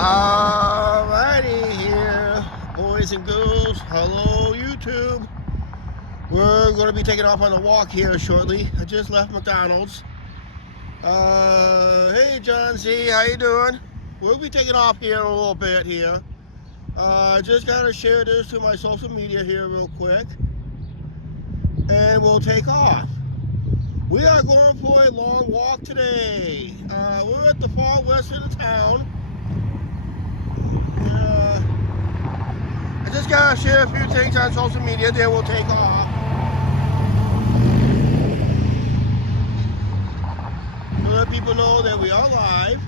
Alrighty here, boys and girls. Hello, YouTube. We're going to be taking off on a walk here shortly. I just left McDonald's. Hey, John C., how you doing? We'll be taking off here in a little bit here. Just got to share this to my social media here real quick. And we'll take off. We are going for a long walk today. We're at the far west of the town. I just got to share a few things on social media, then we'll take off. To let people know that we are live.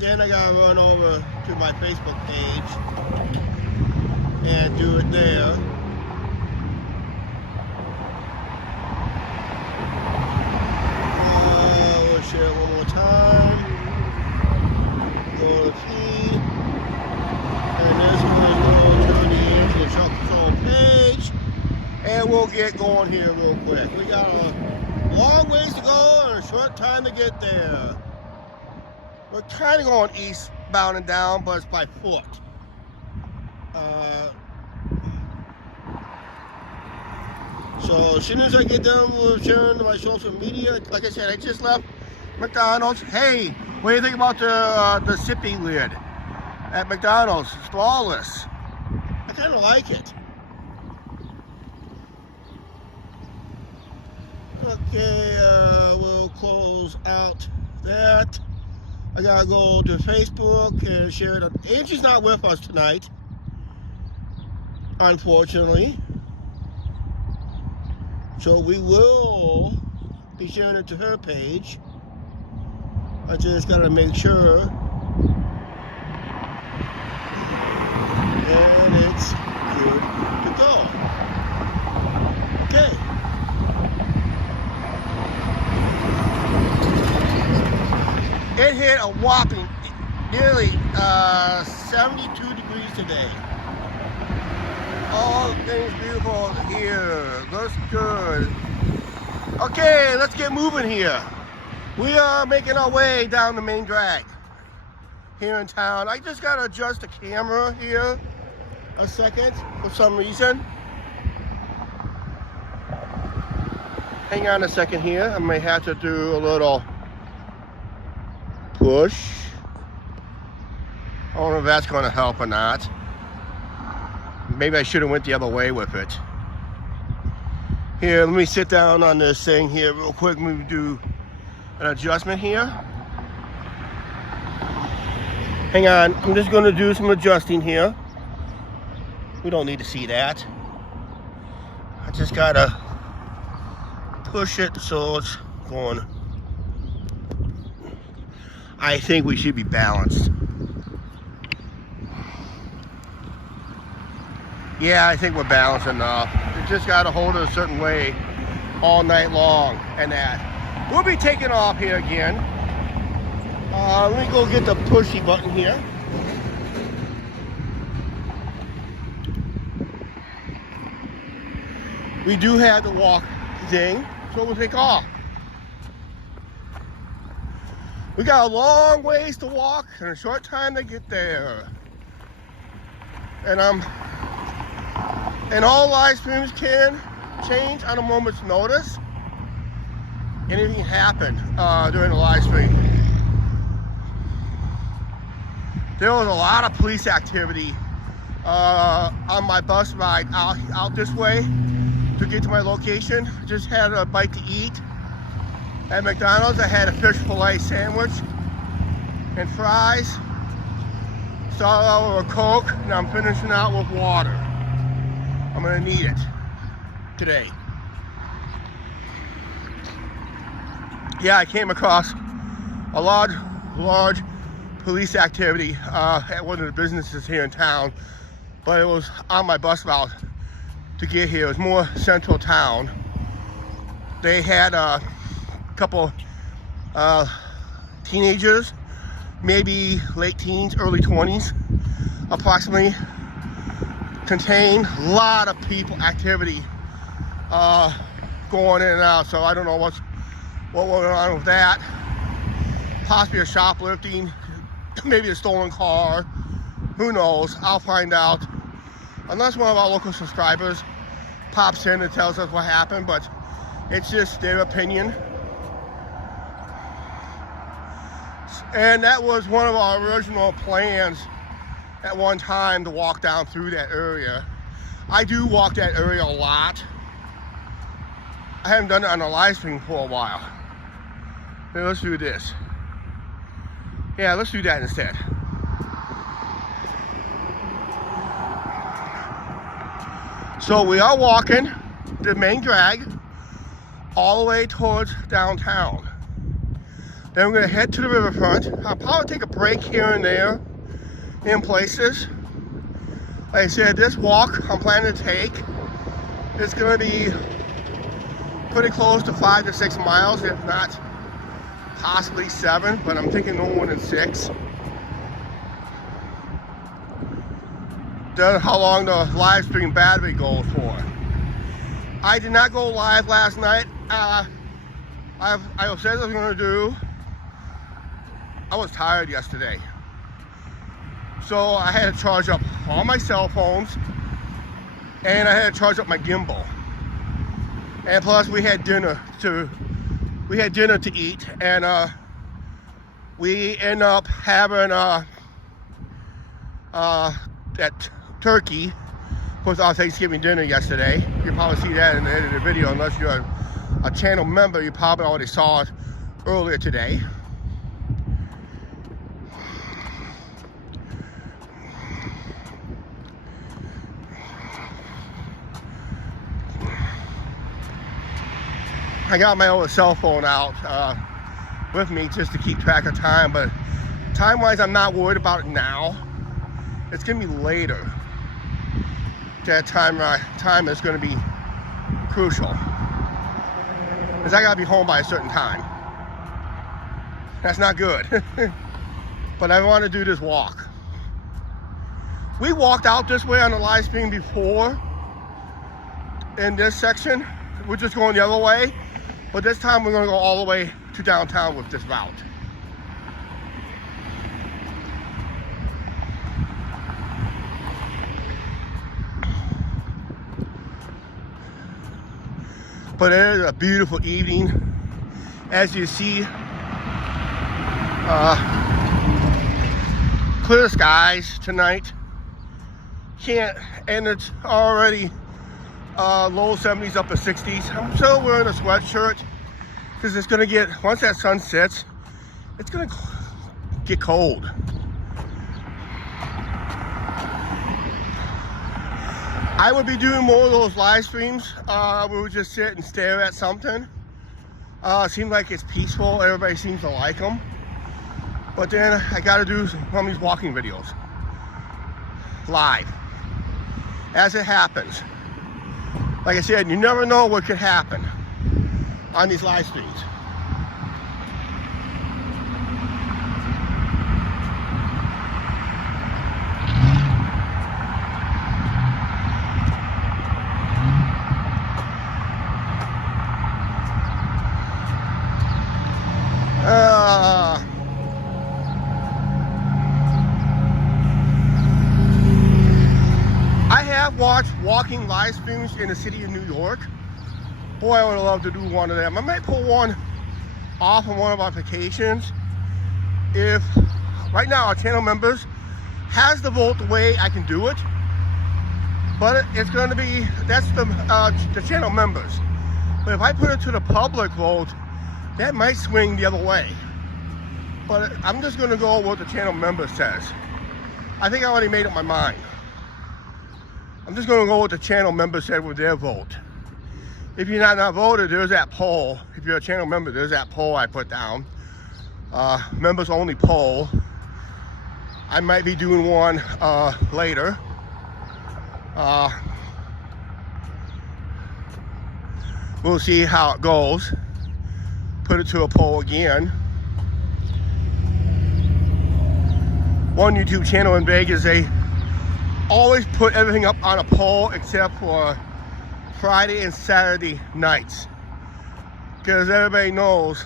Then I got to run over to my Facebook page and do it there. We'll share one more time. Go to feed. And this one will turn into the Chuck Soul page. And we'll get going here real quick. We got a long ways to go and a short time to get there. We're kind of going eastbound and down, but it's by foot. So as soon as I get done with sharing to my social media, like I said, I just left McDonald's. Hey, what do you think about the sippy lid at McDonald's? It's flawless. I kind of like it. Okay, we'll close out that. I gotta go to Facebook and share it. Angie's not with us tonight, unfortunately. So we will be sharing it to her page. I just gotta make sure. And it's good to go. Okay. It hit a whopping nearly 72 degrees today. All things beautiful here. Looks good. Okay, let's get moving here. We are making our way down the main drag here in town. I just gotta adjust the camera here a second for some reason. Hang on a second here. I may have to do a little push. I don't know if that's going to help or not. Maybe I should have went the other way with it. Here, let me sit down on this thing here real quick. Let me do an adjustment here. Hang on, I'm just going to do some adjusting here. We don't need to see that. I just got to push it so it's going. I think we should be balanced. Yeah, I think we're balanced enough. You just got to hold it a certain way all night long and that. We'll be taking off here again. Let me go get the pushy button here. We do have the walk thing, so we'll take off. We got a long ways to walk and a short time to get there. And all live streams can change on a moment's notice. Anything happened during the live stream. There was a lot of police activity on my bus ride out this way to get to my location. Just had a bite to eat. At McDonald's, I had a fish fillet sandwich and fries. Started out with a Coke, and I'm finishing out with water. I'm gonna need it today. Yeah, I came across a large police activity at one of the businesses here in town, but it was on my bus route to get here. It was more central town. They had a couple teenagers, maybe late teens, early 20s, approximately, contained a lot of people activity going in and out. So I don't know what went on with that. Possibly a shoplifting maybe a stolen car. Who knows? I'll find out. Unless one of our local subscribers pops in and tells us what happened, but it's just their opinion. And that was one of our original plans at one time, to walk down through that area. I do walk that area a lot. I haven't done it on a live stream for a while. Now let's do this. Yeah, let's do that instead. So we are walking the main drag all the way towards downtown. Then we're gonna head to the riverfront. I'll probably take a break here and there in places. Like I said, this walk I'm planning to take is gonna be pretty close to 5 to 6 miles, if not possibly 7, but I'm thinking no more than 6. That's how long the live stream battery goes for. I did not go live last night. I said I was gonna do. I was tired yesterday. So I had to charge up all my cell phones, and I had to charge up my gimbal. And plus we had dinner to eat, and we end up having that turkey with our Thanksgiving dinner yesterday. You'll probably see that in the end of the video. Unless you're a channel member, you probably already saw it earlier today. I got my old cell phone out with me just to keep track of time, but time-wise, I'm not worried about it now. It's gonna be later. That time is gonna be crucial, because I gotta be home by a certain time. That's not good. But I want to do this walk. We walked out this way on the live stream before in this section. We're just going the other way. But this time we're going to go all the way to downtown with this route. But it is a beautiful evening. As you see, clear skies tonight. And it's already low 70s, upper 60s. I'm still wearing a sweatshirt because it's gonna get, once that sun sets, it's gonna get cold. I would be doing more of those live streams. We would just sit and stare at something. It seems like it's peaceful. Everybody seems to like them. But then I gotta do some of these walking videos live as it happens. Like I said, you never know what could happen on these live streams. I have watched walking live streams in the city of New York. Boy, I would love to do one of them. I might pull one off on one of our vacations. If right now our channel members has the vote the way I can do it, but it's going to be, that's the channel members. But if I put it to the public vote, that might swing the other way. But I'm just going to go with what the channel member says. I think I already made up my mind. I'm just going to go with what the channel member said with their vote. If you're not voted, there's that poll. If you're a channel member, there's that poll I put down. Members only poll. I might be doing one later. We'll see how it goes. Put it to a poll again. One YouTube channel in Vegas, they always put everything up on a poll except for Friday and Saturday nights. Because everybody knows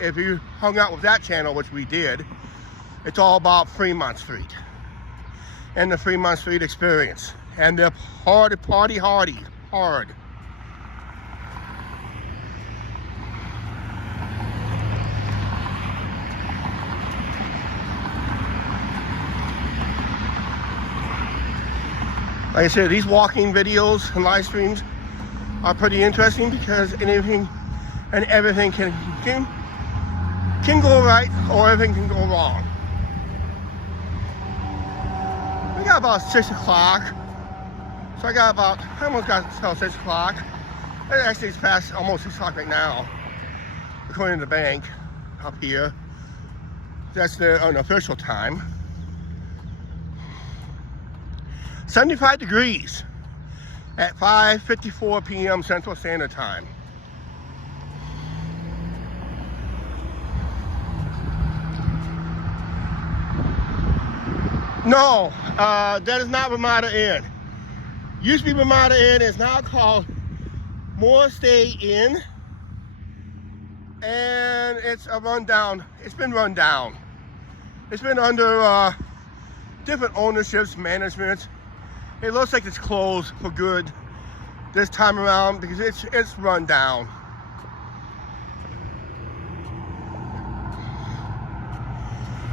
if you hung out with that channel, which we did, It's all about Fremont Street and the Fremont Street experience. And they're hard. Like I said, these walking videos and live streams are pretty interesting because anything and everything can go right or everything can go wrong. We got about 6 o'clock. So I almost got till 6 o'clock. Actually, it's past almost 6 o'clock right now, according to the bank up here. That's the unofficial time. 75 degrees at 5:54 p.m. Central Standard Time. No, that is not Ramada Inn. Used to be Ramada Inn. It's now called Morstay Inn, and it's a rundown. It's been run down. It's been under different ownerships, managements. It looks like it's closed for good this time around because it's run down.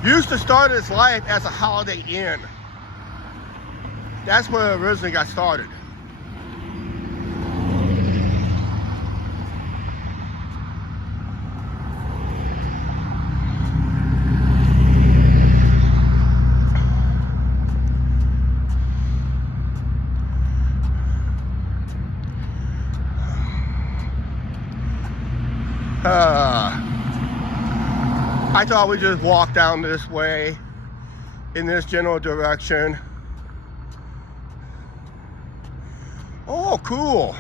Used to start its life as a Holiday Inn. That's where it originally got started. I thought we'd just walk down this way in this general direction. Oh, cool.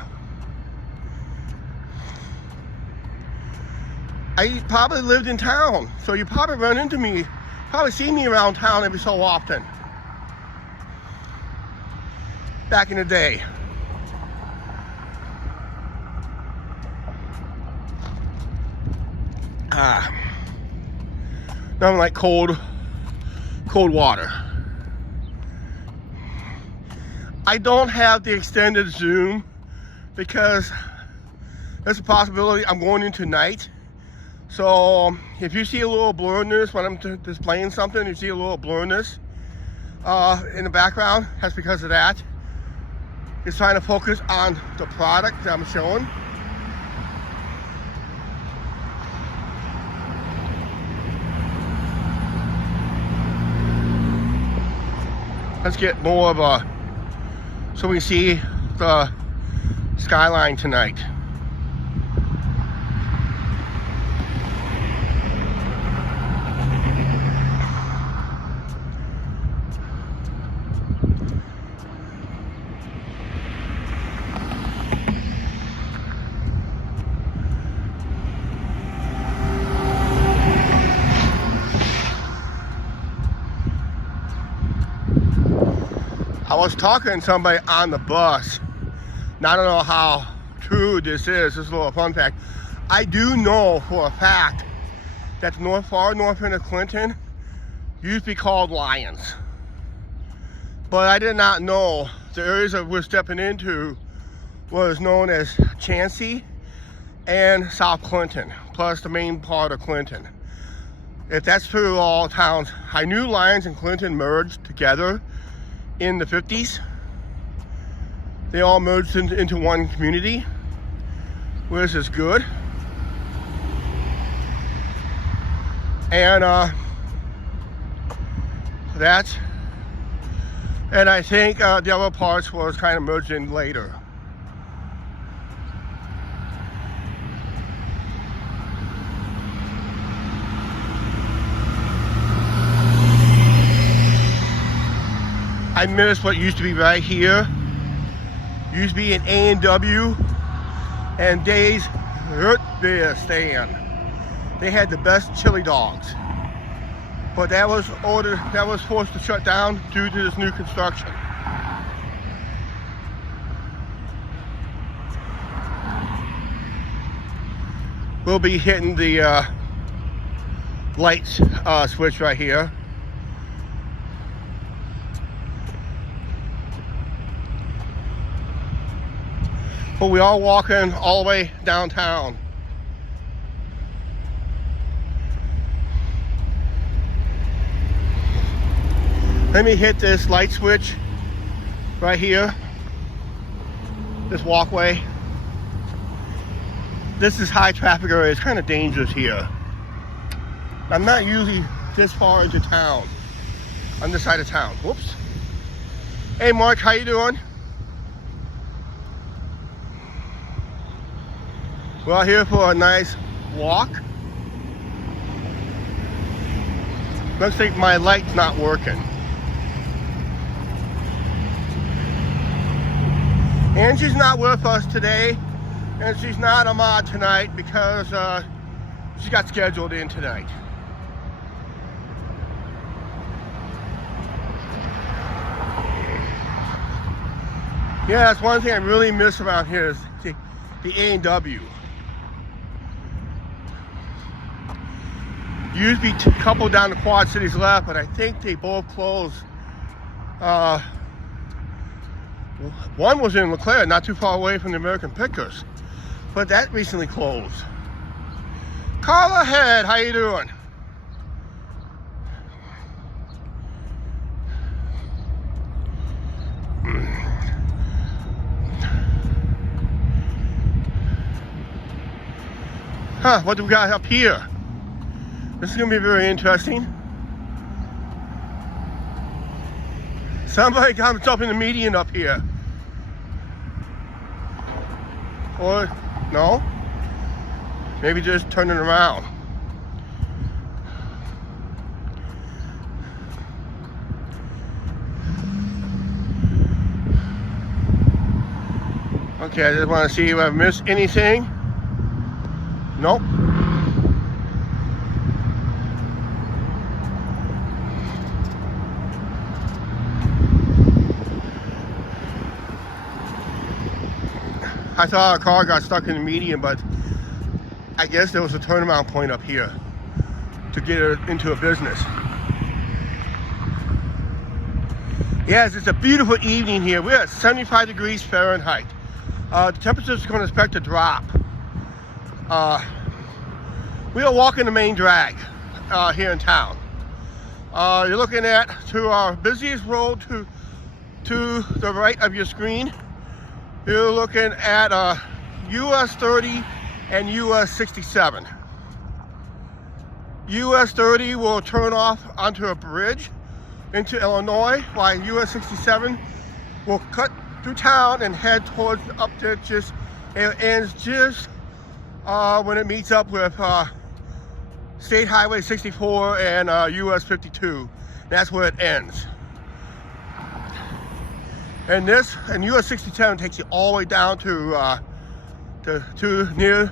I probably lived in town, so you probably run into me, probably see me around town every so often. Back in the day. Nothing like cold water. I don't have the extended zoom because there's a possibility I'm going in tonight. So if you see a little blurriness when I'm displaying something, you see a little blurriness in the background, that's because of that. It's trying to focus on the product that I'm showing. Let's get more of a, so we can see the skyline tonight. I was talking to somebody on the bus. Now, I don't know how true this is. This is a little fun fact. I do know for a fact that the far north end of Clinton used to be called Lyons. But I did not know the areas that we're stepping into was known as Chauncey and South Clinton, plus the main part of Clinton. If that's true, all towns. I knew Lyons and Clinton merged together in the 50s. They all merged into one community, which is good. And and I think the other parts was kind of merged in later. I miss what used to be right here. Used to be an A&W and Dave's Root Beer stand. They had the best chili dogs. But that was forced to shut down due to this new construction. We'll be hitting the light switch right here. But we are walking all the way downtown. Let me hit this light switch right here. This walkway. This is high traffic area. It's kind of dangerous here. I'm not usually this far into town. On this side of town. Whoops. Hey Mark, how you doing? We're out here for a nice walk. Looks like my light's not working. Angie's not with us today, and she's not a mod tonight because she got scheduled in tonight. Yeah, that's one thing I really miss around here is the A&W. Used to be a couple down the Quad Cities left, but I think they both closed. One was in LeClaire, not too far away from the American Pickers, but that recently closed. Carla Head, how you doing? Huh, what do we got up here? This is gonna be very interesting. Somebody comes up in the median up here. Or, no? Maybe just turning around. Okay, I just want to see if I've missed anything. Nope. I thought a car got stuck in the median, but I guess there was a turnaround point up here to get her into a business. Yes, it's a beautiful evening here. We're at 75 degrees Fahrenheit. The temperature is going to expect to drop. We are walking the main drag here in town. You're looking at to our busiest road to the right of your screen. You're looking at US 30 and US 67. US 30 will turn off onto a bridge into Illinois, while US 67 will cut through town and head towards up to just, it ends just when it meets up with State Highway 64 and US 52. That's where it ends. And US 67 takes you all the way down to near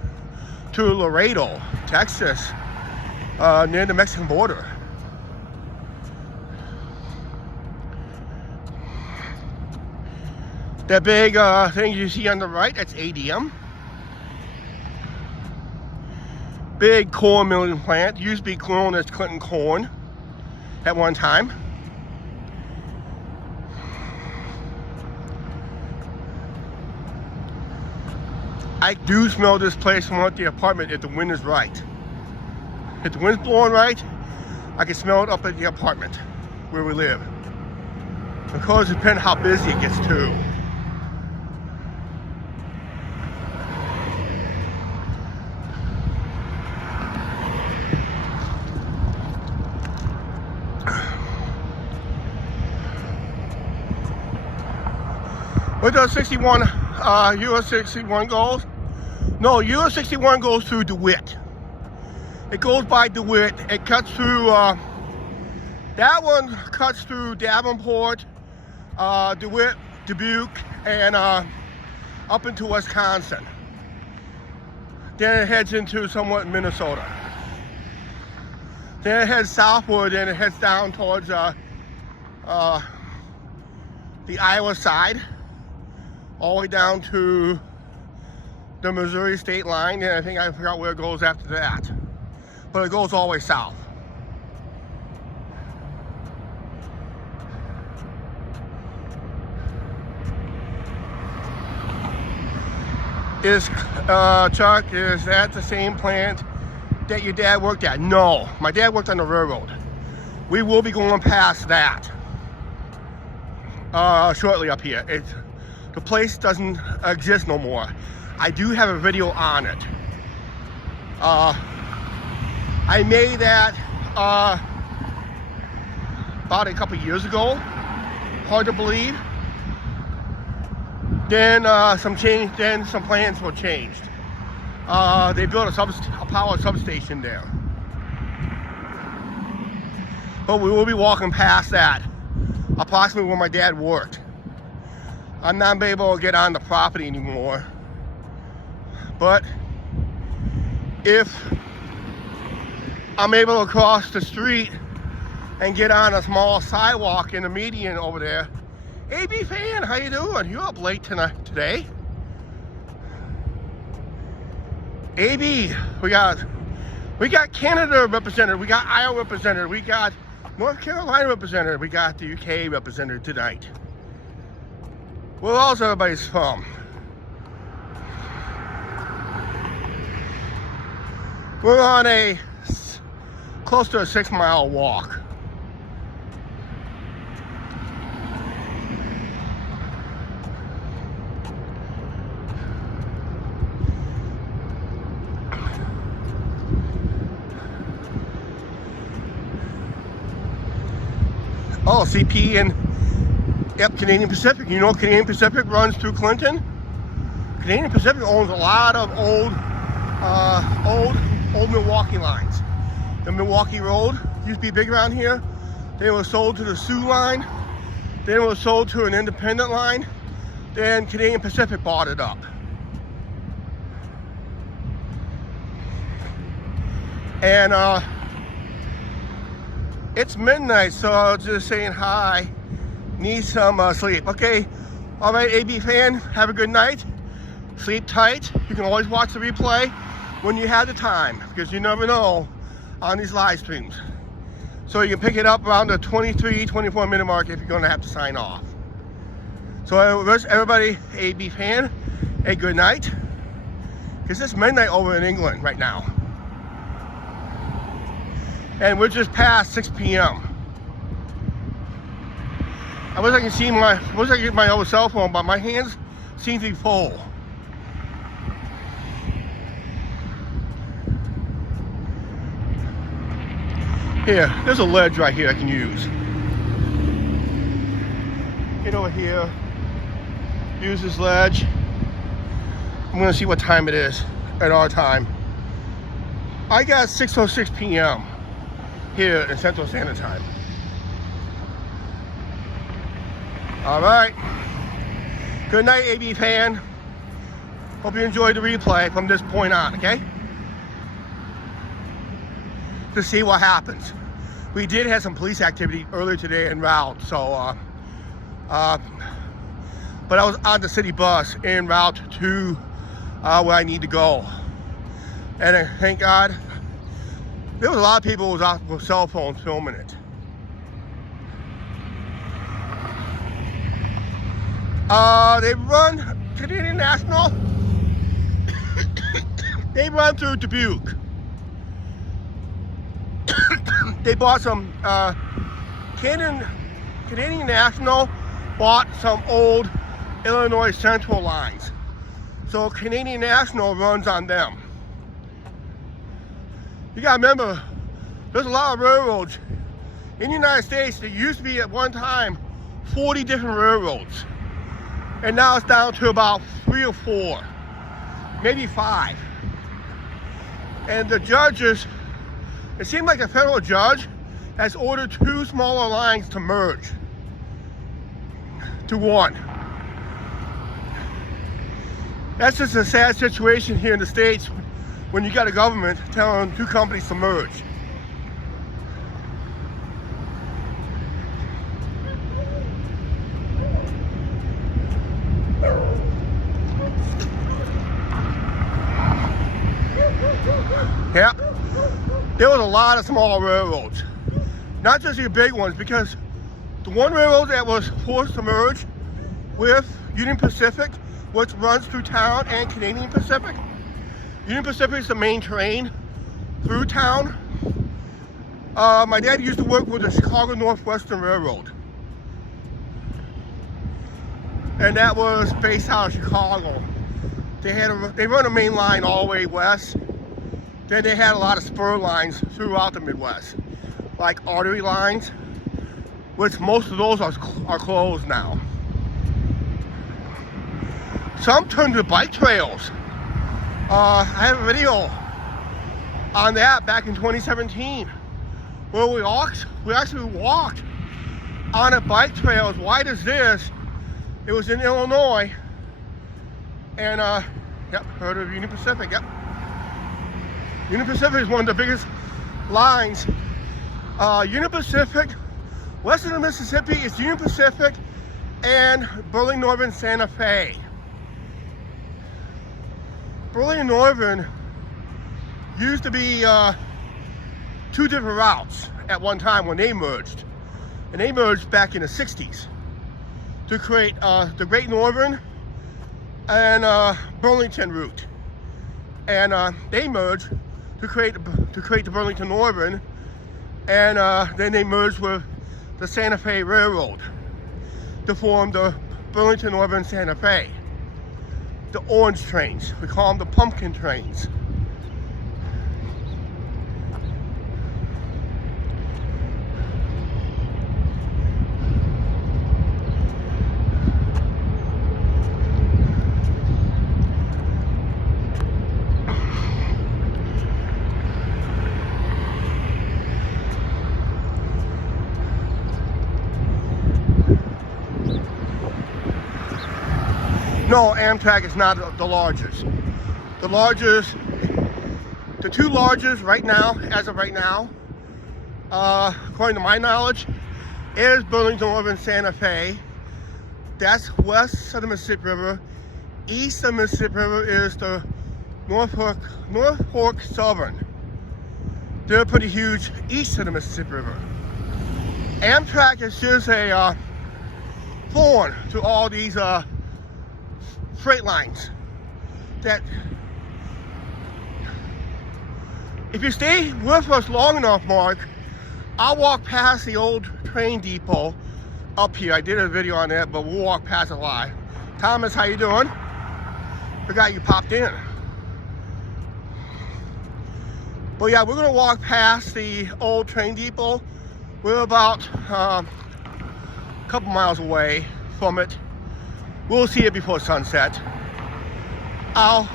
Laredo, Texas, near the Mexican border. That big thing you see on the right, that's ADM. Big corn milling plant. Used to be known as Clinton Corn at one time. I do smell this place from the apartment if the wind is right. If the wind's blowing right, I can smell it up at the apartment where we live. Of course, it depends how busy it gets too. Where does 61, US 61 goes? No, US 61 goes through DeWitt. It goes by DeWitt. It cuts through, that one cuts through Davenport, DeWitt, Dubuque, and up into Wisconsin. Then it heads into somewhat Minnesota. Then it heads southward and it heads down towards the Iowa side, all the way down to the Missouri state line, and I think I forgot where it goes after that. But it goes all the way south. Chuck, is that the same plant that your dad worked at? No, my dad worked on the railroad. We will be going past that shortly up here. The place doesn't exist no more. I do have a video on it. I made that about a couple years ago. Hard to believe. Then some plans were changed. They built a power substation there. But we will be walking past that, approximately where my dad worked. I'm not able to get on the property anymore. But if I'm able to cross the street and get on a small sidewalk in the median over there. AB fan, how you doing? You up late today? AB, we got Canada represented, we got Iowa represented, we got North Carolina represented, we got the UK represented tonight. Where else everybody's from? We're on a close to a 6-mile walk. Oh, CP and yep, Canadian Pacific. You know Canadian Pacific runs through Clinton? Canadian Pacific owns a lot of old Milwaukee lines. The Milwaukee Road used to be big around here. Then it was sold to the Sioux line. Then it was sold to an independent line. Then Canadian Pacific bought it up. And it's midnight, so I was just saying hi. Need some sleep. Okay, all right, AB fan, have a good night. Sleep tight. You can always watch the replay when you have the time, because you never know on these live streams. So you can pick it up around the 23-24 minute mark if you're going to have to sign off. So I wish everybody, AB fan, a good night, because it's midnight over in England right now. And we're just past 6 p.m. I wish I could see get my other cell phone, but my hands seem to be full. Here, there's a ledge right here I can use. Get over here, use this ledge. I'm gonna see what time it is at our time. I got 6:06 p.m. here in Central Standard Time. All right. Good night, AB fan. Hope you enjoyed the replay from this point on, okay? To see what happens. We did have some police activity earlier today en route, so but I was on the city bus en route to where I need to go. And thank God, there was a lot of people who was out with cell phones filming it. They run Canadian National. They run through Dubuque. They bought some Canadian National bought some old Illinois Central lines. So Canadian National runs on them. You gotta remember, there's a lot of railroads in the United States. There used to be at one time 40 different railroads. And now it's down to about 3 or 4, maybe 5. And the judges, it seemed like a federal judge has ordered 2 smaller lines to merge to one. That's just a sad situation here in the States when you got a government telling 2 companies to merge. Yep, there was a lot of small railroads, not just your big ones, because the one railroad that was forced to merge with Union Pacific which runs through town, and Canadian Pacific. Union Pacific is the main train through town. My dad used to work with the Chicago Northwestern Railroad, and that was based out of Chicago. They run a main line all the way west. Then they had a lot of spur lines throughout the Midwest, like artery lines, which most of those are closed now. Some turned to bike trails. I have a video on that back in 2017 where we actually walked on a bike trail as wide as this. It was in Illinois, and yep, heard of Union Pacific, yep. Union Pacific is one of the biggest lines. Union Pacific, west of the Mississippi, is Union Pacific and Burlington Northern Santa Fe. Burlington Northern used to be two different routes at one time when they merged. And they merged back in the 60s to create the Great Northern and Burlington route. And they merged to create the Burlington Northern, and then they merged with the Santa Fe Railroad to form the Burlington Northern Santa Fe. The orange trains, we call them the pumpkin trains. No, Amtrak is not the largest. The two largest right now, as of right now, according to my knowledge, is Burlington Northern Santa Fe. That's west of the Mississippi River. East of the Mississippi River is the Norfolk Southern. They're pretty huge east of the Mississippi River. Amtrak is just a thorn to all these freight lines. That if you stay with us long enough, Mark, I'll walk past the old train depot up here. I did a video on that, but we'll walk past it live. Thomas, how you doing? Forgot you popped in. But yeah, we're gonna walk past the old train depot. We're about a couple miles away from it. We'll see it before sunset. I'll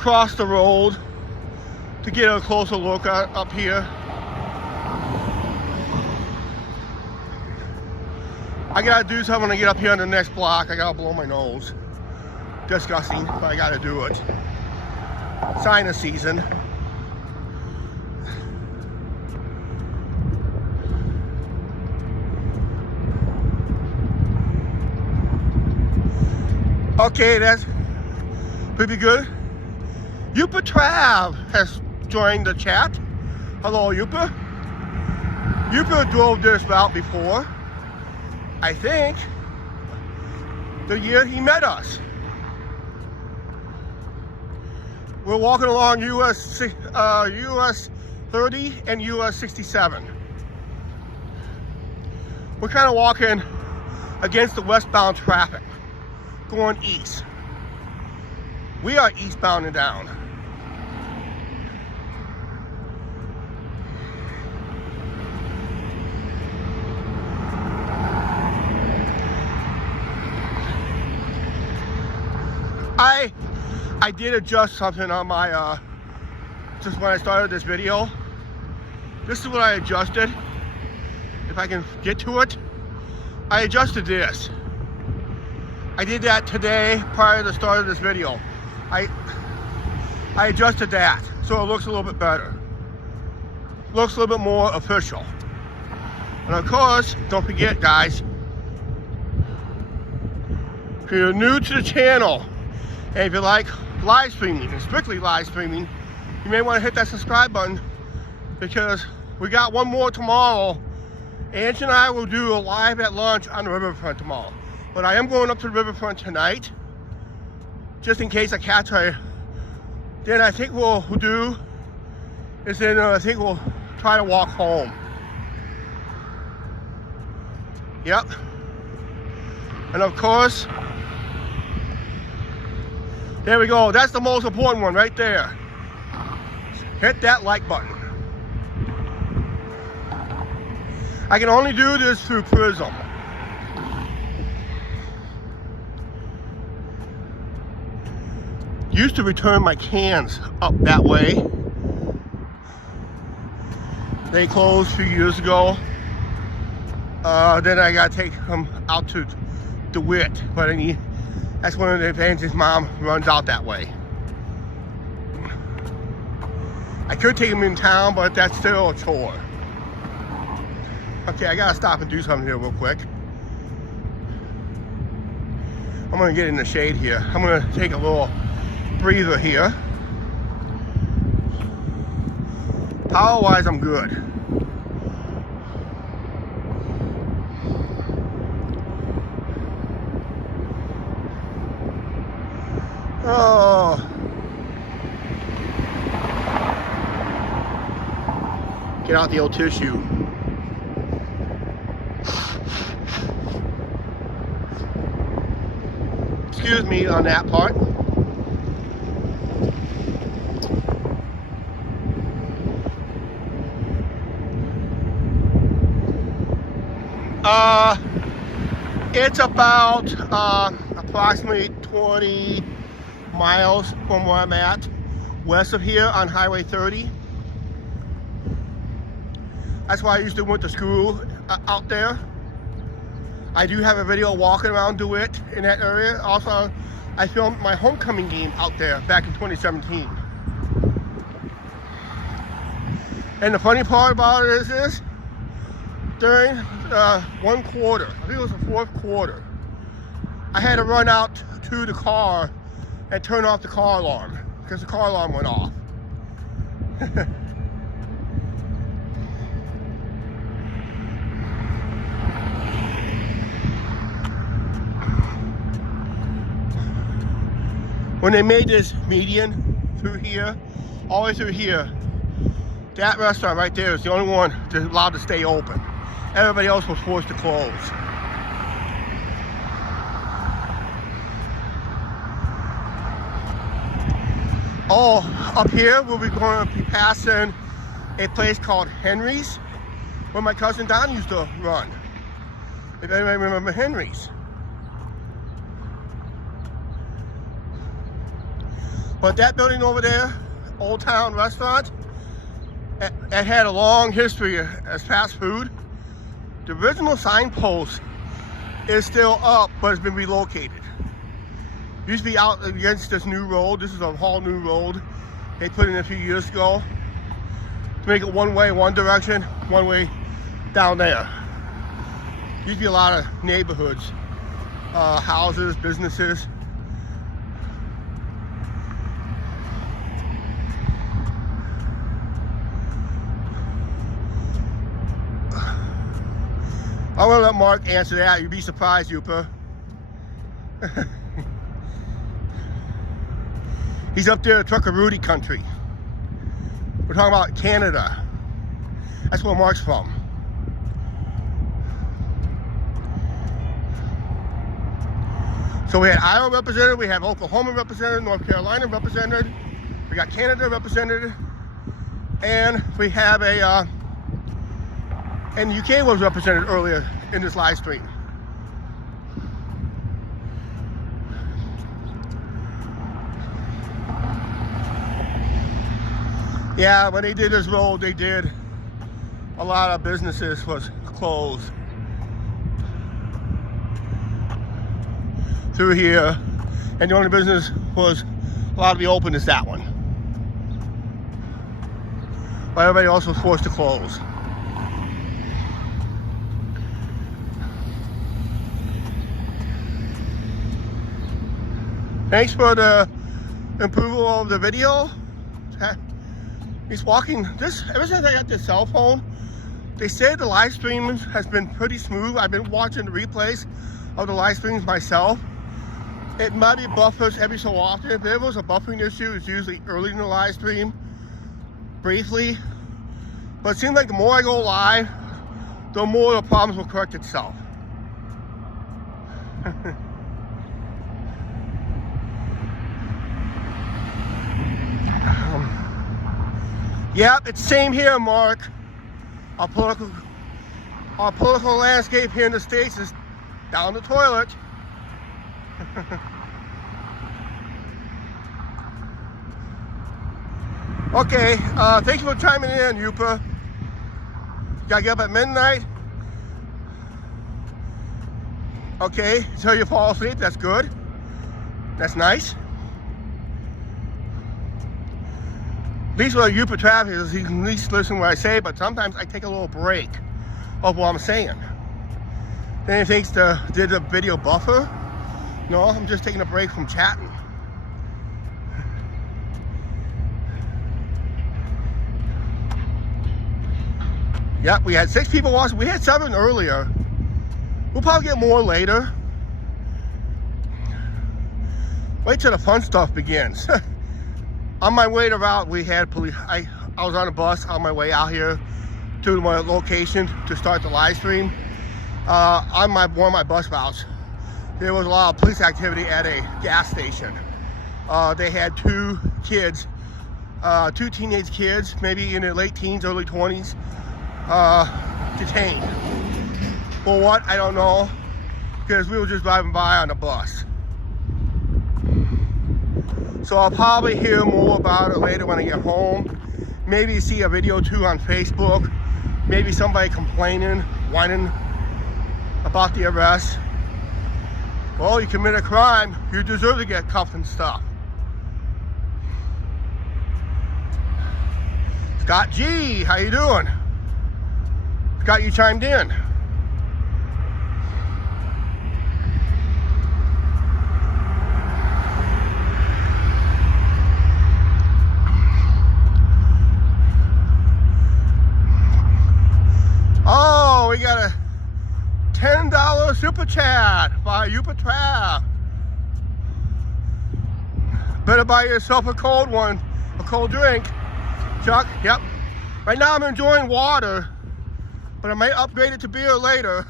cross the road to get a closer look up here. I gotta do something to get up here on the next block. I gotta blow my nose. Disgusting, but I gotta do it. Sinus season. Okay, that's pretty good. Yupa Trav has joined the chat. Hello, Yupa. Yupa drove this route before. I think the year he met us. We're walking along US 30 and US 67. We're kind of walking against the westbound traffic, going east. We are eastbound and down. I did adjust something on my just when I started this video. This is what I adjusted. If I can get to it, I adjusted this. I did that today prior to the start of this video. I adjusted that so it looks a little bit better. Looks a little bit more official. And of course, don't forget, guys, if you're new to the channel and if you like live streaming and strictly live streaming, you may want to hit that subscribe button, because we got one more tomorrow. Angie and I will do a live at lunch on the riverfront tomorrow. But I am going up to the riverfront tonight just in case I catch her. Then I think what we'll do is then I think we'll try to walk home. Yep. And of course, there we go. That's the most important one right there. Hit that like button. I can only do this through Prism. Used to return my cans up that way. They closed a few years ago. Then I gotta take them out to DeWitt, but that's one of the advantages. Mom runs out that way. I could take them in town, but that's still a chore. Okay, I gotta stop and do something here real quick. I'm gonna get in the shade here. I'm gonna take a little breather here. Power-wise, I'm good. Oh. Get out the old tissue. Excuse me on that part. It's about approximately 20 miles from where I'm at, west of here on Highway 30. That's why I used to went to school out there. I do have a video walking around DeWitt in that area. Also, I filmed my homecoming game out there back in 2017. And the funny part about it is this, during one quarter, I think it was the fourth quarter, I had to run out to the car and turn off the car alarm because the car alarm went off. When they made this median through here, all the way through here, that restaurant right there is the only one that's allowed to stay open. Everybody else was forced to close. Oh, up here we'll be going to be passing a place called Henry's, where my cousin Don used to run. If anybody remember Henry's. But that building over there, Old Town Restaurant, it had a long history as fast food. The original signpost is still up, but it's been relocated. Used to be out against this new road. This is a whole new road they put in a few years ago to make it one way, one direction, one way down there. Used to be a lot of neighborhoods, houses, businesses. I'm gonna let Mark answer that. You'd be surprised, Yupa. He's up there, Truckarooty country. We're talking about Canada. That's where Mark's from. So we had Iowa represented, we have Oklahoma represented, North Carolina represented, we got Canada represented, and we have a, and the UK was represented earlier in this live stream. Yeah, when they did this road, they did a lot of businesses was closed through here, and the only business was allowed to be open is that one. But everybody else was forced to close. Thanks for the approval of the video. He's walking this, ever since I got this cell phone, they said the live stream has been pretty smooth. I've been watching the replays of the live streams myself. It might be buffers every so often. If there was a buffering issue, it's usually early in the live stream, briefly. But it seems like the more I go live, the more the problems will correct itself. Yep, it's same here, Mark. Our political landscape here in the States is down the toilet. Okay, thank you for chiming in, Yupa. You gotta get up at midnight. Okay, so you fall asleep, that's good. That's nice. At least with Yupa traffic is he can at least listen to what I say, but sometimes I take a little break of what I'm saying. Then he thinks did the video buffer? No, I'm just taking a break from chatting. Yep, we had 6 people watching. We had 7 earlier. We'll probably get more later. Wait till the fun stuff begins. On my way to route, we had police. I was on a bus on my way out here to my location to start the live stream. On one of my bus routes, there was a lot of police activity at a gas station. They had 2 kids, 2 teenage kids, maybe in their late teens, early 20s, detained. For what? I don't know, because we were just driving by on the bus. So I'll probably hear more about it later when I get home. Maybe see a video too on Facebook. Maybe somebody complaining, whining about the arrest. Well, you commit a crime, you deserve to get cuffed and stuff. Scott G, how you doing? Scott, you chimed in. Oh, we got a $10 super chat by Yupa Trav. Better buy yourself a cold one, a cold drink. Chuck, yep. Right now I'm enjoying water, but I may upgrade it to beer later.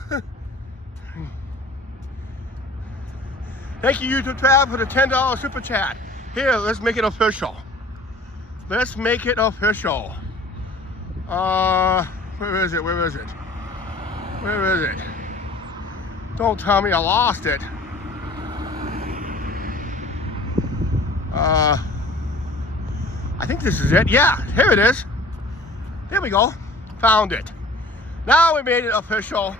Thank you, Yupa Trav, for the $10 super chat. Here, let's make it official. Let's make it official. Where is it? Where is it? Where is it? Don't tell me I lost it. I think this is it. Yeah, here it is. There we go. Found it. Now we made it official.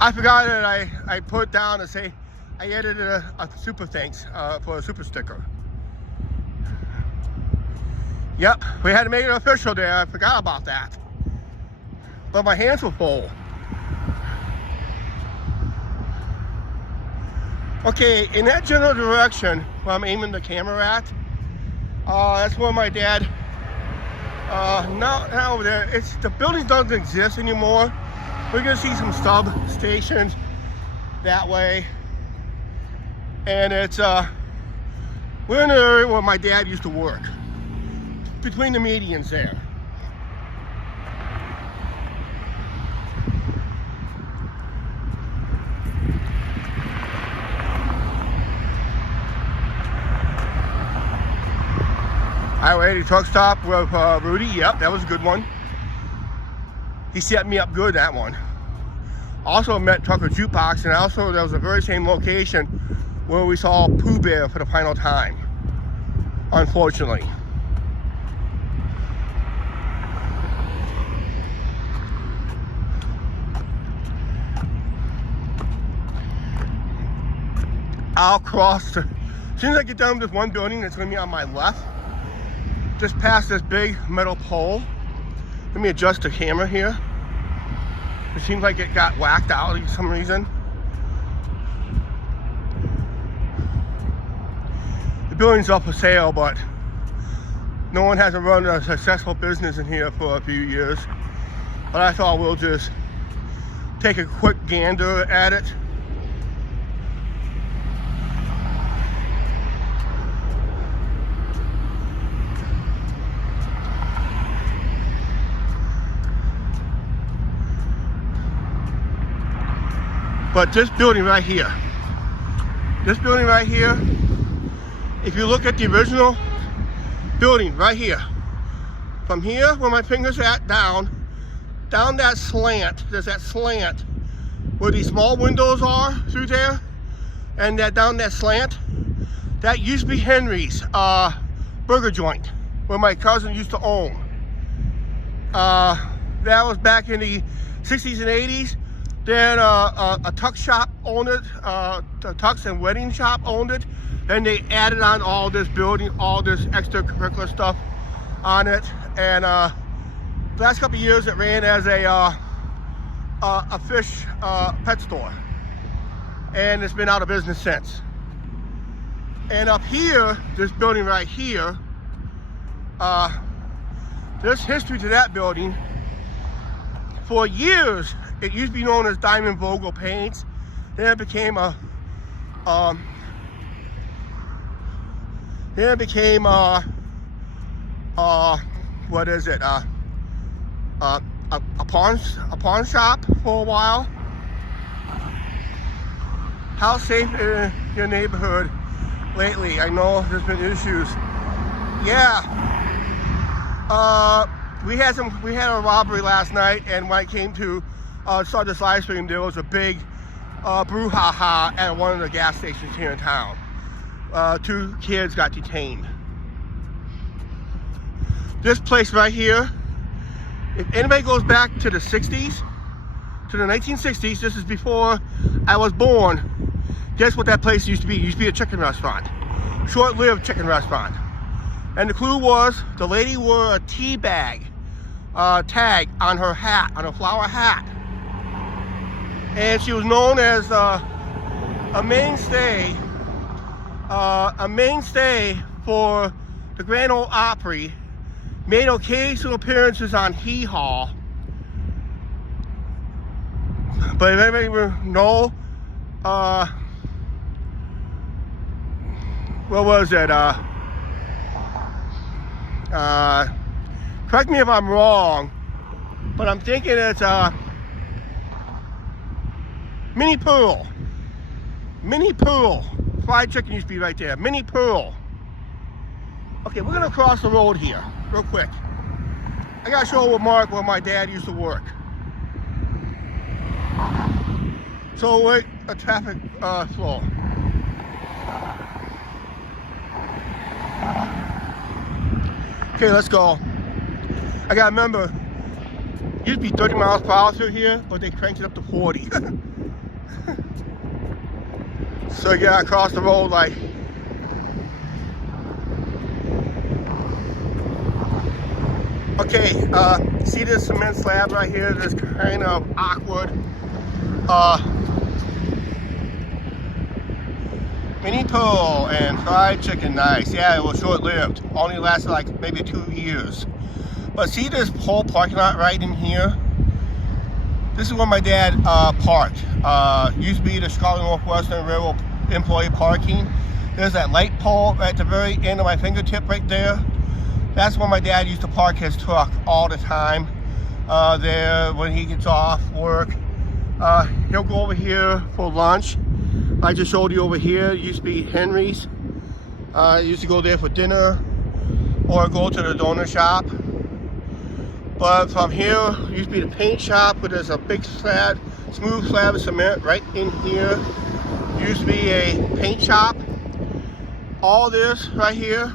I forgot that I put down to say I edited a super thanks for a super sticker. Yep, we had to make it official there. I forgot about that. But my hands were full. Okay, in that general direction where I'm aiming the camera at, that's where my dad, not over there, the building doesn't exist anymore. We're gonna see some substations that way. And it's, we're in the area where my dad used to work. Between the medians there. Highway 80 truck stop with Rudy. Yep, that was a good one. He set me up good, that one. Also met Trucker Jukebox, and also there was a very same location where we saw Pooh Bear for the final time, unfortunately. I'll cross, as soon as I get done with this one building that's gonna be on my left, just past this big metal pole. Let me adjust the camera here. It seems like it got whacked out for some reason. The building's up for sale, but No one hasn't run a successful business in here for a few years. But I thought we'll just take a quick gander at it. But this building right here, if you look at the original building right here, from here where my finger's at down that slant, there's that slant where these small windows are through there, and that down that slant, that used to be Henry's burger joint, where my cousin used to own. That was back in the 60s and 80s. Then a tux shop owned it, a tux and wedding shop owned it. Then they added on all this building, all this extracurricular stuff on it. And the last couple of years it ran as a fish pet store. And it's been out of business since. And up here, this building right here, there's history to that building. For years, it used to be known as Diamond Vogel Paints. Then it became a what is it? A pawn shop for a while. How safe in your neighborhood lately? I know there's been issues. Yeah. We had a robbery last night, and when I came to start this live stream, there was a big brouhaha at one of the gas stations here in town. 2 kids got detained. This place right here, if anybody goes back to the 60s, to the 1960s, this is before I was born, guess what that place used to be? It used to be a chicken restaurant. Short-lived chicken restaurant. And the clue was, the lady wore a tea bag tag on her hat, on her flower hat. And she was known as a mainstay for the Grand Ole Opry. Made occasional appearances on Hee Haw. But if anybody know, what was it? Correct me if I'm wrong, but I'm thinking it's Minnie Pearl. Minnie Pearl. Fried chicken used to be right there. Minnie Pearl. Okay, we're gonna cross the road here, real quick. I gotta show with Mark where my dad used to work. So we're a traffic flow. Okay, let's go. I gotta remember, it used to be 30 miles per hour through here, but they cranked it up to 40. So you gotta cross the road like. Okay, see this cement slab right here? This kind of awkward. Minnie Pearl and fried chicken, nice. Yeah, it was short-lived. Only lasted like maybe 2 years. But see this whole parking lot right in here? This is where my dad parked. Used to be the Chicago Northwestern Railroad employee parking. There's that light pole right at the very end of my fingertip right there. That's where my dad used to park his truck all the time. There when he gets off work. He'll go over here for lunch. I just showed you over here. It used to be Henry's. Used to go there for dinner or go to the donor shop. But from here, used to be the paint shop, where there's a big slab, smooth slab of cement right in here. Used to be a paint shop. All this right here,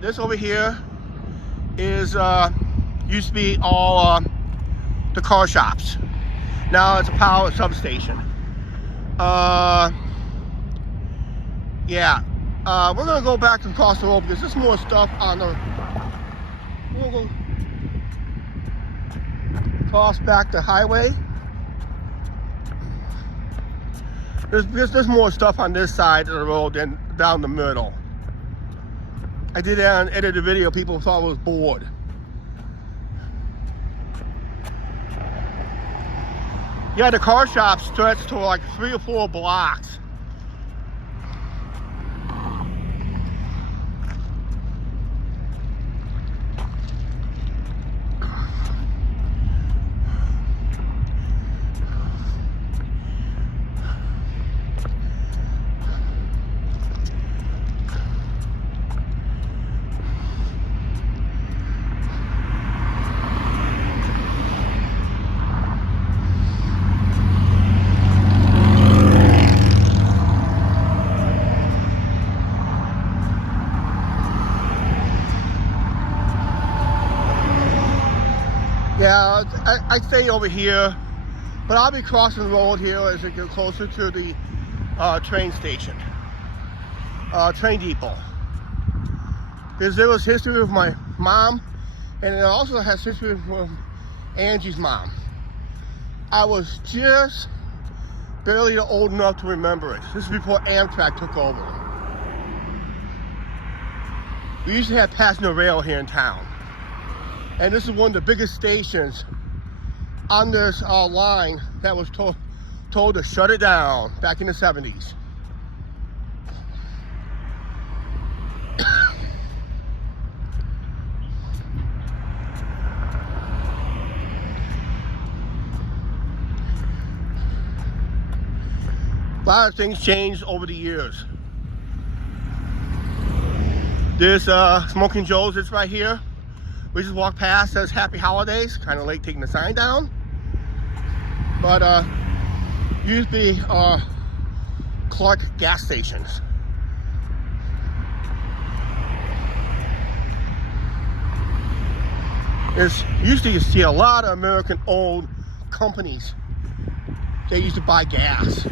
this over here is used to be all the car shops. Now it's a power substation. Yeah, we're gonna go back across the road because there's more stuff on the. We'll go cross back the highway. There's more stuff on this side of the road than down the middle. I did that and edited the video. People thought I was bored. Yeah, the car shop stretched to like 3 or 4 blocks. Yeah, I stay over here, but I'll be crossing the road here as I get closer to the train station, train depot. Because there was history with my mom, and it also has history with Angie's mom. I was just barely old enough to remember it. This is before Amtrak took over. We used to have passenger rail here in town. And this is one of the biggest stations on this line that was told to shut it down back in the 70s. A lot of things changed over the years. There's Smoking Joe's, it's right here. We just walked past, says Happy Holidays. Kind of late taking the sign down. But used to be Clark gas stations. There's used to see a lot of American owned companies. They used to buy gas.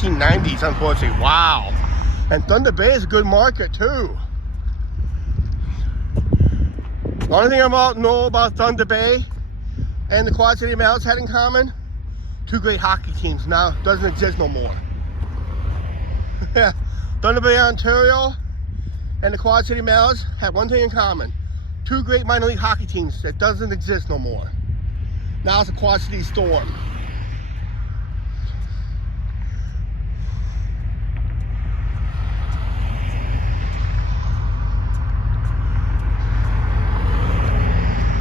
'90s, unfortunately. Wow. And Thunder Bay is a good market too. The only thing I know about Thunder Bay and the Quad City Mavs had in common, 2 great hockey teams. Now doesn't exist no more. Thunder Bay, Ontario and the Quad City Mavs had one thing in common, 2 great minor league hockey teams that doesn't exist no more. Now it's the Quad City Storm.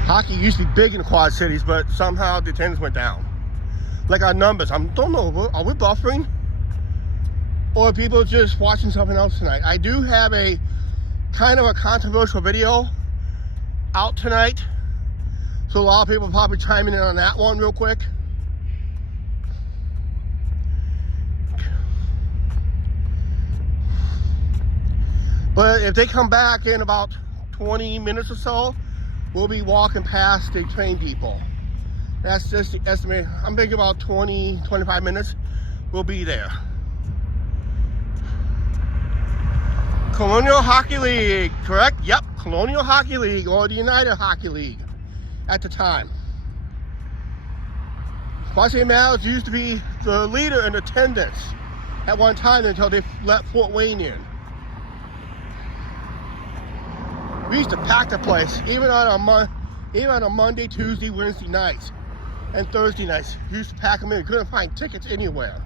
Hockey used to be big in the Quad Cities, but somehow the attendance went down. Like our numbers, I don't know, are we buffering? Or are people just watching something else tonight? I do have a kind of a controversial video out tonight. So a lot of people are probably chiming in on that one real quick. But if they come back in about 20 minutes or so, we'll be walking past the train depot. That's just the estimate. I'm thinking about 20, 25 minutes, we'll be there. Colonial Hockey League, correct? Yep, Colonial Hockey League or the United Hockey League at the time. Quad City Mavs used to be the leader in attendance at one time until they let Fort Wayne in. We used to pack the place, even on a Monday, Tuesday, Wednesday nights, and Thursday nights. We used to pack them in. We couldn't find tickets anywhere.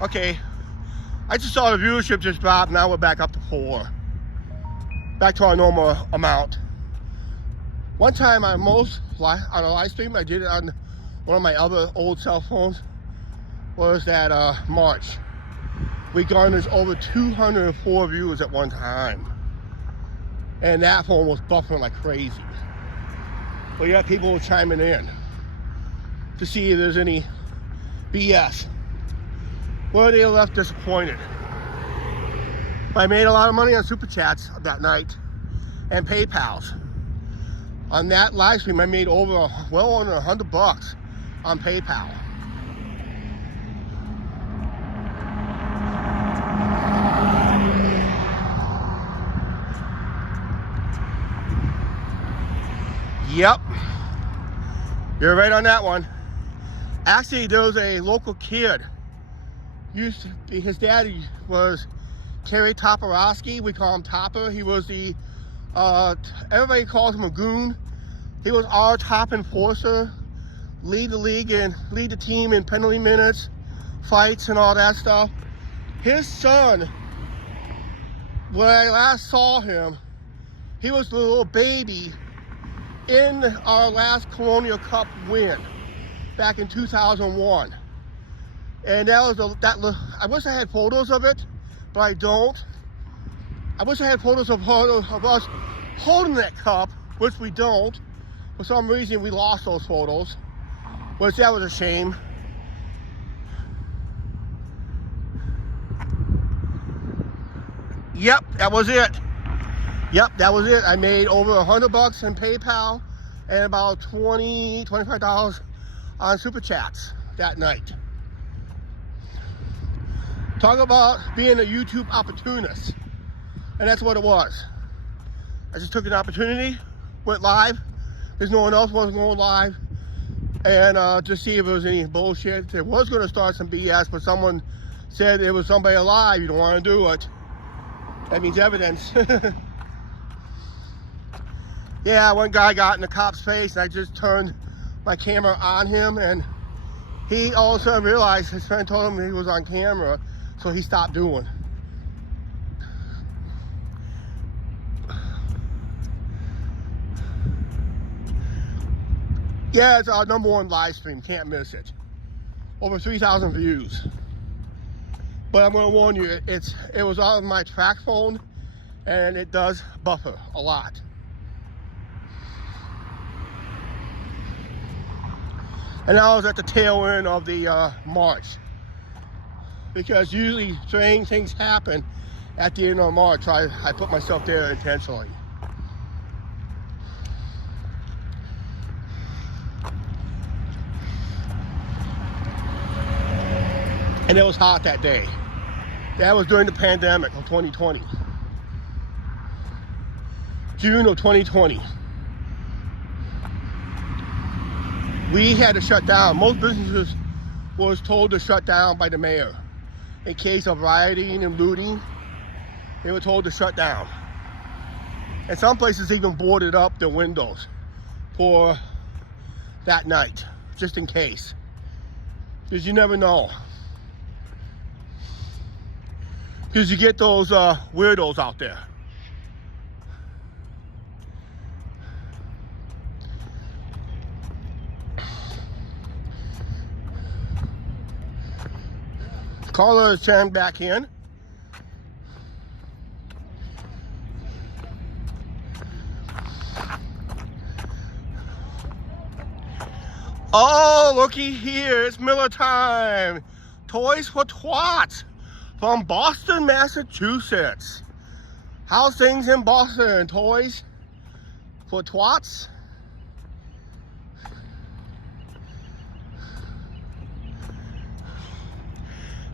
Okay, I just saw the viewership just drop. Now we're back up to 4. Back to our normal amount. One time on a live stream, I did it on one of my other old cell phones, was that March. We garnered over 204 views at one time. And that phone was buffering like crazy. But yeah, people were chiming in to see if there's any BS. Well, they left disappointed. I made a lot of money on Super Chats that night and PayPals. On that live stream, I made well over $100 on PayPal. Yep, you're right on that one. Actually, there was a local kid. Used to be, his dad was Terry Toporowski. We call him Topper. He was the, everybody calls him a goon. He was our top enforcer, lead the league and lead the team in penalty minutes, fights and all that stuff. His son, when I last saw him, he was the little baby in our last Colonial Cup win back in 2001. And that was I wish I had photos of it, but I don't. I wish I had photos of us holding that cup, which we don't. For some reason, we lost those photos, which that was a shame. Yep, that was it. Yep, that was it. I made over $100 in PayPal and about $25 on Super Chats that night. Talk about being a YouTube opportunist. And that's what it was. I just took an opportunity, went live. There's no one else wasn't going live. And just see if there was any bullshit. It was going to start some BS, but someone said it was somebody alive. You don't want to do it. That means evidence. Yeah, one guy got in the cop's face and I just turned my camera on him and he all of a sudden realized his friend told him he was on camera, so he stopped doing. Yeah, it's our #1 live stream, can't miss it. Over 3,000 views. But I'm gonna warn you, it was on my track phone and it does buffer a lot. And I was at the tail end of the March. Because usually strange things happen at the end of March. I put myself there intentionally. And it was hot that day. That was during the pandemic of 2020. June of 2020. We had to shut down. Most businesses was told to shut down by the mayor. In case of rioting and looting, they were told to shut down. And some places even boarded up their windows for that night, just in case. Because you never know. Because you get those weirdos out there. Caller is turned back in. Oh, looky here, it's Miller time. Toys for Twats from Boston, Massachusetts. How's things in Boston? Toys for Twats?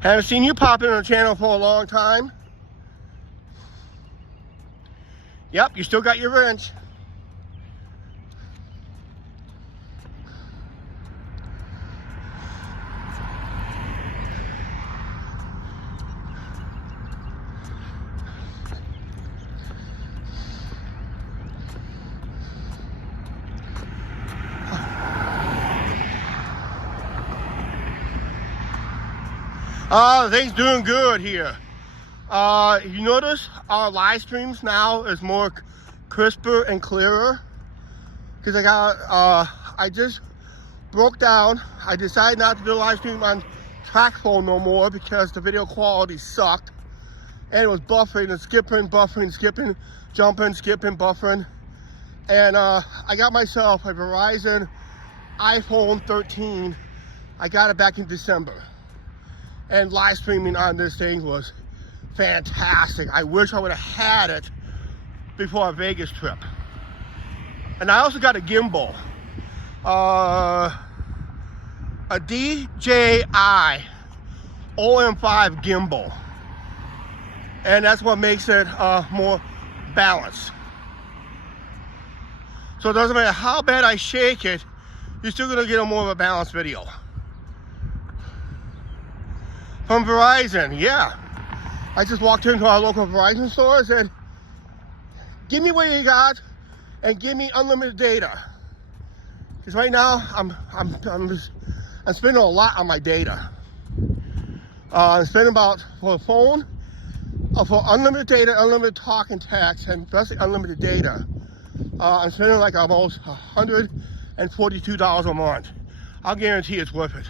Haven't seen you pop in on the channel for a long time. Yep, you still got your wrench. Things doing good here. You notice our live streams now is more crisper and clearer because I just broke down. I decided not to do a live stream on track phone no more because the video quality sucked and it was buffering and skipping, buffering, skipping, jumping, skipping, buffering. And I got myself a Verizon iPhone 13. I got it back in December. And live streaming on this thing was fantastic. I wish I would have had it before our Vegas trip. And I also got a gimbal. A DJI OM5 gimbal. And that's what makes it more balanced. So it doesn't matter how bad I shake it, you're still gonna get a more of a balanced video. From Verizon, yeah. I just walked into our local Verizon store and said, give me what you got and give me unlimited data. Because right now, I'm spending a lot on my data. I'm spending about, for a phone, for unlimited data, unlimited talk and text, and especially unlimited data, I'm spending like almost $142 a month. I'll guarantee it's worth it.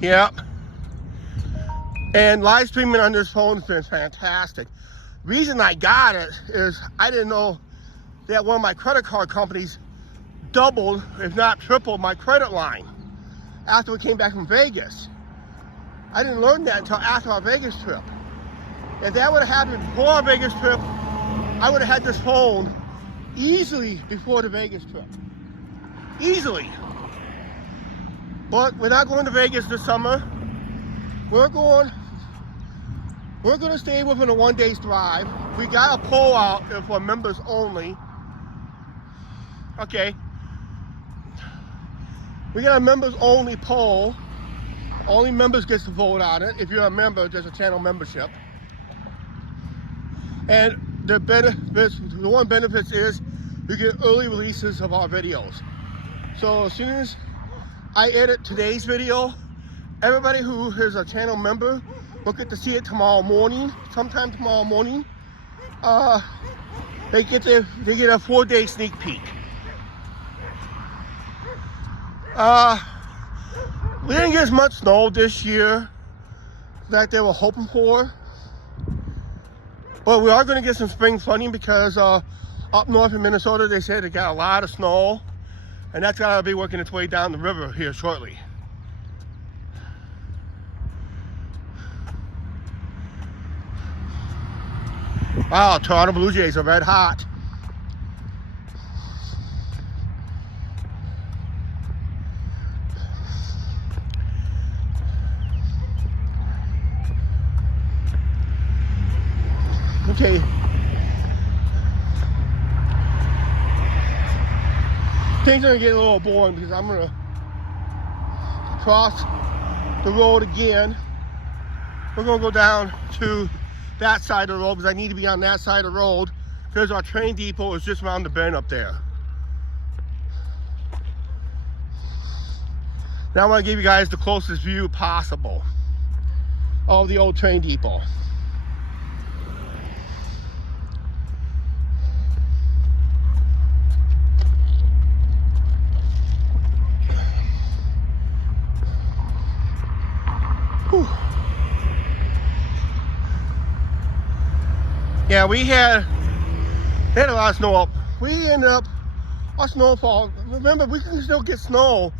Yep. And live streaming on this phone has been fantastic. Reason I got it is I didn't know that one of my credit card companies doubled, if not tripled, my credit line after we came back from Vegas. I didn't learn that until after our Vegas trip. If that would have happened before our Vegas trip, I would have had this phone easily before the Vegas trip. Easily. But we're not going to Vegas this summer. We're going to stay within a 1 day's drive. We got a poll out for members only. Okay. We got a members only poll. Only members gets to vote on it. If you're a member, there's a channel membership. And the benefits, the one benefit is you get early releases of our videos. So as soon as I edit today's video, everybody who is a channel member will get to see it tomorrow morning, sometime tomorrow morning. They get a 4-day sneak peek. We didn't get as much snow this year that they were hoping for, but we are going to get some spring flooding because up north in Minnesota they said they got a lot of snow, and that's got to be working its way down the river here shortly. Wow, Toronto Blue Jays are red hot. Okay. Things are gonna get a little boring because I'm gonna cross the road again. We're gonna go down to that side of the road because I need to be on that side of the road because our train depot is just around the bend up there. Now I want to give you guys the closest view possible of the old train depot. Whew. Yeah, we had a lot of snow up. We ended up, our snowfall, remember we can still get snow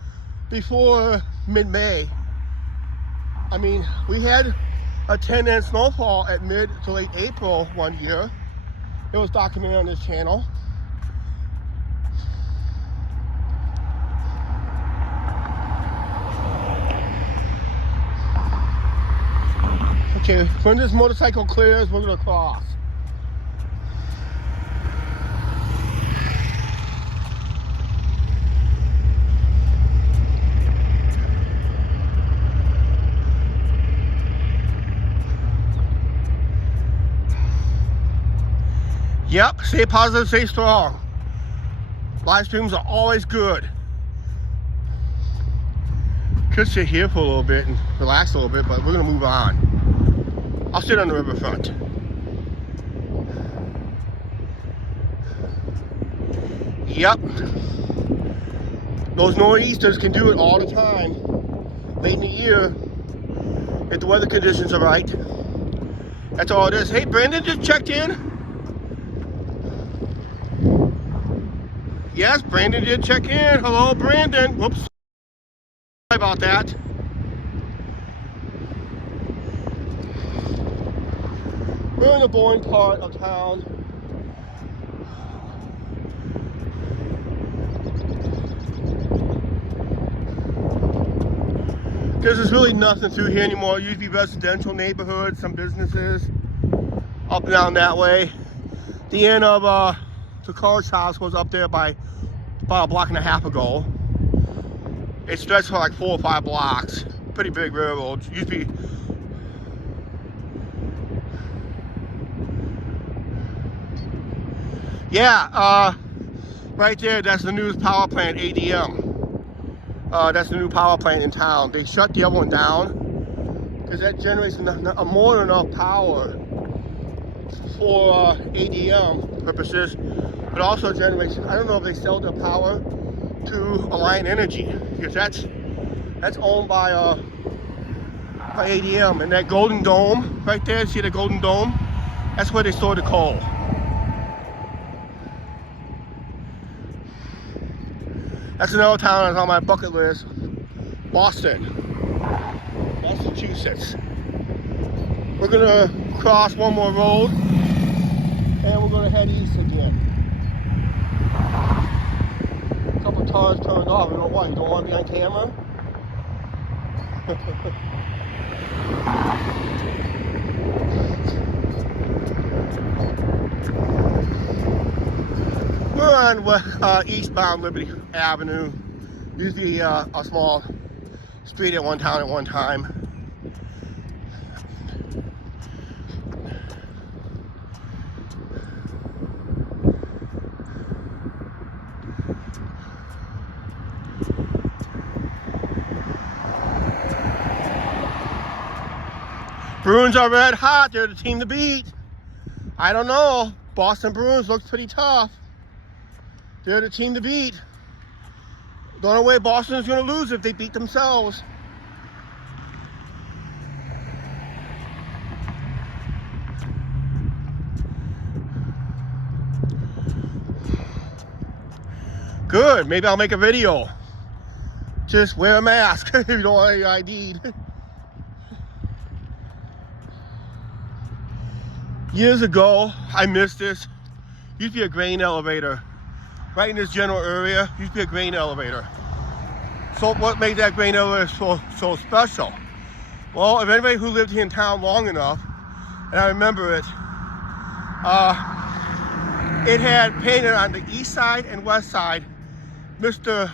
before mid-May. I mean, we had a 10-inch snowfall at mid to late April one year. It was documented on this channel. Okay, when this motorcycle clears, we're gonna cross. Yep, stay positive, stay strong. Live streams are always good. Could sit here for a little bit and relax a little bit, but we're gonna move on. I'll sit on the riverfront. Yep. Those nor'easters can do it all the time. Late in the year, if the weather conditions are right. That's all it is. Hey, Brandon just checked in. Yes, Brandon did check in. Hello, Brandon. Whoops. Sorry about that. We're in the boring part of town. There's really nothing through here anymore. Usually residential neighborhoods, some businesses. up and down that way. The end of the college house was up there by about a block and a half ago. It stretched for like 4 or 5 blocks. Pretty big railroad. Used to be. Yeah, right there, that's the new power plant, ADM. That's the new power plant in town. They shut the other one down because that generates more than enough power for ADM purposes, but also generates, I don't know if they sell their power to Alliant Energy, because that's owned by ADM. And that Golden Dome right there, see the Golden Dome? That's where they store the coal. That's another town that's on my bucket list. Boston, Massachusetts. We're gonna cross one more road and we're gonna head east again. A couple of cars turned off. You know why? You don't want to be on camera? We're on eastbound Liberty Avenue. Usually a small street at one town at one time. Bruins are red hot. They're the team to beat. I don't know. Boston Bruins looks pretty tough. They're the team to beat. The only way Boston is going to lose if they beat themselves. Good. Maybe I'll make a video. Just wear a mask if you don't want your ID. Years ago, I missed this. Used to be a grain elevator. Right in this general area, used to be a grain elevator. So what made that grain elevator so special? Well, if anybody who lived here in town long enough, and I remember it, it had painted on the east side and west side, Mr.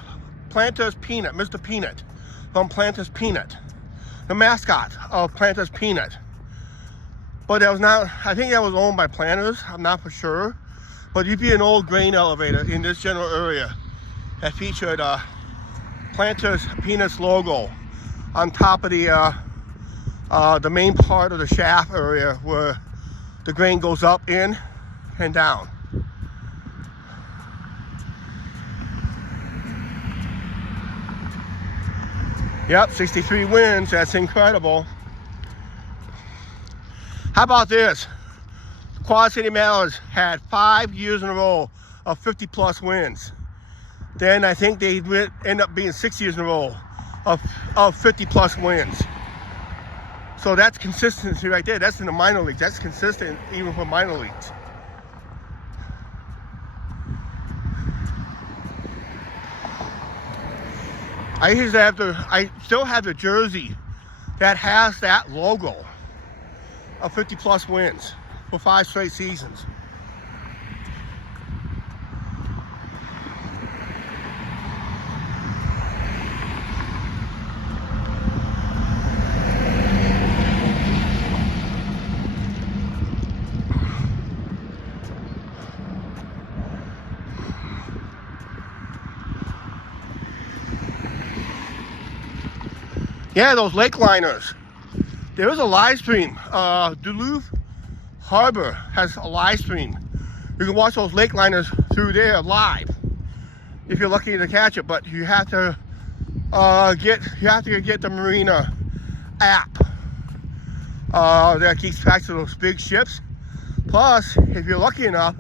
Planters Peanut, Mr. Peanut, from Planters Peanut, the mascot of Planters Peanut. But that was not, I think that was owned by Planters, I'm not for sure. But you'd be an old grain elevator in this general area that featured Planters Peanuts logo on top of the main part of the shaft area where the grain goes up, in, and down. Yep, 63 wins. That's incredible. How about this? Quad City Mallards had 5 years in a row of 50-plus wins. Then I think they end up being 6 years in a row of 50-plus wins. So that's consistency right there. That's in the minor leagues. That's consistent even for minor leagues. I still have the jersey that has that logo of 50-plus wins for 5 straight seasons. Yeah, those lake liners. There is a live stream. Duluth Harbor has a live stream. You can watch those lake liners through there live if you're lucky to catch it. But you have to get the Marina app that keeps track of those big ships. Plus, if you're lucky enough,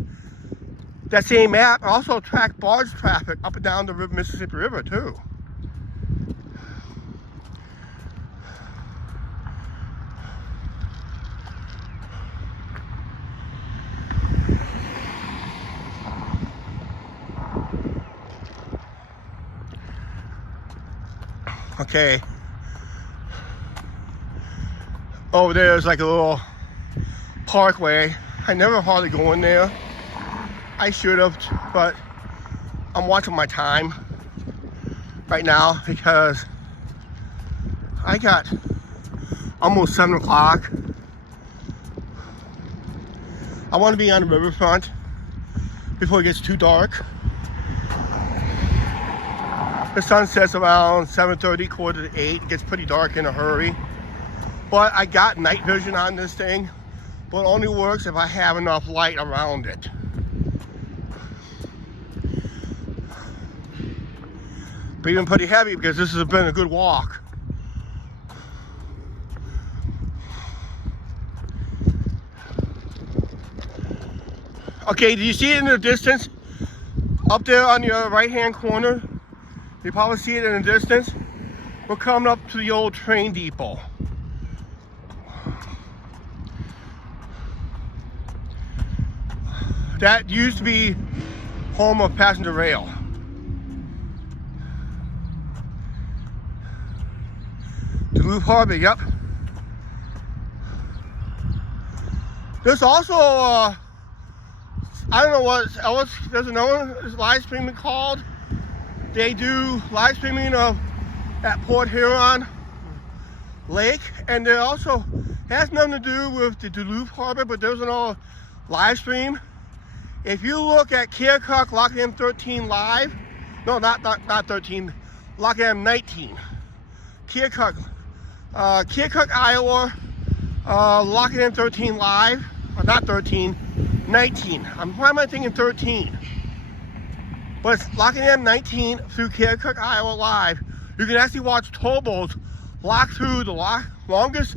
that same app also tracks barge traffic up and down the Mississippi River too. Okay. Over there's like a little Parkway. I never hardly go in there. I should have, but I'm watching my time right now because I got almost 7 o'clock. I want to be on the riverfront before it gets too dark. The sun sets around 7:30, quarter to 8. It gets pretty dark in a hurry. But I got night vision on this thing, but it only works if I have enough light around it. Breathing pretty heavy because this has been a good walk. Okay, do you see it in the distance? Up there on your right-hand corner? You probably see it in the distance. We're coming up to the old train depot. That used to be home of passenger rail. Duluth Harbor, yep. There's also, I don't know what else, there's another live streaming called. They do live streaming of at Port Huron Lake, and they also has nothing to do with the Duluth Harbor, but there's another live stream. If you look at Keokuk Lock M 13 live, no, not 13, Lock M 19, Keokuk, Iowa, Lock M 13 live, or not 13, 19. Why am I thinking 13? But it's Lock M 19 through Keokuk, Iowa live. You can actually watch towboats lock through the longest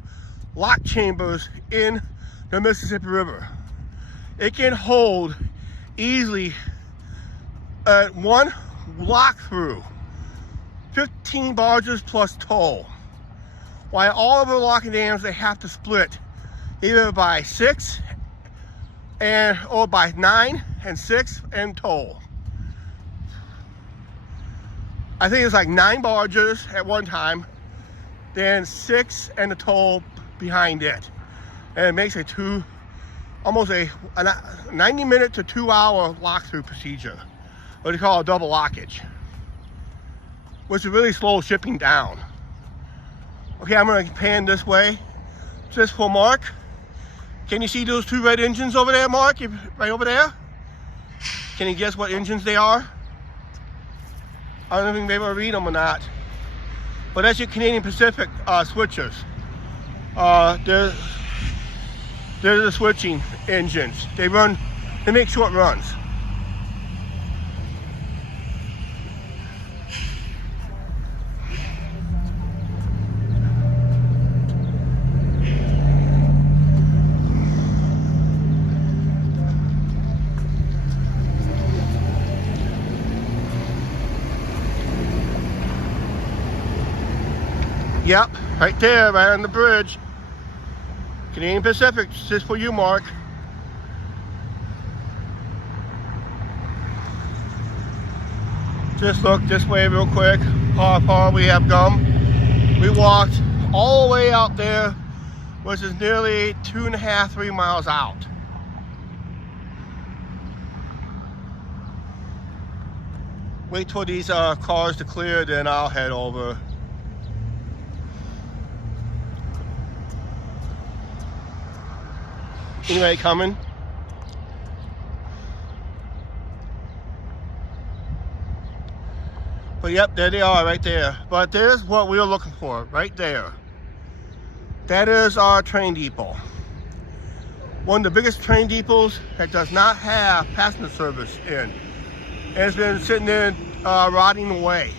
lock chambers in the Mississippi River. It can hold easily one lock through 15 barges plus tow. While all of the locking dams, they have to split either by 6 or by 9 and 6 and tow. I think it's like 9 barges at one time, then 6 and the tow behind it. And it makes almost a 90-minute to 2-hour lock-through procedure, what they call a double lockage, which is really slow shipping down. Okay, I'm gonna pan this way, just for Mark. Can you see those 2 red engines over there, Mark? Right over there? Can you guess what engines they are? I don't know if you can able to read them or not. But that's your Canadian Pacific switchers. They're the switching engines. They make short runs. Yep, right there, right on the bridge. Canadian Pacific, just for you, Mark. Just look this way real quick. How far we have come. We walked all the way out there, which is nearly 2.5, 3 miles out. Wait till these cars to clear, then I'll head over. Anybody coming? But yep, there they are right there. But there's what we were looking for, right there. That is our train depot. One of the biggest train depots that does not have passenger service in. And it's been sitting there rotting away.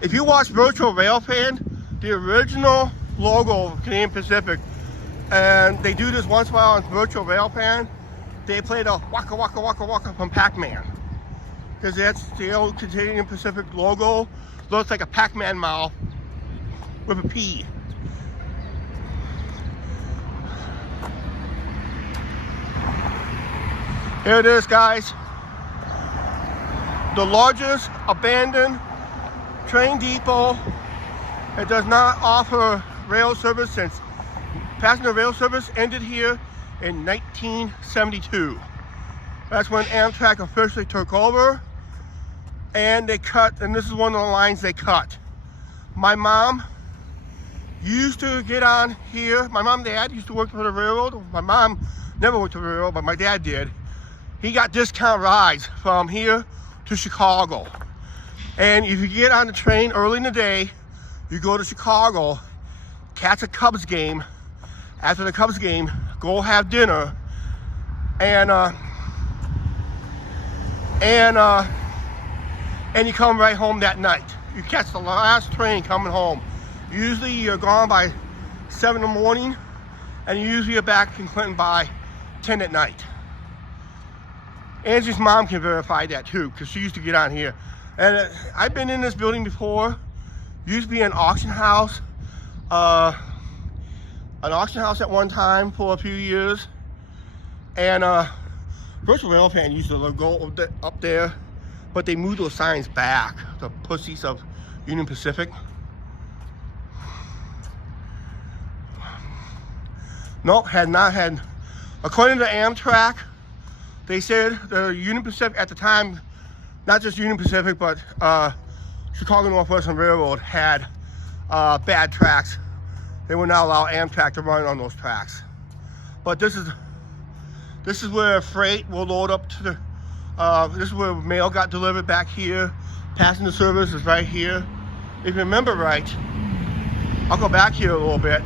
If you watch Virtual Railpan, the original logo of Canadian Pacific, and they do this once in a while on Virtual Railpan, they play the Waka Waka Waka Waka from Pac-Man. Because that's the old Canadian Pacific logo. Looks like a Pac-Man mouth with a P. Here it is, guys. The largest abandoned train depot. It does not offer rail service since passenger rail service ended here in 1972. That's when Amtrak officially took over, and they cut, and this is one of the lines they cut. My mom used to get on here. My mom and dad used to work for the railroad. My mom never worked for the railroad, but my dad did. He got discount rides from here to Chicago. And if you get on the train early in the day, you go to Chicago, catch a Cubs game. After the Cubs game, go have dinner, and you come right home that night. You catch the last train coming home. Usually you're gone by 7 in the morning, and usually you're back in Clinton by 10 at night. Angie's mom can verify that too, because she used to get on here. And I've been in this building before. Used to be an auction house. An auction house at one time for a few years. And Virtual Railpan used to go up there, but they moved those signs back. The pussies of Union Pacific. Nope, had not had. According to Amtrak, they said the Union Pacific at the time, not just Union Pacific, but Chicago Northwestern Railroad had bad tracks. They would not allow Amtrak to run on those tracks. But this is where freight will load up to the. This is where mail got delivered back here. Passenger service is right here. If you remember right, I'll go back here a little bit.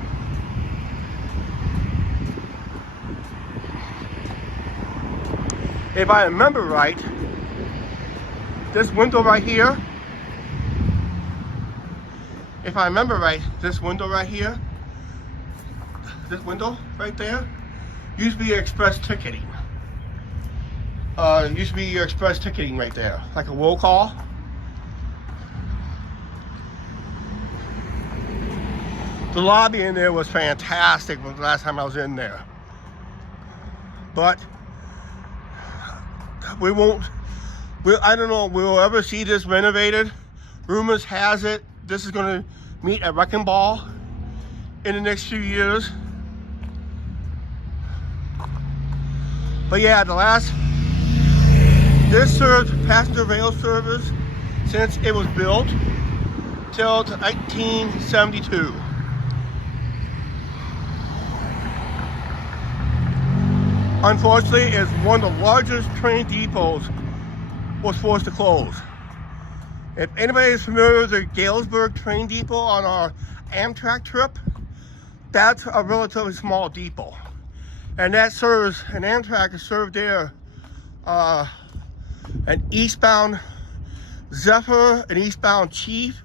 If I remember right, this window right here, if I remember right, this window right here, this window right there, used to be your express ticketing. Used to be your express ticketing right there, like a roll call. The lobby in there was fantastic the last time I was in there. But I don't know, we'll ever see this renovated. Rumors has it this is going to meet a wrecking ball in the next few years. But yeah, this served passenger rail service since it was built till 1972. Unfortunately, it's one of the largest train depots was forced to close. If anybody is familiar with the Galesburg train depot on our Amtrak trip, that's a relatively small depot. And that serves, and Amtrak is served there, an eastbound Zephyr, an eastbound Chief,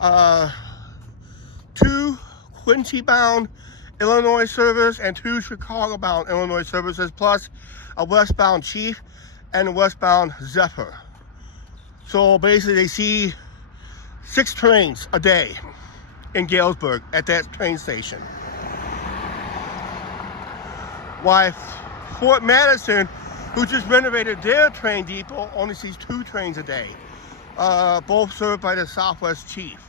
2 Quincy-bound Illinois service, and 2 Chicago-bound Illinois services, plus a westbound Chief and a westbound Zephyr. So basically they see 6 trains a day in Galesburg at that train station. Why Fort Madison, who just renovated their train depot, only sees 2 trains a day, both served by the Southwest Chief.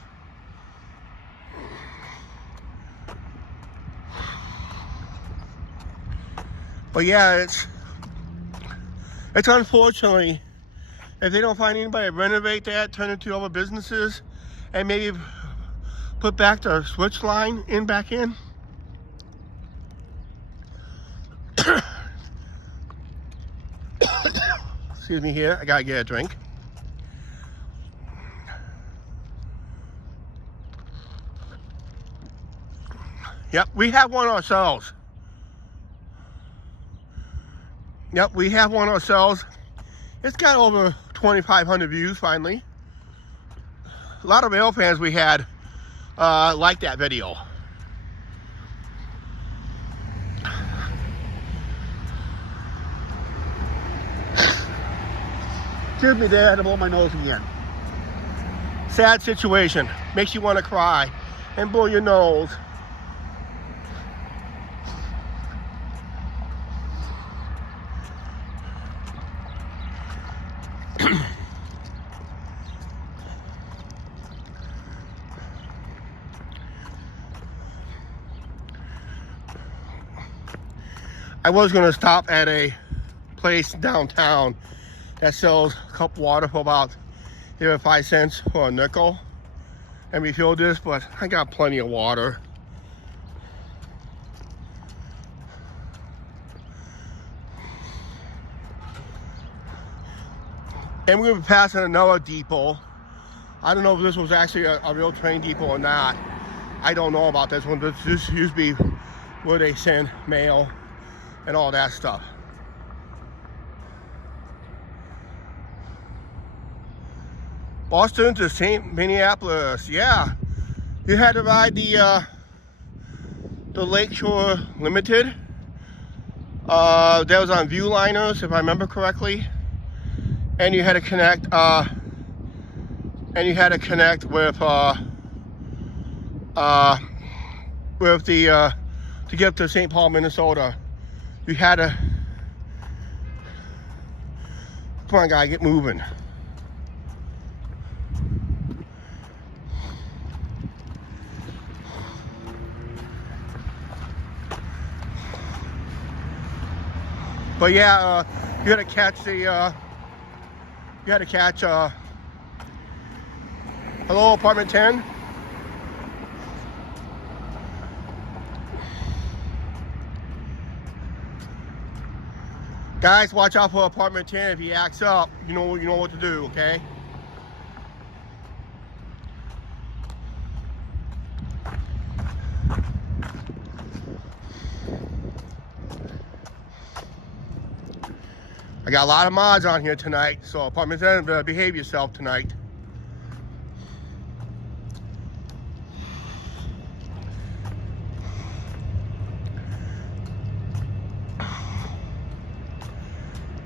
But yeah, it's unfortunately, if they don't find anybody to renovate that, turn it to other businesses, and maybe put back the switch line back in. Excuse me here, I gotta get a drink. Yep, we have one ourselves. Yep, we have one ourselves. It's got over 2,500 views finally. A lot of rail fans we had liked that video. Excuse me there, I had to blow my nose again. Sad situation. Makes you want to cry and blow your nose. I was gonna stop at a place downtown that sells a cup of water for about 5 cents or a nickel and refill this, but I got plenty of water. And we're gonna be passing another depot. I don't know if this was actually a real train depot or not. I don't know about this one, but this used to be where they send mail and all that stuff. Boston to St. Minneapolis, yeah. You had to ride the Lakeshore Limited. That was on Viewliners, if I remember correctly. And you had to connect, with the to get to St. Paul, Minnesota. You had to, come on guy, get moving. But yeah, you had to catch the, hello, apartment 10. Guys, watch out for apartment 10. If he acts up, you know what to do, okay? I got a lot of mods on here tonight, so apartment 10, behave yourself tonight.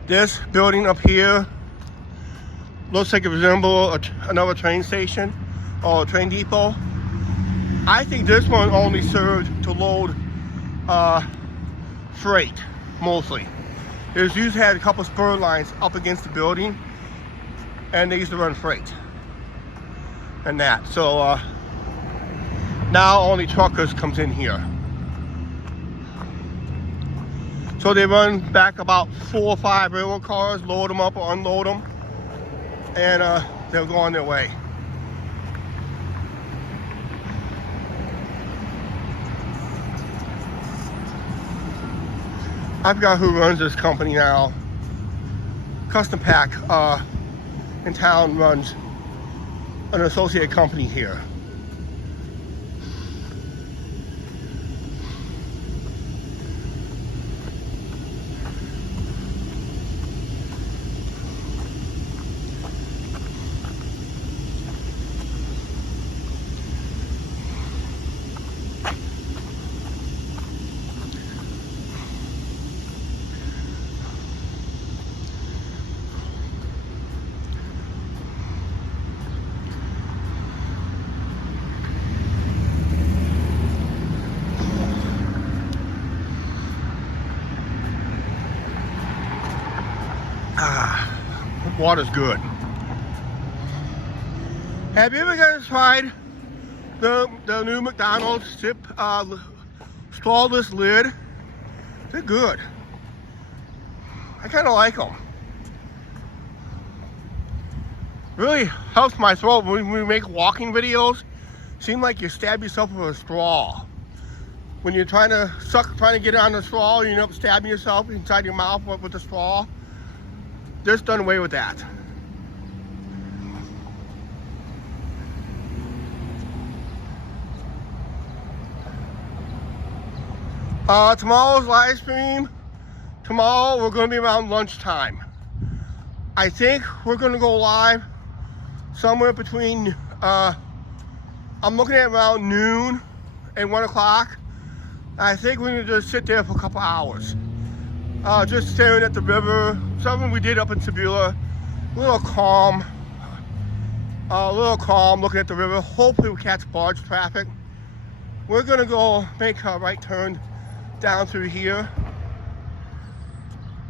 This building up here looks like it resembles another train station or a train depot. I think this one only served to load freight, mostly. It was used to have a couple spur lines up against the building, and they used to run freight and that. So now only truckers comes in here. So they run back about 4 or 5 railroad cars, load them up or unload them, and they'll go on their way. I forgot who runs this company now. Custom Pack in town runs an associate company here. Water's good. Have you ever guys tried the new McDonald's strawless lid? They're good. I kind of like them. Really helps my throat when we make walking videos. Seem like you stab yourself with a straw. When you're trying to get it on the straw, you end up stabbing yourself inside your mouth with the straw. Just done away with that. Tomorrow's live stream. Tomorrow we're going to be around lunchtime. I think we're going to go live somewhere between, I'm looking at around noon and 1 o'clock. I think we're going to just sit there for a couple hours. Just staring at the river. Something we did up in Sebula. A little calm, looking at the river. Hopefully we catch barge traffic. We're gonna go make a right turn down through here.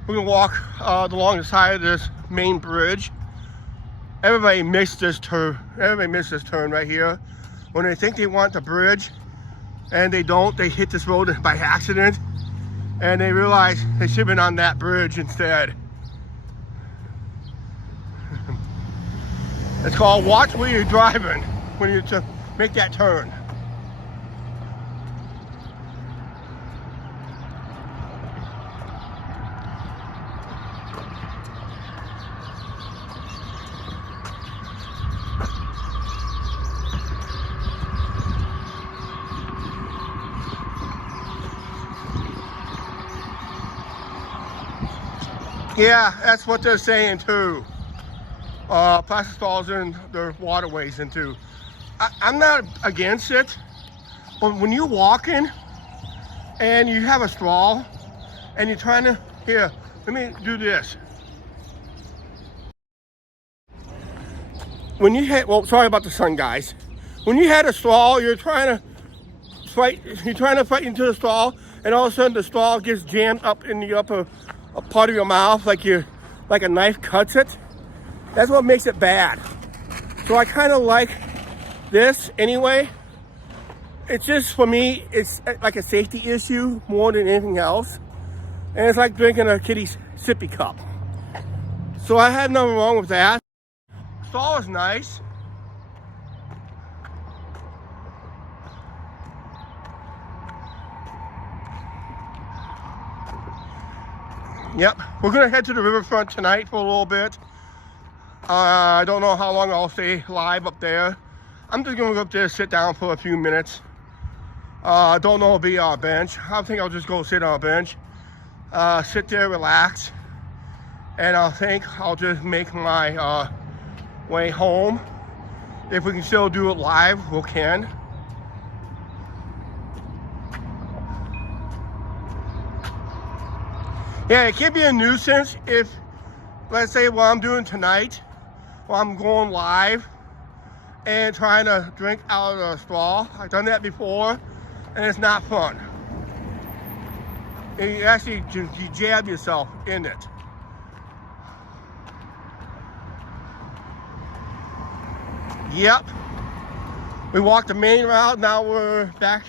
We're gonna walk along the side of this main bridge. Everybody missed this turn. Everybody missed this turn right here. When they think they want the bridge and they don't, they hit this road by accident. and they realized they should have been on that bridge instead. It's called watch where you're driving when you make that turn. Yeah, that's what they're saying too. Plastic straws in their waterways into. I'm not against it, but when you're walking and you have a straw and you're trying to, here, let me do this. When you had, well, sorry about the sun, guys. When you had a straw, you're trying to fight into the straw, and all of a sudden the straw gets jammed up in the upper part of your mouth, like a knife cuts it. That's what makes it bad. So I kind of like this anyway. It's just, for me, it's like a safety issue more than anything else. And it's like drinking a kiddie's sippy cup. So I had nothing wrong with that. Straw is nice. Yep, we're gonna head to the riverfront tonight for a little bit. I don't know how long I'll stay live up there. I'm just gonna go up there, sit down for a few minutes. Don't know it'll be on a bench. I think I'll just go sit on a bench, sit there, relax, and I think I'll just make my way home. If we can still do it live, we can. Yeah, it can be a nuisance if, let's say, what I'm doing tonight, while I'm going live and trying to drink out of a straw. I've done that before, and it's not fun. And you actually you jab yourself in it. Yep. We walked the main route, now we're back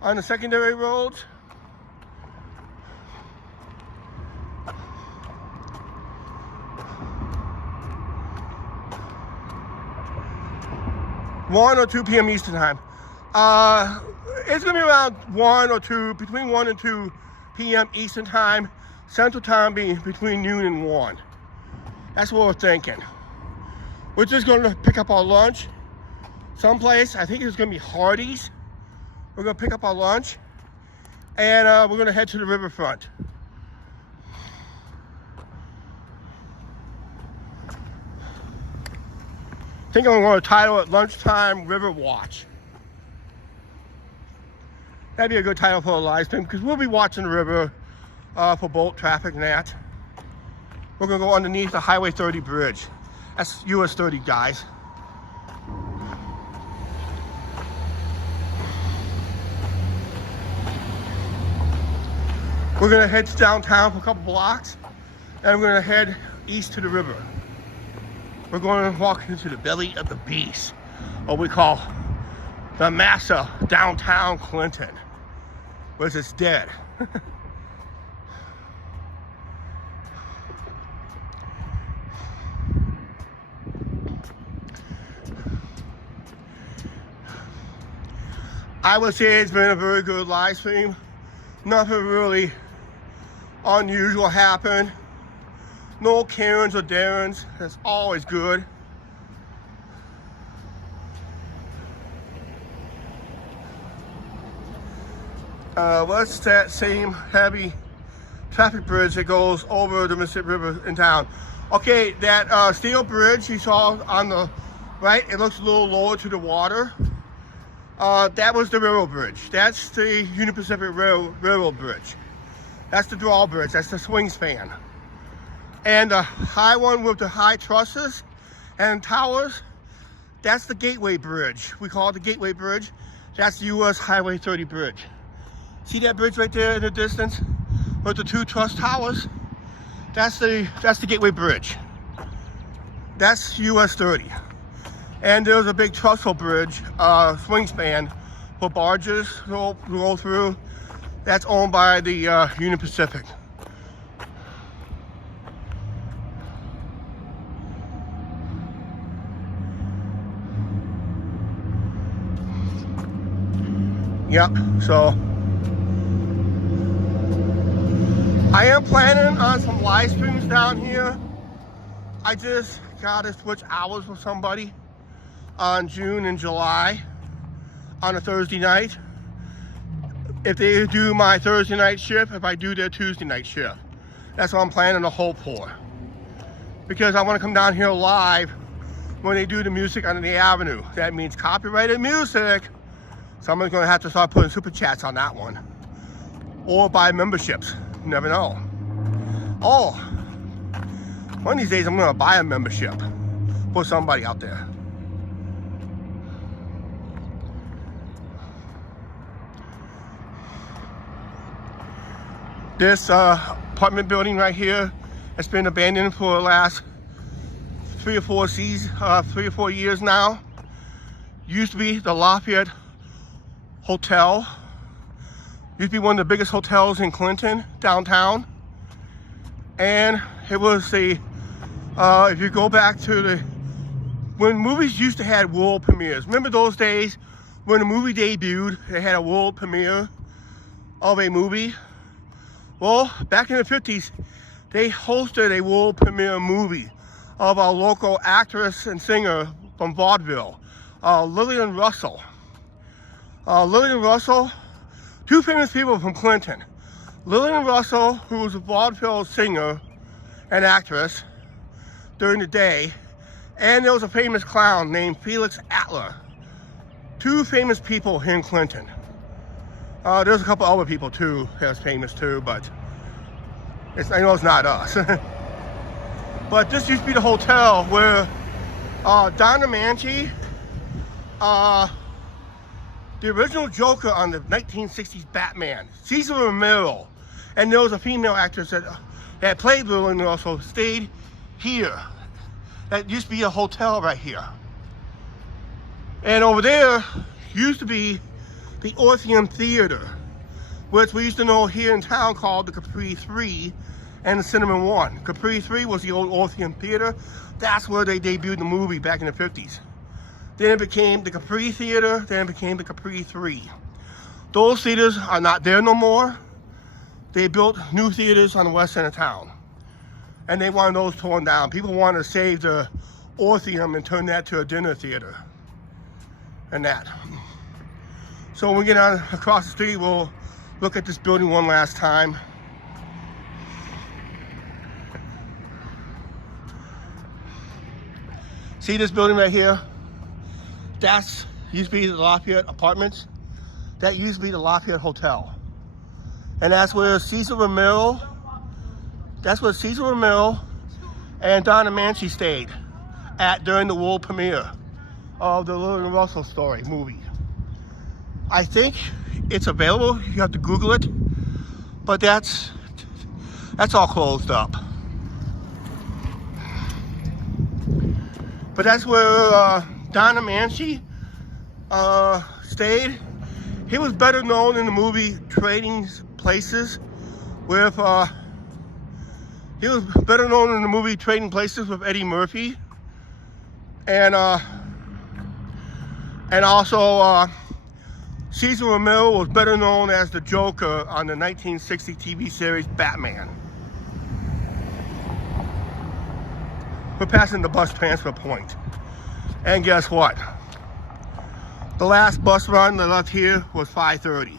on the secondary roads. One or 2 p.m. Eastern time. It's gonna be around 1 or 2, between 1 and 2 p.m. Eastern time. Central time being between noon and 1. That's what we're thinking. We're just gonna pick up our lunch someplace. I think it's gonna be Hardee's. We're gonna pick up our lunch, and we're gonna head to the riverfront. I think I'm going to title it Lunchtime River Watch. That'd be a good title for a live stream, because we'll be watching the river for boat traffic and that. We're going to go underneath the Highway 30 bridge. That's US 30, guys. We're going to head to downtown for a couple blocks, and we're going to head east to the river. We're going to walk into the belly of the beast, what we call the Massa downtown Clinton, which is dead. I would say it's been a very good live stream. Nothing really unusual happened. No Karens or Darrens. That's always good. What's that same heavy traffic bridge that goes over the Mississippi River in town? Okay, that steel bridge you saw on the right, it looks a little lower to the water. That was the railroad bridge. That's the Union Pacific Railroad Bridge. That's the drawbridge. That's the swing span. And the high one with the high trusses and towers, that's the Gateway Bridge. We call it the Gateway Bridge. That's the US Highway 30 bridge. See that bridge right there in the distance with the 2 truss towers? That's the Gateway Bridge. That's US 30. And there's a big trestle bridge, swing span for barges to go through. That's owned by the Union Pacific. Yep, so I am planning on some live streams down here. I just gotta switch hours with somebody on June and July on a Thursday night. If they do my Thursday night shift, if I do their Tuesday night shift. That's what I'm planning to hope for. Because I want to come down here live when they do the music on the Avenue. That means copyrighted music. Someone's gonna have to start putting super chats on that one. Or buy memberships, you never know. Oh, one of these days I'm gonna buy a membership for somebody out there. This apartment building right here has been abandoned for the last 3 or 4 years now. Used to be the Lafayette Hotel. Used to be one of the biggest hotels in Clinton, downtown. And it was the, if you go back to when movies used to have world premieres. Remember those days when a movie debuted, they had a world premiere of a movie? Well, back in the 50s, they hosted a world premiere movie of a local actress and singer from vaudeville, Lillian Russell. Lillian Russell, two famous people from Clinton. Lillian Russell, who was a vaudeville singer and actress during the day, and there was a famous clown named Felix Adler. Two famous people here in Clinton. There's a couple other people too that's famous too, but I know it's not us. But this used to be the hotel where Donna Manchi, the original Joker on the 1960s Batman, Cesar Romero, and there was a female actress that played Lillian Russell, stayed here. That used to be a hotel right here. And over there used to be the Orpheum Theater, which we used to know here in town called the Capri 3 and the Cinnamon 1. Capri 3 was the old Orpheum Theater. That's where they debuted the movie back in the 50s. Then it became the Capri Theater, then it became the Capri 3. Those theaters are not there no more. They built new theaters on the west end of town. And they wanted those torn down. People wanted to save the Orpheum and turn that to a dinner theater. And that. So when we get on across the street, we'll look at this building one last time. See this building right here? That's used to be the Lafayette Apartments. That used to be the Lafayette Hotel. And that's where Cesar Romero and Donna Manchi stayed at during the world premiere of the Lillian Russell story movie. I think it's available, you have to Google it, but that's all closed up. But that's where Donna Manchi stayed. He was better known in the movie Trading Places with, he was better known in the movie Trading Places with Eddie Murphy. And also, Cesar Romero was better known as the Joker on the 1960 TV series Batman. We're passing the bus transfer point. And guess what? The last bus run that left here was 5:30.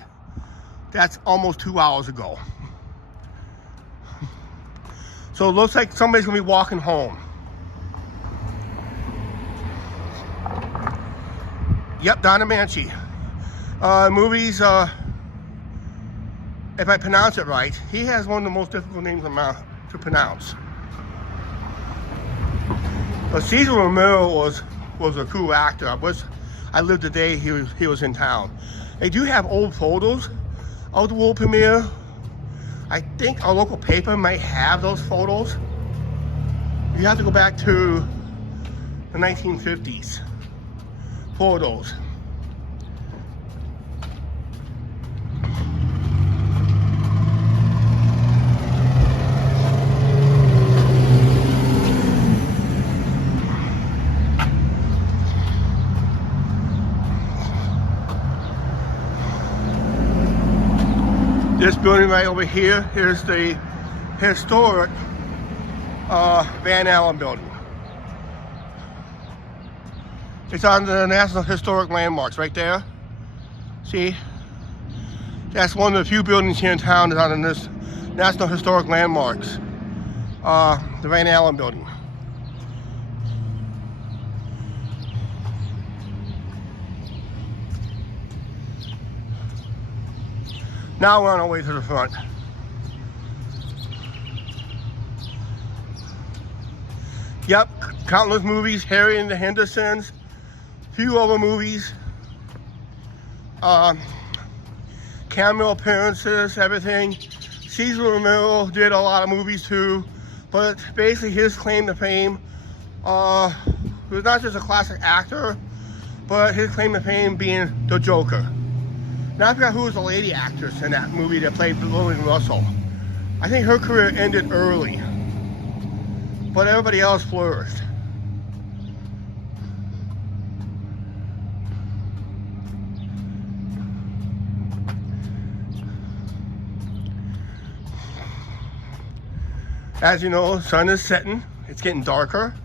That's almost 2 hours ago. So it looks like somebody's gonna be walking home. Yep, Donna Manchi. Movies, if I pronounce it right, he has one of the most difficult names to pronounce. But Cesar Romero was a cool actor. I lived the day he was in town. They do have old photos of the world premiere. I think our local paper might have those photos. You have to go back to the 1950s for those. This building right over here is the historic Van Allen building. It's on the National Historic Landmarks right there. See? That's one of the few buildings here in town that's on this National Historic Landmarks. The Van Allen building. Now we're on our way to the front. Yep, countless movies, Harry and the Hendersons, few other movies, cameo appearances, everything. Cesar Romero did a lot of movies too, but basically his claim to fame was not just a classic actor, but his claim to fame being the Joker. Now I forgot who was the lady actress in that movie that played Lillian Russell. I think her career ended early, but everybody else flourished. As you know, the sun is setting. It's getting darker.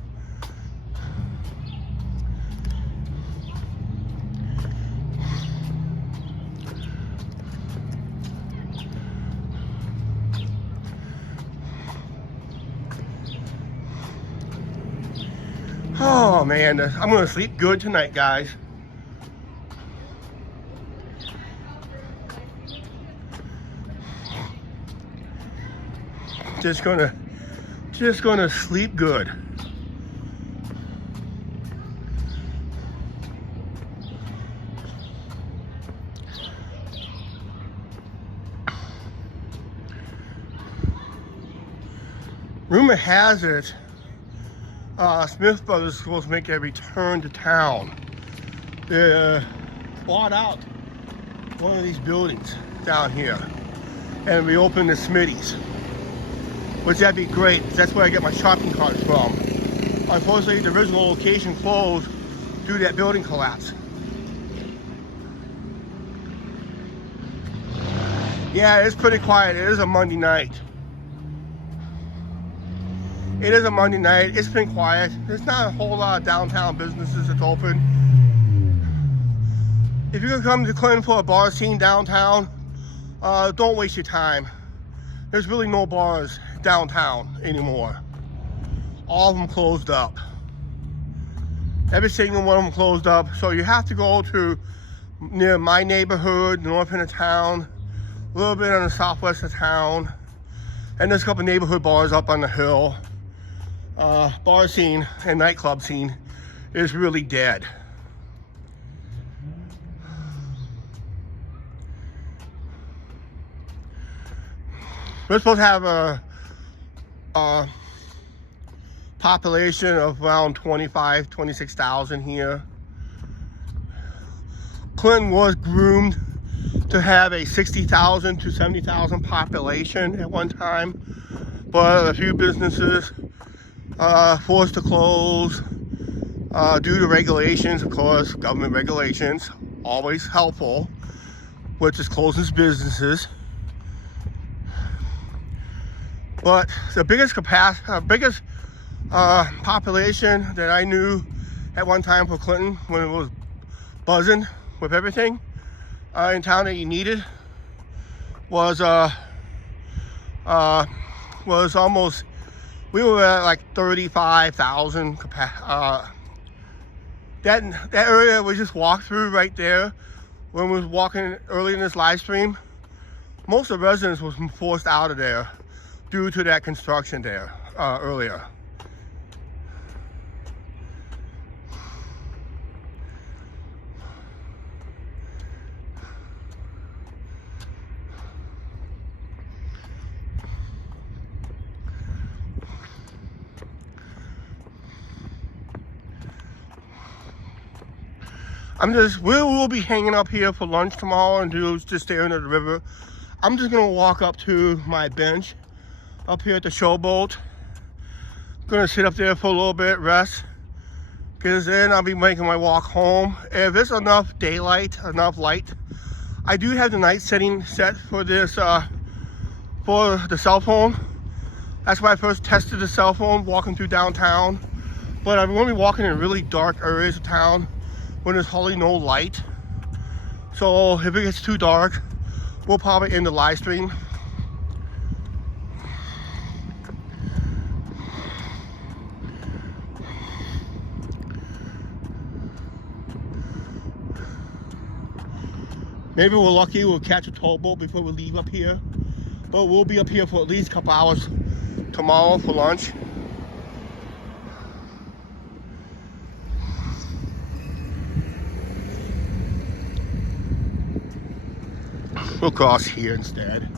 Oh man, I'm gonna sleep good tonight, guys. Just gonna sleep good. Rumor has it, Smith Brothers is supposed to make a return to town. They bought out one of these buildings down here and reopened the Smitty's, which that'd be great. That's where I get my shopping carts from. Unfortunately, the original location closed due to that building collapse. Yeah, it's pretty quiet. It is a Monday night. It is a Monday night. It's been quiet. There's not a whole lot of downtown businesses that's open. If you're gonna come to Clinton for a bar scene downtown, don't waste your time. There's really no bars downtown anymore. All of them closed up. Every single one of them closed up. So you have to go to near my neighborhood, the north end of town, a little bit on the southwest of town, and there's a couple neighborhood bars up on the hill. Bar scene and nightclub scene is really dead. We're supposed to have a population of around 26,000 here. Clinton was groomed to have a 60,000 to 70,000 population at one time, but a few businesses forced to close due to regulations. Of course, government regulations, always helpful, which is closing businesses. But the biggest population that I knew at one time for Clinton, when it was buzzing with everything in town that you needed, was almost, we were at like 35,000. That area we just walked through right there when we was walking early in this live stream, most of the residents was forced out of there due to that construction there earlier. We'll be hanging up here for lunch tomorrow and just staring at the river. I'm just gonna walk up to my bench up here at the Showboat. Gonna sit up there for a little bit, rest, because then I'll be making my walk home. If there's enough daylight, enough light, I do have the night setting set for this, for the cell phone. That's why I first tested the cell phone walking through downtown. But I'm going to be walking in really dark areas of town when there's hardly no light. So if it gets too dark, we'll probably end the live stream. Maybe we're lucky we'll catch a towboat before we leave up here. But we'll be up here for at least a couple hours tomorrow for lunch. We'll cross here instead.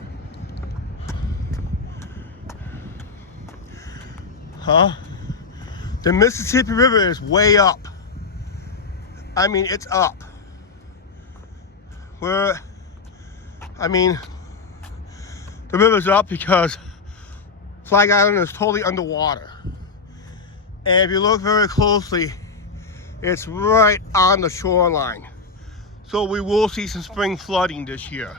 Huh? The Mississippi River is way up. I mean, it's up. The river's up because Flag Island is totally underwater. And if you look very closely, it's right on the shoreline. So we will see some spring flooding this year.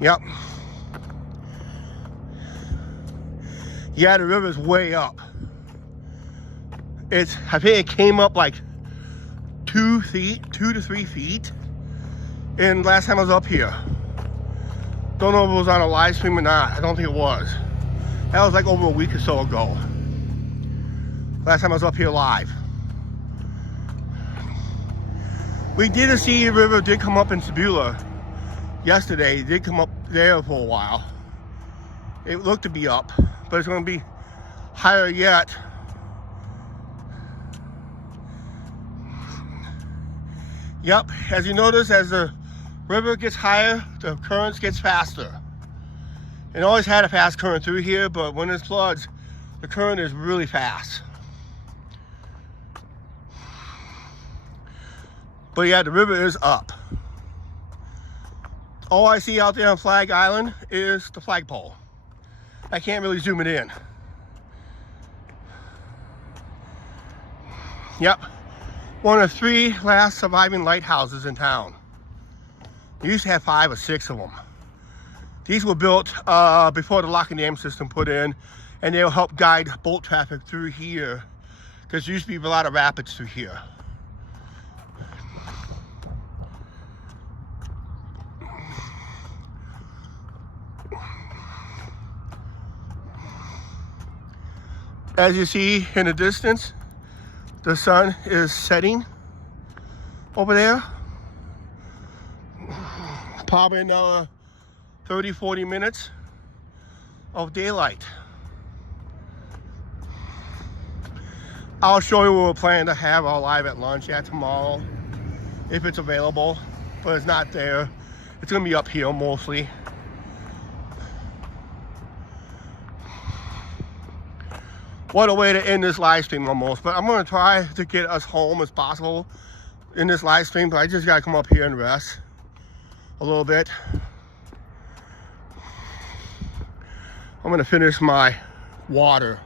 Yep. Yeah, the river's way up. I think it came up like 2 to 3 feet. And last time I was up here. Don't know if it was on a live stream or not. I don't think it was. That was like over a week or so ago. Last time I was up here live. We did see the river did come up in Sebula yesterday. It did come up there for a while. It looked to be up, but it's going to be higher yet. Yep, as you notice, as the river gets higher, the currents gets faster. It always had a fast current through here, but when it floods, the current is really fast. But yeah, the river is up. All I see out there on Flag Island is the flagpole. I can't really zoom it in. Yep, one of 3 last surviving lighthouses in town. We used to have 5 or 6 of them. These were built before the lock and dam system put in, and they'll help guide boat traffic through here, because there used to be a lot of rapids through here. As you see in the distance, the sun is setting over there. Probably another 30-40 minutes of daylight. I'll show you what we're planning to have our live at lunch at tomorrow, if it's available, but it's not there. It's gonna be up here mostly. What a way to end this live stream almost, but I'm gonna try to get us home as possible in this live stream, but I just gotta come up here and rest a little bit. I'm gonna finish my water.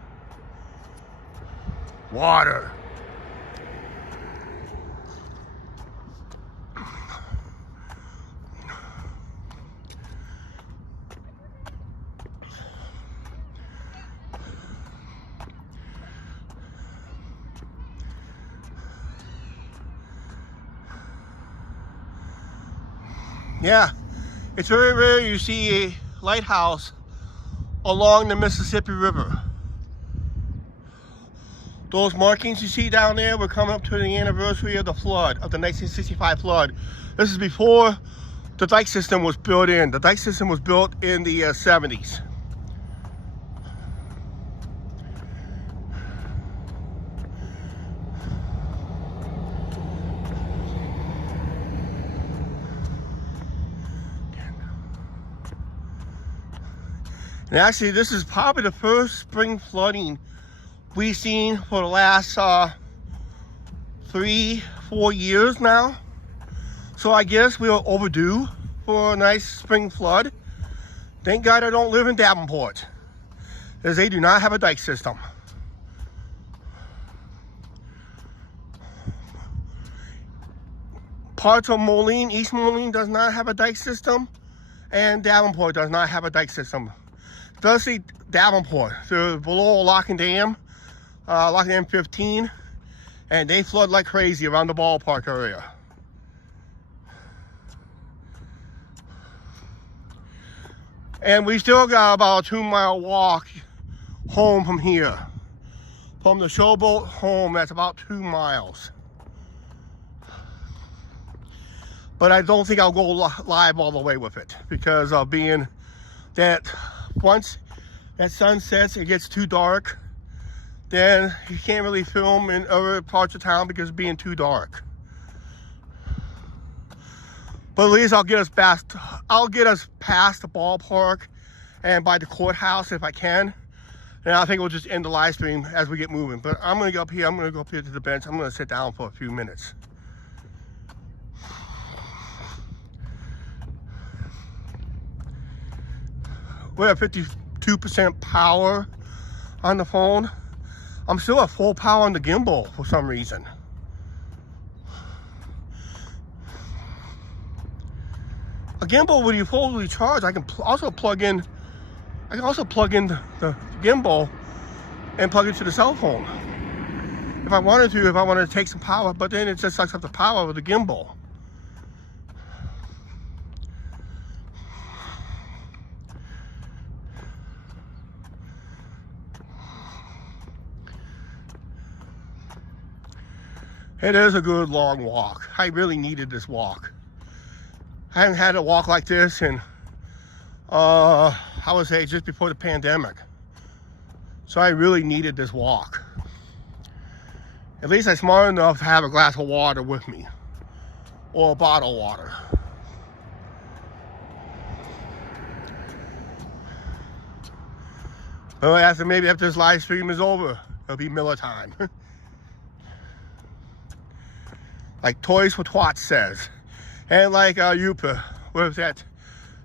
Yeah, it's very rare you see a lighthouse along the Mississippi River. Those markings you see down there, we're coming up to the anniversary of the flood, of the 1965 flood. This is before the dike system was built in. The dike system was built in the 70s. And actually, this is probably the first spring flooding we've seen for the last 3-4 years now. So I guess we are overdue for a nice spring flood. Thank God I don't live in Davenport. is they do not have a dike system. Parts of Moline, East Moline does not have a dike system, and Davenport does not have a dike system. Especially Davenport, they're below Locken Dam, Locken Dam 15, and they flood like crazy around the ballpark area. And we still got about a 2-mile walk home from here. From the Showboat home, that's about 2 miles. But I don't think I'll go live all the way with it, because of being that once that sun sets, it gets too dark, then you can't really film in other parts of town because it's being too dark. But at least I'll get us past the ballpark and by the courthouse if I can. And I think we'll just end the live stream as we get moving. But I'm gonna go up here. I'm gonna go up here to the bench. I'm gonna sit down for a few minutes. We're at 52% power on the phone. I'm still at full power on the gimbal for some reason. A gimbal, when you fully charge, I can also plug in the gimbal and plug it to the cell phone. If I wanted to take some power, but then it just sucks up the power of the gimbal. It is a good long walk. I really needed this walk. I haven't had a walk like this in, I would say just before the pandemic. So I really needed this walk. At least I'm smart enough to have a glass of water with me, or a bottle of water. But maybe after this live stream is over, it'll be Miller time. Like Toys for Twats says. And like Yupa with that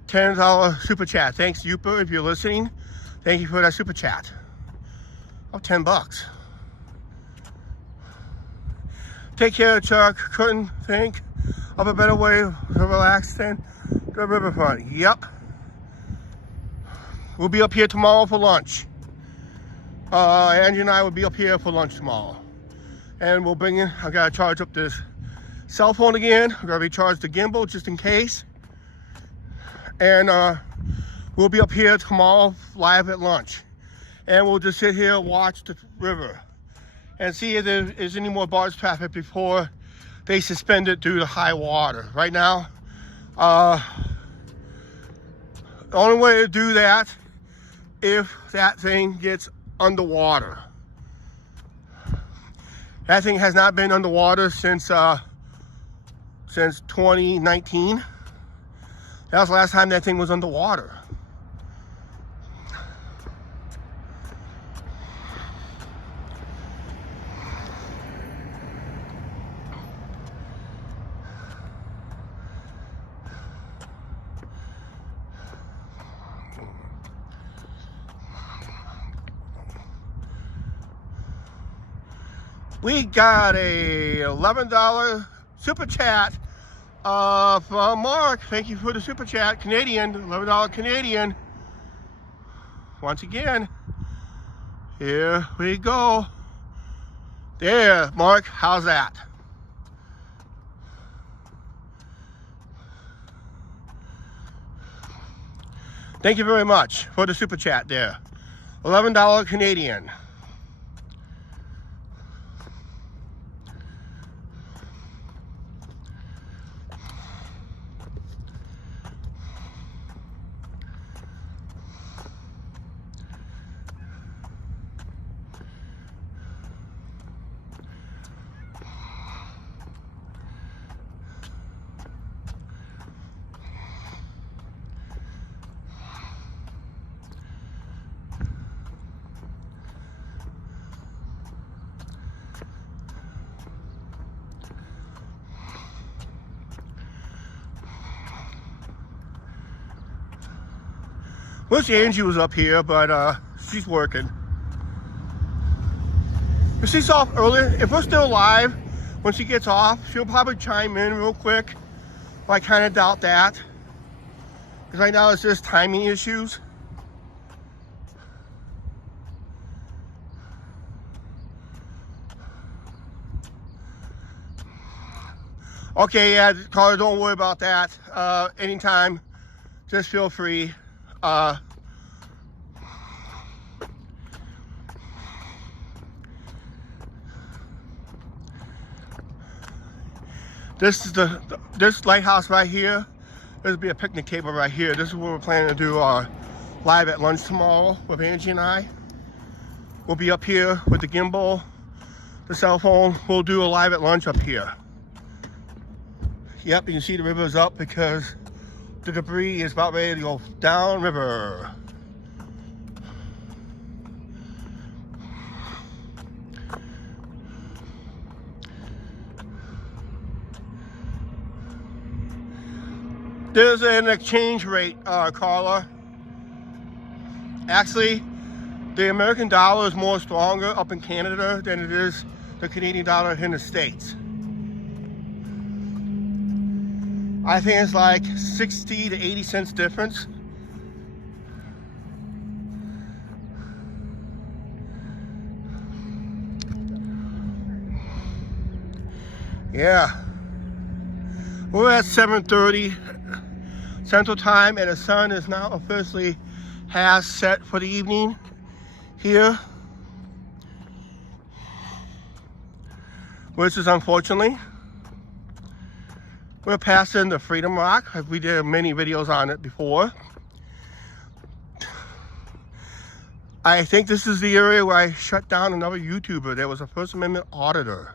$10 super chat. Thanks, Yupa, if you're listening. Thank you for that super chat. Oh, $10. Take care, Chuck. Couldn't think of a better way to relax than the riverfront. Yep. We'll be up here tomorrow for lunch. Angie and I will be up here for lunch tomorrow. And we'll bring in, I gotta charge up this cell phone again. I'm gonna recharge the gimbal just in case. And we'll be up here tomorrow live at lunch. And we'll just sit here and watch the river and see if there is any more barge traffic before they suspend it due to high water. Right now, the only way to do that if that thing gets underwater. That thing has not been underwater since 2019. That was the last time that thing was underwater. We got a $11 super chat from Mark. Thank you for the super chat. Canadian, $11 Canadian. Once again, here we go. There, Mark, how's that? Thank you very much for the super chat there. $11 Canadian. Wish Angie was up here, but she's working. If she's off early, if we're still live, when she gets off, she'll probably chime in real quick. But I kind of doubt that. Because right now it's just timing issues. Okay, yeah, caller, don't worry about that. Anytime, just feel free. This is this lighthouse right here. There'll be a picnic table right here. This is where we're planning to do our live at lunch tomorrow with Angie and I. We'll be up here with the gimbal, the cell phone. We'll do a live at lunch up here. Yep, you can see the river is up because the debris is about ready to go down river. There's an exchange rate, Carla. Actually, the American dollar is more stronger up in Canada than it is the Canadian dollar in the States. I think it's like 60 to 80 cents difference. Yeah. We're at 7:30 Central Time, and the sun is now officially has set for the evening here. Which is unfortunately. We're passing the Freedom Rock. We did many videos on it before. I think this is the area where I shut down another YouTuber. There was a First Amendment auditor.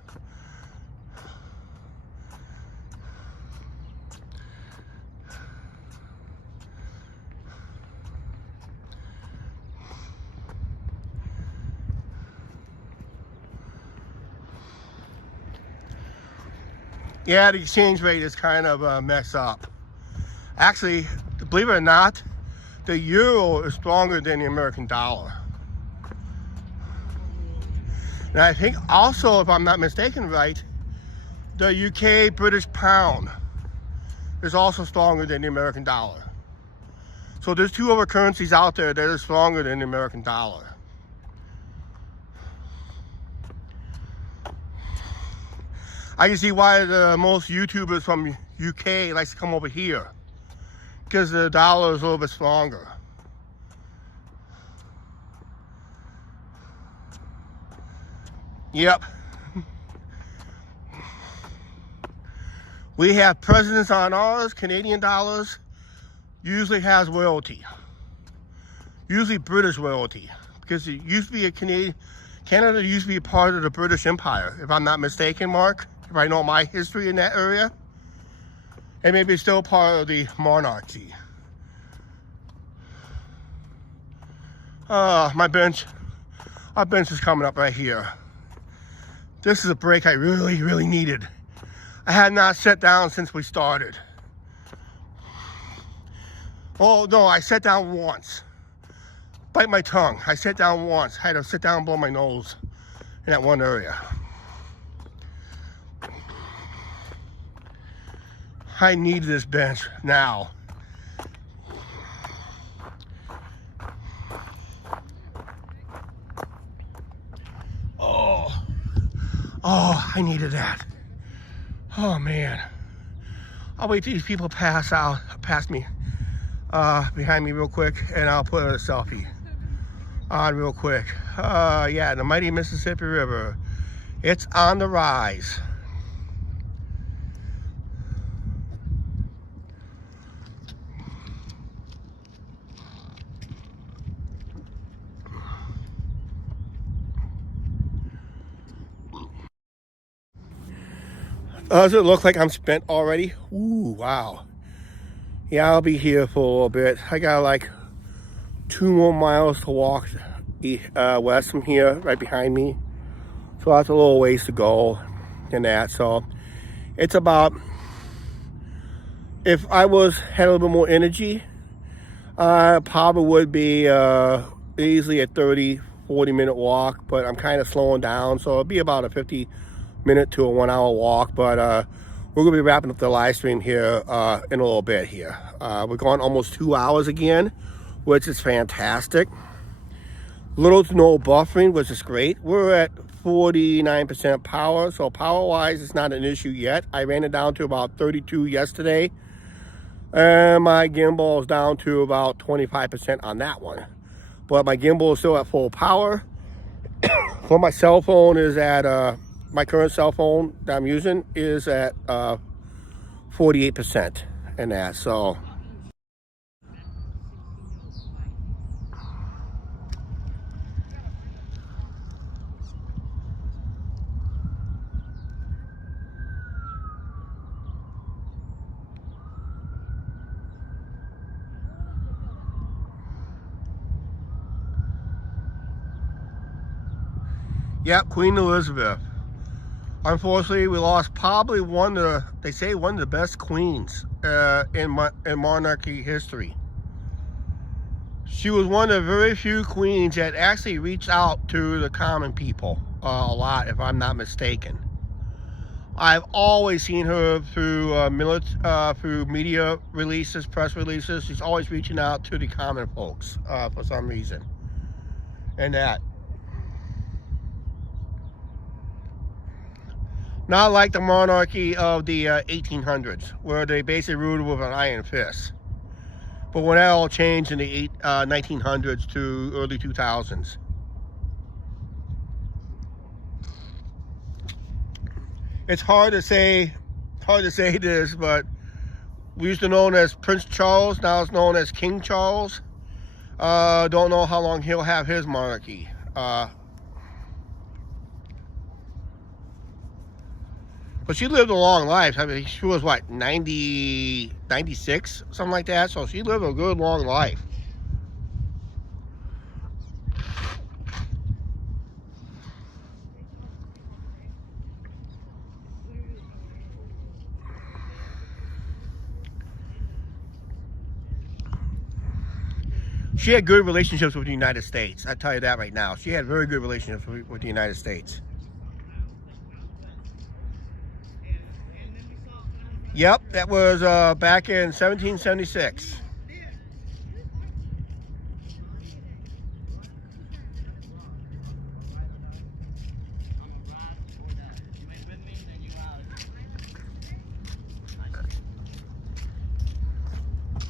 Yeah, the exchange rate is kind of messed up. Actually, believe it or not, the euro is stronger than the American dollar. And I think also, if I'm not mistaken right, the UK British pound is also stronger than the American dollar. So there's two other currencies out there that are stronger than the American dollar. I can see why the most YouTubers from UK likes to come over here, because the dollar is a little bit stronger. Yep. We have presidents on ours. Canadian dollars usually has royalty. Usually British royalty, because it used to be a Canada used to be a part of the British Empire, if I'm not mistaken, Mark. If I know my history in that area. And maybe it's still part of the monarchy. My bench. Our bench is coming up right here. This is a break I really, really needed. I had not sat down since we started. Oh, no, I sat down once. Bite my tongue. I sat down once. I had to sit down and blow my nose in that one area. I need this bench now. Oh, I needed that. Oh man. I'll wait till these people pass me, behind me real quick, and I'll put a selfie on real quick. Yeah, the mighty Mississippi River. It's on the rise. Does it look like I'm spent already? Ooh, wow. Yeah, I'll be here for a little bit. I got like 2 more miles to walk west from here, right behind me. So that's a little ways to go and that. So it's about, if I had a little bit more energy, probably would be easily a 30-40 minute walk, but I'm kind of slowing down, so it'll be about a 50-minute to a 1-hour walk. But we're gonna be wrapping up the live stream here in a little bit here. We're going almost 2 hours again, which is fantastic. Little to no buffering, which is great. We're at 49% power, so power-wise, it's not an issue yet. I ran it down to about 32 yesterday, and my gimbal is down to about 25% on that one. But my gimbal is still at full power. For my cell phone is at, my current cell phone that I'm using is at 48% in that, so. Yep, Queen Elizabeth. Unfortunately, we lost probably one of the, they say one of the best queens in monarchy history. She was one of the very few queens that actually reached out to the common people a lot, if I'm not mistaken. I've always seen her through media releases, press releases. She's always reaching out to the common folks for some reason. And that. Not like the monarchy of the 1800s, where they basically ruled with an iron fist. But when that all changed in the 1900s to early 2000s. It's hard to say this, but we used to know him as Prince Charles, now it's known as King Charles. Don't know how long he'll have his monarchy. But she lived a long life. I mean, she was, what, 90, 96, something like that? So she lived a good, long life. She had good relationships with the United States. I tell you that right now. She had very good relationships with the United States. Yep, that was back in 1776.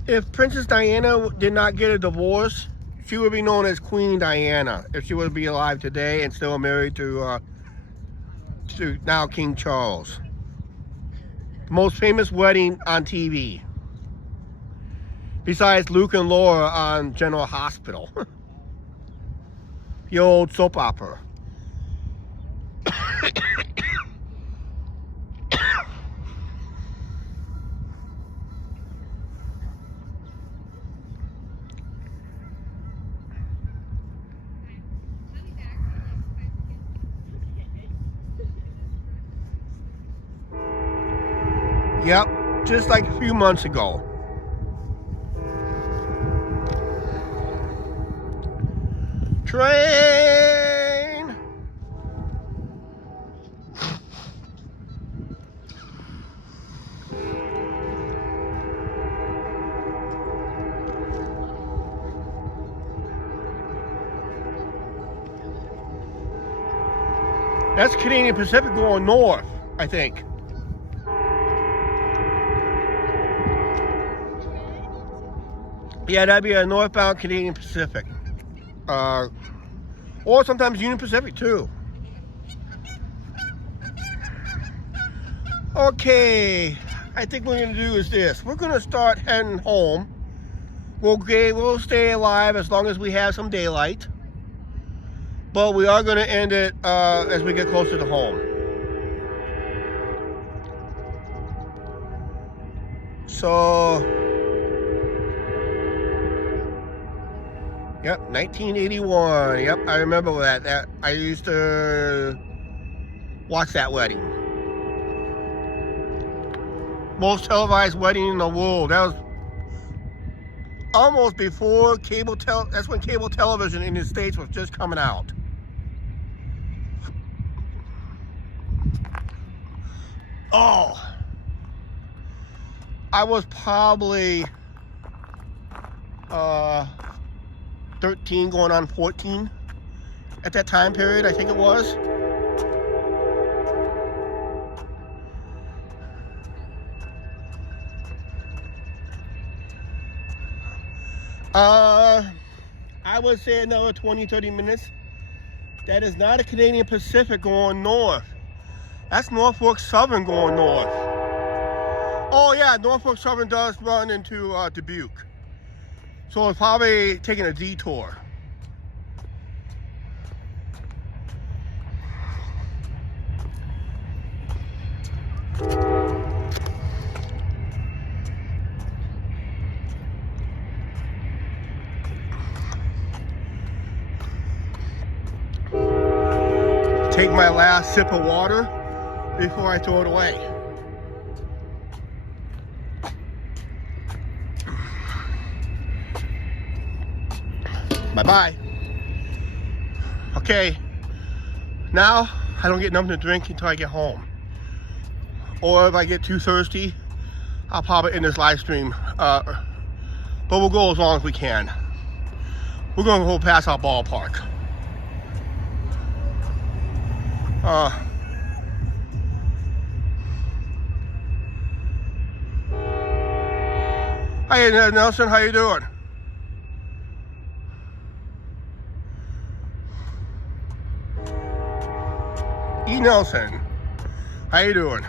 If Princess Diana did not get a divorce, she would be known as Queen Diana if she would be alive today and still married to now King Charles. Most famous wedding on TV, besides Luke and Laura on General Hospital. The old soap opera. Yep, just like a few months ago. Train! That's Canadian Pacific going north, I think. Yeah, that'd be a northbound Canadian Pacific. Or sometimes Union Pacific too. Okay, I think what we're gonna do is this. We're gonna start heading home. We'll stay alive as long as we have some daylight. But we are gonna end it as we get closer to home. So, yep, 1981. Yep, I remember that. I used to watch that wedding. Most televised wedding in the world. almost before that's when cable television in the States was just coming out. Oh, I was probably 13 going on 14 at that time period, I think it was. I would say another 20-30 minutes. That is not a Canadian Pacific going north. That's Norfolk Southern going north. Oh yeah, Norfolk Southern does run into Dubuque. So it's probably taking a detour. Take my last sip of water before I throw it away. Bye-bye. Okay, now I don't get nothing to drink until I get home. Or if I get too thirsty, I'll pop it in this live stream. But we'll go as long as we can. We're gonna go past our ballpark. Hey Nelson, how you doing? E. Nelson, how you doing?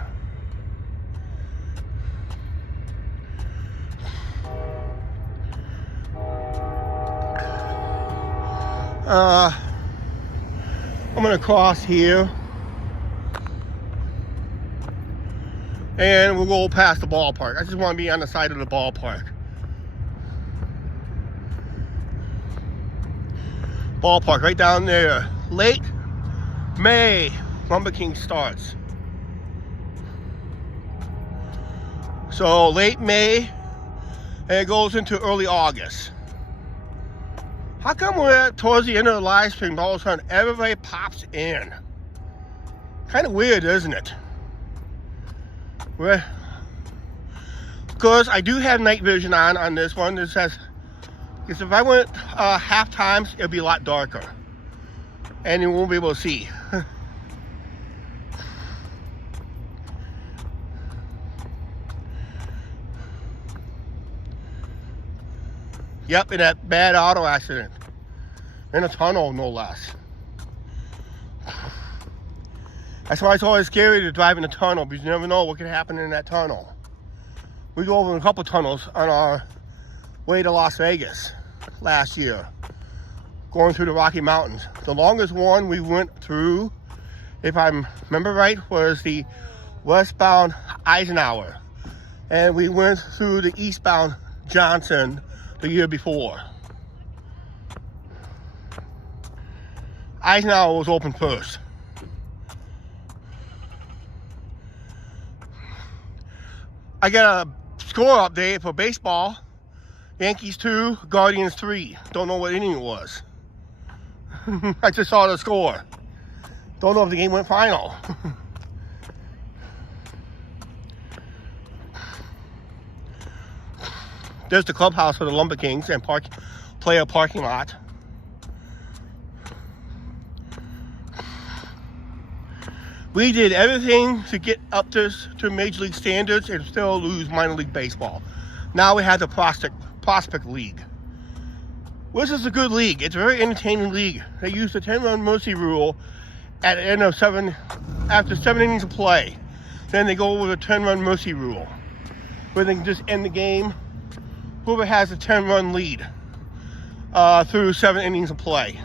I'm gonna cross here and we'll go past the ballpark. I just want to be on the side of the ballpark. Ballpark right down there. Late May, Lumber King starts. So late May, and it goes into early August. How come we're towards the end of the live stream, all of a sudden everybody pops in? Kind of weird, isn't it? Because I do have night vision on this one. It says, because if I went half times, it'll be a lot darker. And you won't be able to see. Yep, in that bad auto accident. In a tunnel, no less. That's why it's always scary to drive in a tunnel, because you never know what can happen in that tunnel. We go over a couple tunnels on our way to Las Vegas last year, going through the Rocky Mountains. The longest one we went through, if I remember right, was the westbound Eisenhower. And we went through the eastbound Johnson the year before. Eisenhower was open first. I got a score update for baseball. Yankees 2, Guardians 3. Don't know what inning it was. I just saw the score. Don't know if the game went final. There's the clubhouse for the Lumber Kings and player parking lot. We did everything to get up to Major League standards and still lose minor league baseball. Now we have the Prospect League. This is a good league. It's a very entertaining league. They use the 10-run mercy rule at the end of after 7 innings of play. Then they go over the 10-run mercy rule, where they can just end the game. Whoever has a 10-run lead through 7 innings of play.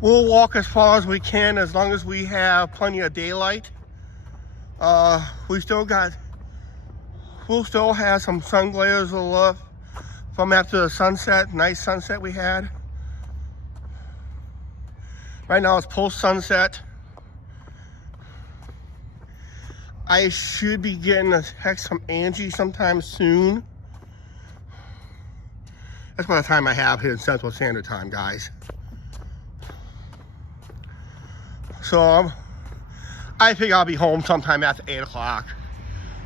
We'll walk as far as we can as long as we have plenty of daylight. We'll still have some sun glares left from after the sunset, nice sunset we had. Right now it's post-sunset. I should be getting a text from Angie sometime soon. That's about the time I have here in Central Standard Time, guys. So I think I'll be home sometime after 8 o'clock.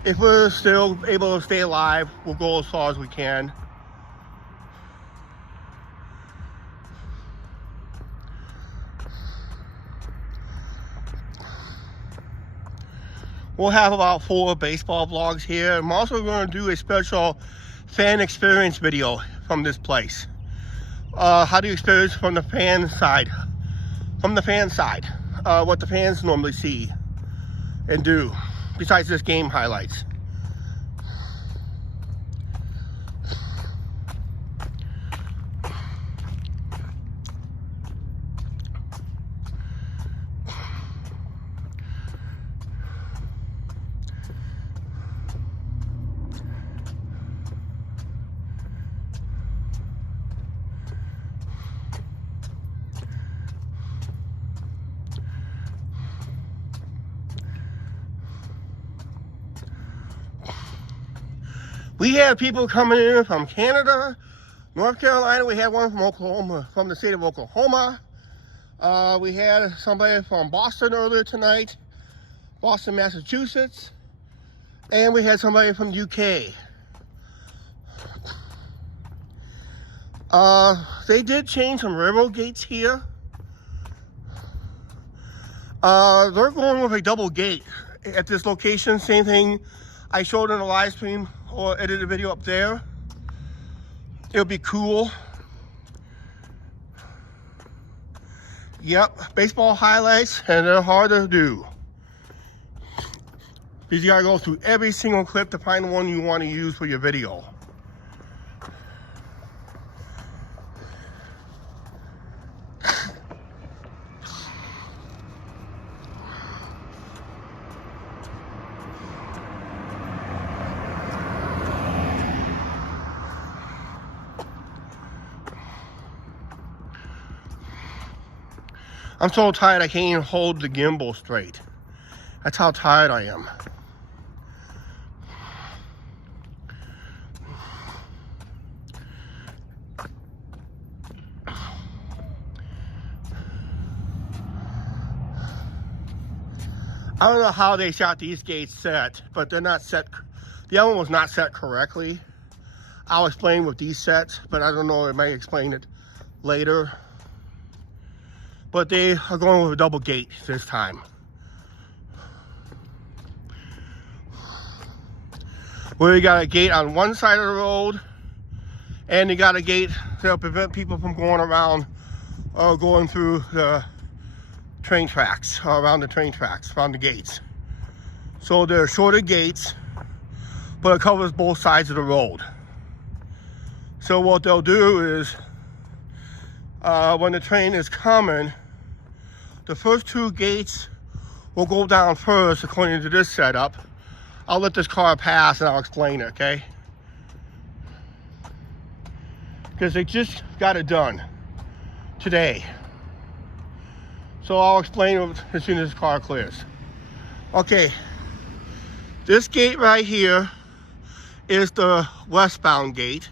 If we're still able to stay alive, we'll go as far as we can. We'll have about 4 baseball vlogs here. I'm also going to do a special fan experience video from this place. How do you experience from the fan side? From the fan side, what the fans normally see and do, besides just game highlights. We had people coming in from Canada, North Carolina. We had one from Oklahoma, from the state of Oklahoma. We had somebody from Boston earlier tonight, Boston, Massachusetts. And we had somebody from the UK. They did change some railroad gates here. They're going with a double gate at this location. Same thing I showed in the live stream or edited a video up there. It'll be cool. Yep, baseball highlights, and they're hard to do. Because you gotta go through every single clip to find the one you want to use for your video. I'm so tired I can't even hold the gimbal straight. That's how tired I am. I don't know how they shot these gates set, but they're not set. The other one was not set correctly. I'll explain with these sets, but I don't know, I might explain it later. But they are going with a double gate this time. Where you got a gate on one side of the road, and you got a gate to prevent people from going around or going through the train tracks, or around the train tracks, around the gates. So they're shorter gates, but it covers both sides of the road. So what they'll do is, when the train is coming, the first 2 gates will go down first according to this setup. I'll let this car pass and I'll explain it, okay? Because they just got it done today. So I'll explain it as soon as this car clears. Okay, this gate right here is the westbound gate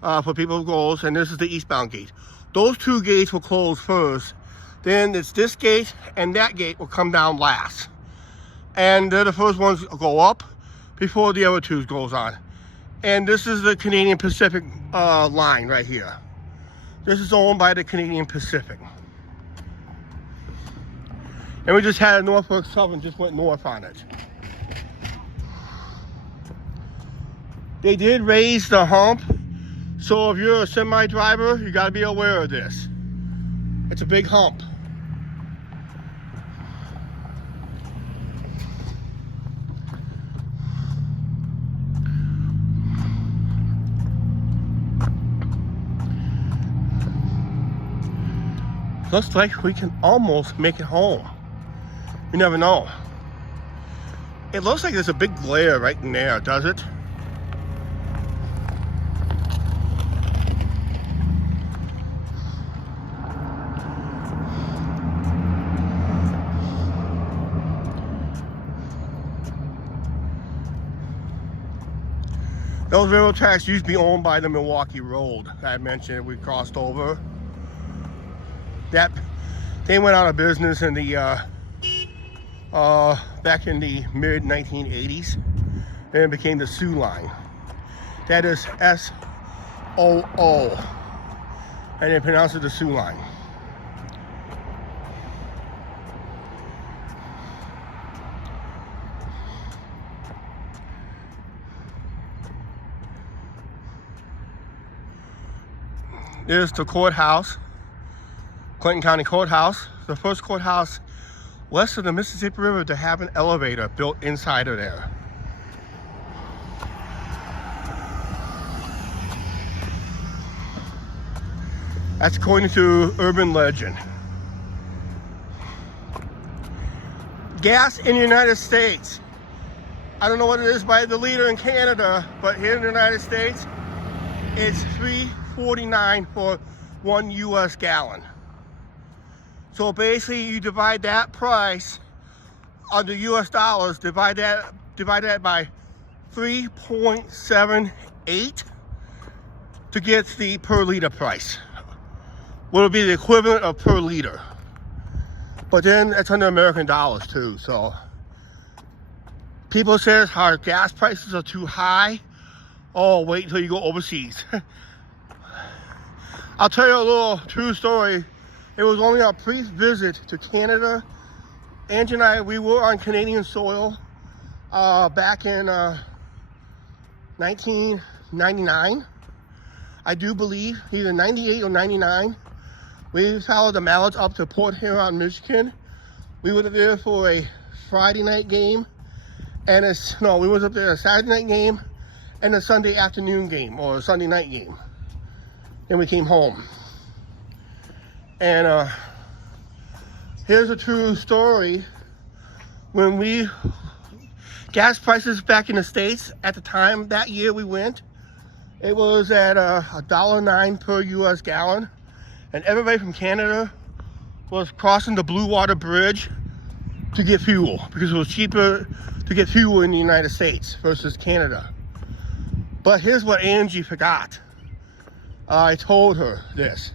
for people who goes, and this is the eastbound gate. Those 2 gates will close first. Then it's this gate and that gate will come down last. And they're the first ones to go up before the other 2 goes on. And this is the Canadian Pacific line right here. This is owned by the Canadian Pacific. And we just had a Norfolk Southern, just went north on it. They did raise the hump. So if you're a semi driver, you gotta be aware of this. It's a big hump. Looks like we can almost make it home. You never know. It looks like there's a big glare right in there, does it? Those railroad tracks used to be owned by the Milwaukee Road that I mentioned we crossed over. That they went out of business in the back in the mid 1980s, and it became the Soo Line. That is S-O-O, and they pronounce it the Soo Line. There's the courthouse, Clinton County Courthouse, the first courthouse west of the Mississippi River to have an elevator built inside of there. That's according to urban legend. Gas in the United States. I don't know what it is by the liter in Canada, but here in the United States, it's $3.49 for 1 US gallon. So basically you divide that price under US dollars, divide that by 3.78 to get the per liter price. What would be the equivalent of per liter. But then that's under American dollars too. So people say our gas prices are too high. Oh, wait until you go overseas. I'll tell you a little true story. It was only our brief visit to Canada. Angie and I, we were on Canadian soil back in 1999. I do believe, either 98 or 99. We followed the Mallards up to Port Huron, Michigan. We were there for a Friday night game. And we was up there a Saturday night game and a Sunday afternoon game, or a Sunday night game. Then we came home. And here's a true story. When gas prices back in the States at the time, that year we went, it was at $1.09 per US gallon. And everybody from Canada was crossing the Blue Water Bridge to get fuel, because it was cheaper to get fuel in the United States versus Canada. But here's what Angie forgot. I told her this.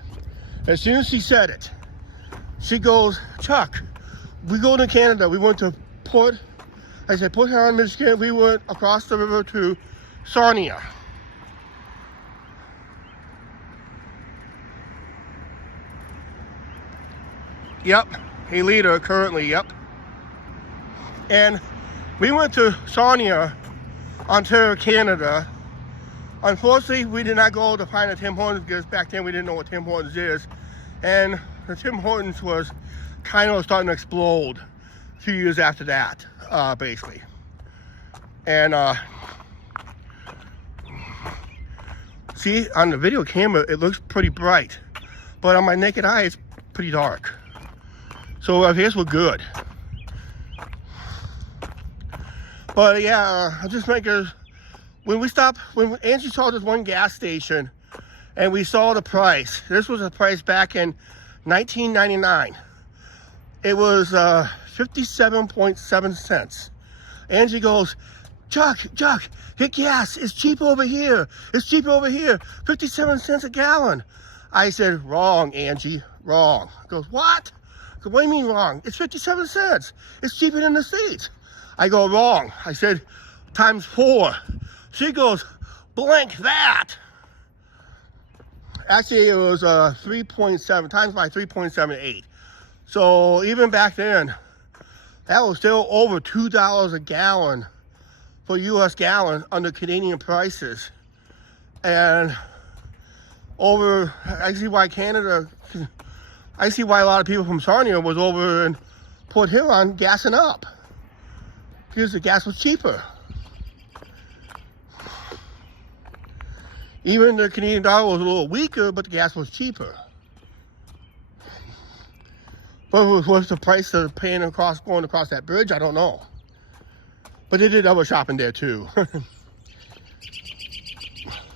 As soon as she said it, she goes, Chuck, we go to Canada. We went to Port Huron, Michigan. We went across the river to Sarnia. Yep, a liter currently, yep. And we went to Sarnia, Ontario, Canada. Unfortunately, we did not go to find a Tim Hortons because back then we didn't know what Tim Hortons is. And the Tim Hortons was kind of starting to explode a few years after that, basically. And see, on the video camera, it looks pretty bright. But on my naked eye, it's pretty dark. So I guess we're good. But yeah, I'll just make a... When Angie saw this one gas station and we saw the price, this was the price back in 1999. It was 57.7 cents. Angie goes, Chuck, get gas. It's cheap over here. It's cheap over here. 57 cents a gallon. I said, wrong, Angie, wrong. She goes, what? I go, what do you mean wrong? It's 57 cents. It's cheaper than the States. I go, wrong. I said, times 4. She goes, blank that. Actually, it was 3.7 times by 3.78. So even back then, that was still over $2 a gallon for US gallon under Canadian prices. And I see why a lot of people from Sarnia was over in Port Huron gassing up, because the gas was cheaper. Even the Canadian dollar was a little weaker, but the gas was cheaper. What's the price of paying going across that bridge? I don't know. But they did other shopping there too.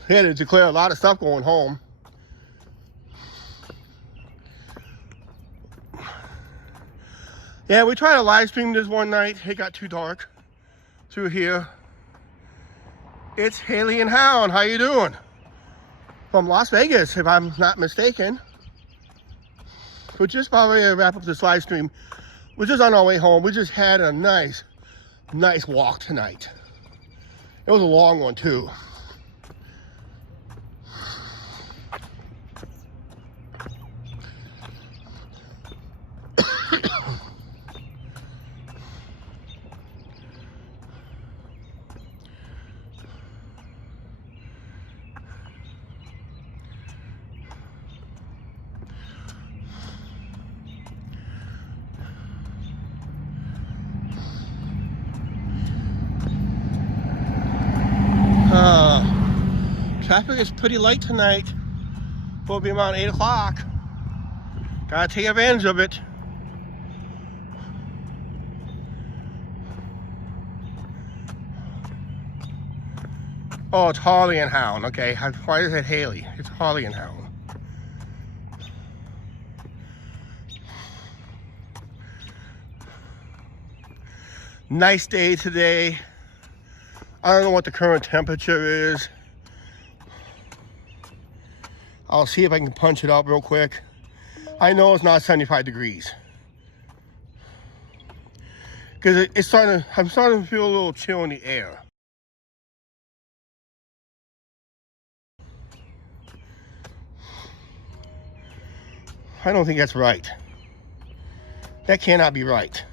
They had to declare a lot of stuff going home. Yeah, we tried to live stream this one night. It got too dark through here. It's Haley and Hound. How you doing? From Las Vegas, if I'm not mistaken. We're just about ready to wrap up this live stream. We're just on our way home. We just had a nice walk tonight. It was a long one too. Traffic is pretty light tonight. Will be around 8 o'clock. Gotta take advantage of it. Oh, it's Harley and Hound. Okay, why is it Haley? It's Harley and Hound. Nice day today. I don't know what the current temperature is. I'll see if I can punch it up real quick. I know it's not 75 degrees. Because I'm starting to feel a little chill in the air. I don't think that's right. That cannot be right.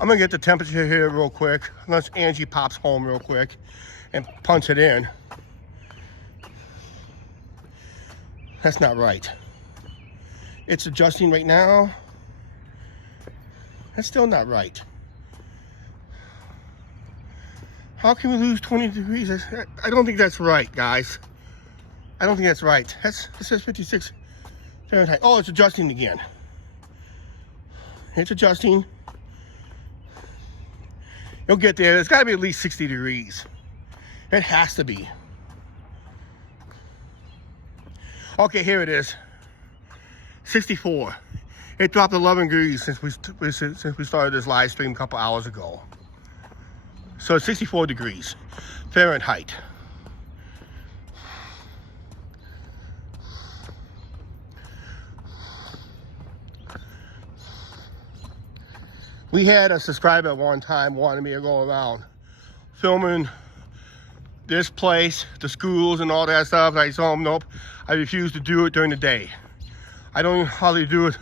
I'm gonna get the temperature here real quick, unless Angie pops home real quick and punch it in. That's not right. It's adjusting right now. That's still not right. How can we lose 20 degrees? I don't think that's right, guys. I don't think that's right. It says 56 Fahrenheit. Oh, it's adjusting again. It's adjusting. You'll get there. It's got to be at least 60 degrees. It has to be. Okay, here it is. 64. It dropped 11 degrees since we started this live stream a couple hours ago. So it's 64 degrees Fahrenheit. We had a subscriber at one time wanted me to go around filming this place, the schools and all that stuff. I told him, nope, I refuse to do it during the day. I don't hardly do it.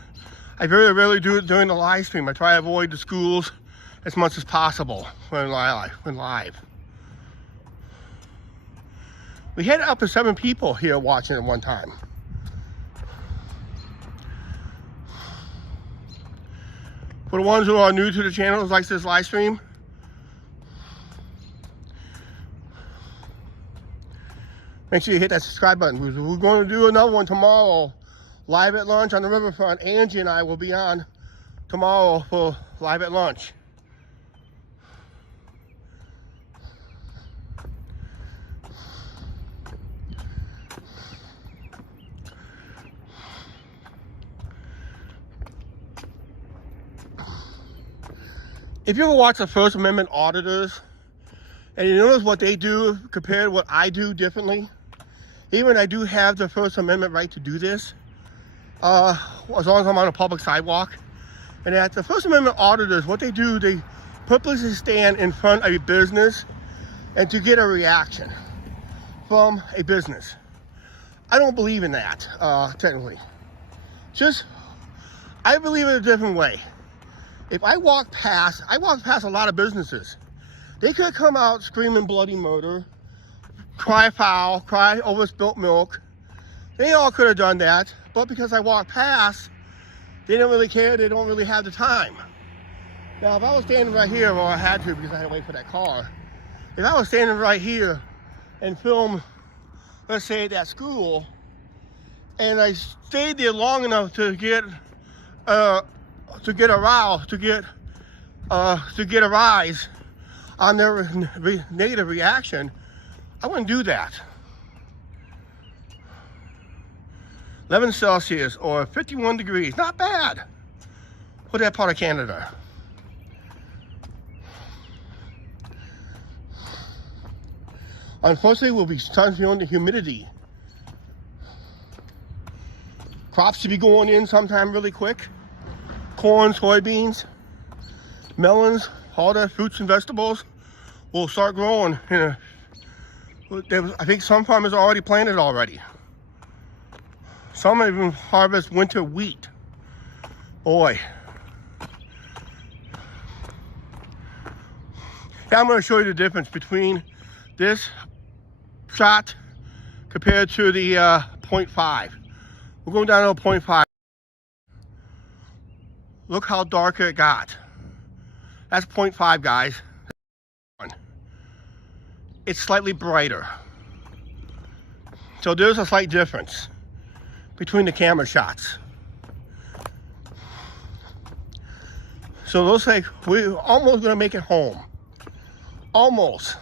I very rarely do it during the live stream. I try to avoid the schools as much as possible when live. We had up to 7 people here watching at one time. For the ones who are new to the channel, like this live stream, make sure you hit that subscribe button. We're going to do another one tomorrow, live at lunch on the riverfront. Angie and I will be on tomorrow for live at lunch. If you ever watch the First Amendment auditors, and you notice what they do compared to what I do differently, even I do have the First Amendment right to do this, as long as I'm on a public sidewalk. And at the First Amendment auditors, what they do, they purposely stand in front of a business and to get a reaction from a business. I don't believe in that, technically. I believe in a different way. If I walk past a lot of businesses. They could come out screaming bloody murder, cry foul, cry over spilt milk. They all could have done that, but because I walked past, they don't really care, they don't really have the time. Now, if I was standing right here, well, I had to because I had to wait for that car. If I was standing right here and film let's say at that school, and I stayed there long enough to get a rise on their negative reaction, I wouldn't do that. 11 Celsius or 51 degrees, not bad for that part of Canada. Unfortunately, we'll be starting to feel the humidity. Crops should be going in sometime really quick. Corn, soybeans, melons, all the fruits and vegetables will start growing. I think some farmers are already planted already. Some even harvest winter wheat. Boy. Now I'm going to show you the difference between this shot compared to the 0.5. We're going down to 0.5. Look how dark it got. That's 0.5, guys. It's slightly brighter. So there's a slight difference between the camera shots. So it looks like we're almost gonna make it home. Almost.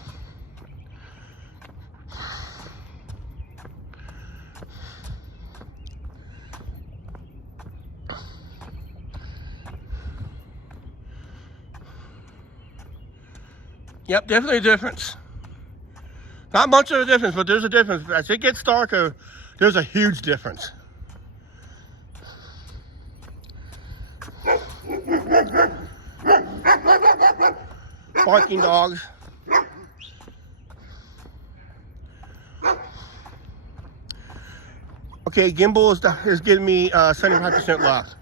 Yep, definitely a difference. Not much of a difference, but there's a difference. As it gets darker, there's a huge difference. Barking dogs. Okay, gimbal is giving me 75% left.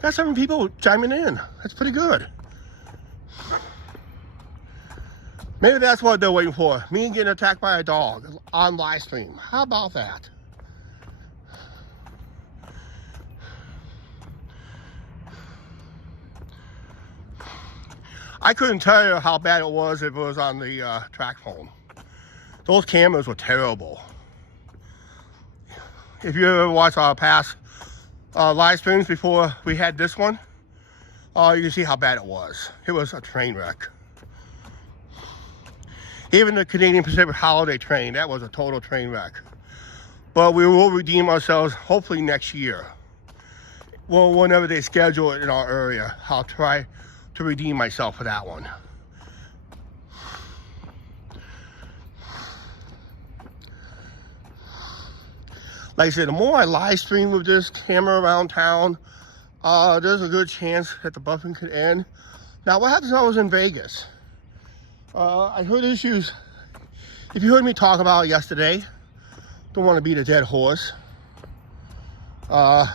Got 7 people chiming in. That's pretty good. Maybe that's what they're waiting for. Me getting attacked by a dog on live stream. How about that? I couldn't tell you how bad it was if it was on the track phone. Those cameras were terrible. If you ever watched our past live streams before we had this one, you can see how bad it was. It was a train wreck. Even the Canadian Pacific Holiday train, that was a total train wreck. But we will redeem ourselves hopefully next year. Well, whenever they schedule it in our area, I'll try to redeem myself for that one. Like I said, the more I live stream with this camera around town, there's a good chance that the buffing could end. Now, what happens when I was in Vegas? I heard issues. If you heard me talk about it yesterday, don't want to beat a dead horse. A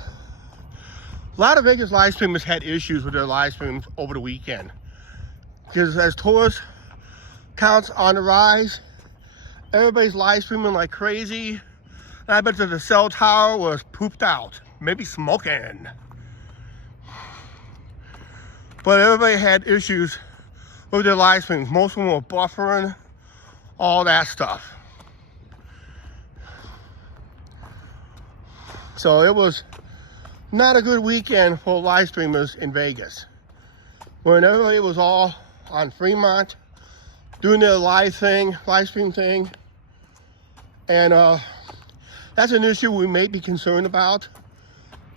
lot of Vegas live streamers had issues with their live streams over the weekend. Because as tourist counts on the rise, everybody's live streaming like crazy. And I bet that the cell tower was pooped out, maybe smoking. But everybody had issues with their live streams. Most of them were buffering, all that stuff. So it was not a good weekend for live streamers in Vegas. When everybody was all on Fremont, doing their live stream thing. And that's an issue we may be concerned about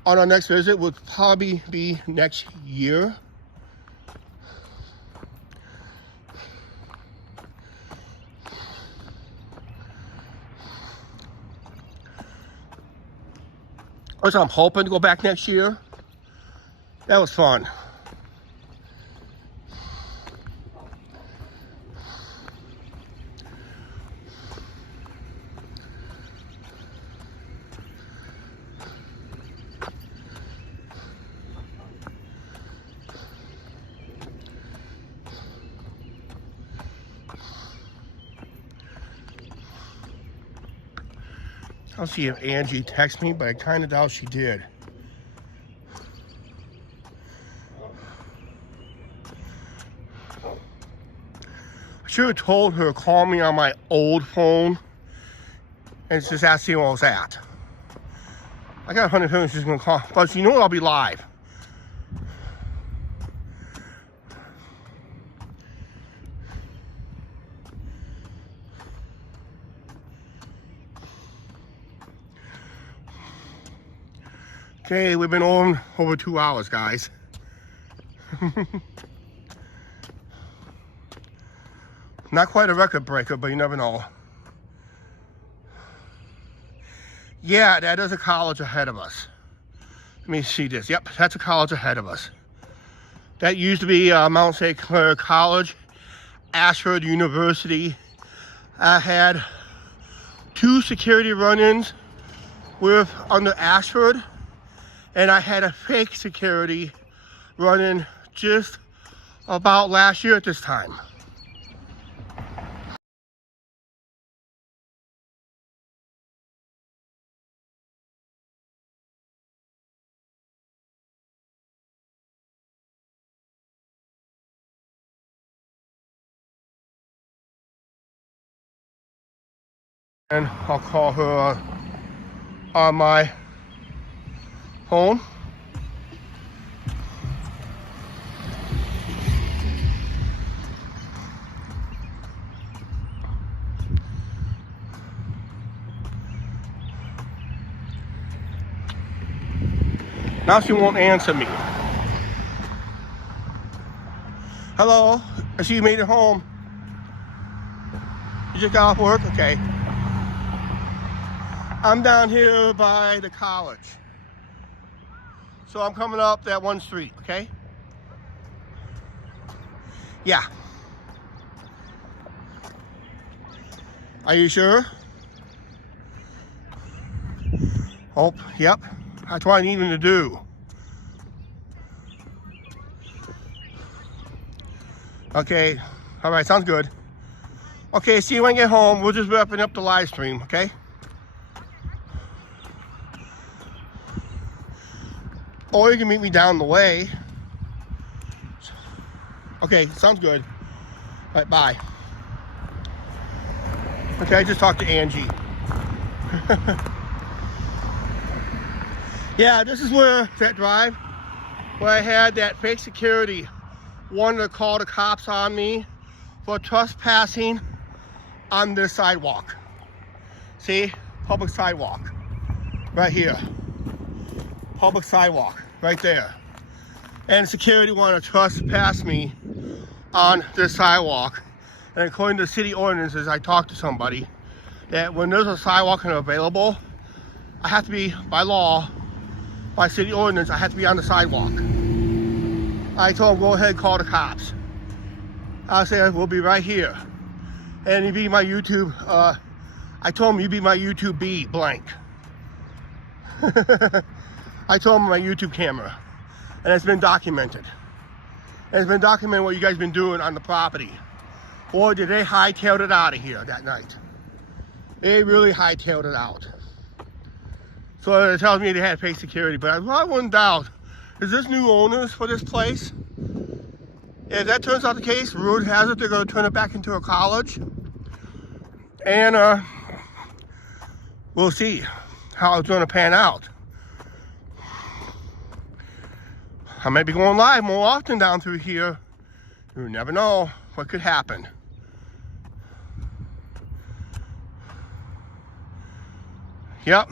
on our next visit. Would probably be next year. Which I'm hoping to go back next year. That was fun. I'll see if Angie texts me, but I kind of doubt she did. should have told her to call me on my old phone and just ask me where I was at. I got 100 feelings she's gonna call, but you know what? I'll be live. Okay, we've been on over 2 hours, guys. Not quite a record breaker, but you never know. Yeah, that is a college ahead of us. Let me see this. Yep, that's a college ahead of us. That used to be Mount St. Clair College, Ashford University. I had 2 security run-ins with under Ashford, and I had a fake security run-in just about last year at this time. And I'll call her on my phone. Now she won't answer me. Hello, she made it home. You just got off work? Okay. I'm down here by the college. So I'm coming up that one street, okay? Yeah. Are you sure? Oh, yep. That's what I need him to do. Okay. All right, sounds good. Okay, see you when I get home. We're just wrapping up the live stream, okay? Or you can meet me down the way. Okay, sounds good. All right, bye. Okay, I just talked to Angie. Yeah, this is where that drive, where I had that fake security wanted to call the cops on me for trespassing on this sidewalk. See, public sidewalk, right here. Public sidewalk, right there. And security wanted to trespass me on this sidewalk. And according to city ordinances, I talked to somebody that when there's a sidewalk available, I have to be, by law, by city ordinance, I have to be on the sidewalk. I told him, go ahead, call the cops. I said, we'll be right here. And he'd be my YouTube, I told him, you be my YouTube B blank. I told him my YouTube camera. And it's been documented. And it's been documented what you guys been doing on the property. Boy, did they hightailed it out of here that night. They really hightailed it out. So it tells me they had fake security, but I wouldn't doubt. Is this new owners for this place? If that turns out the case, rumor has it they're going to turn it back into a college. And we'll see how it's going to pan out. I may be going live more often down through here. You never know what could happen. Yep.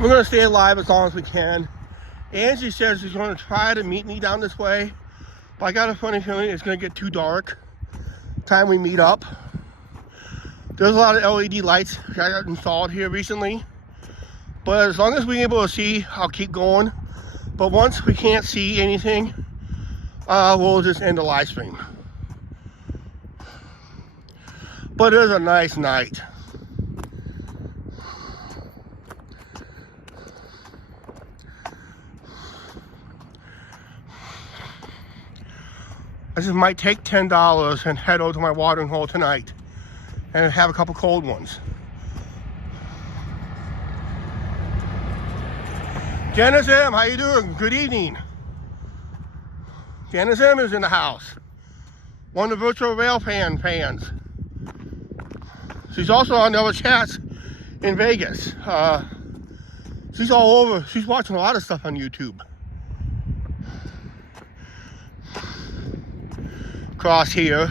We're going to stay alive as long as we can. Angie says she's going to try to meet me down this way. But I got a funny feeling it's going to get too dark time we meet up. There's a lot of LED lights I got installed here recently. But as long as we're able to see, I'll keep going. But once we can't see anything, we'll just end the live stream. But it is a nice night. I just might take $10 and head over to my watering hole tonight and have a couple cold ones. Dennis M, how you doing? Good evening. Janice M is in the house. One of the Virtual Rail fans. She's also on the other chats in Vegas. She's all over. She's watching a lot of stuff on YouTube. Cross here.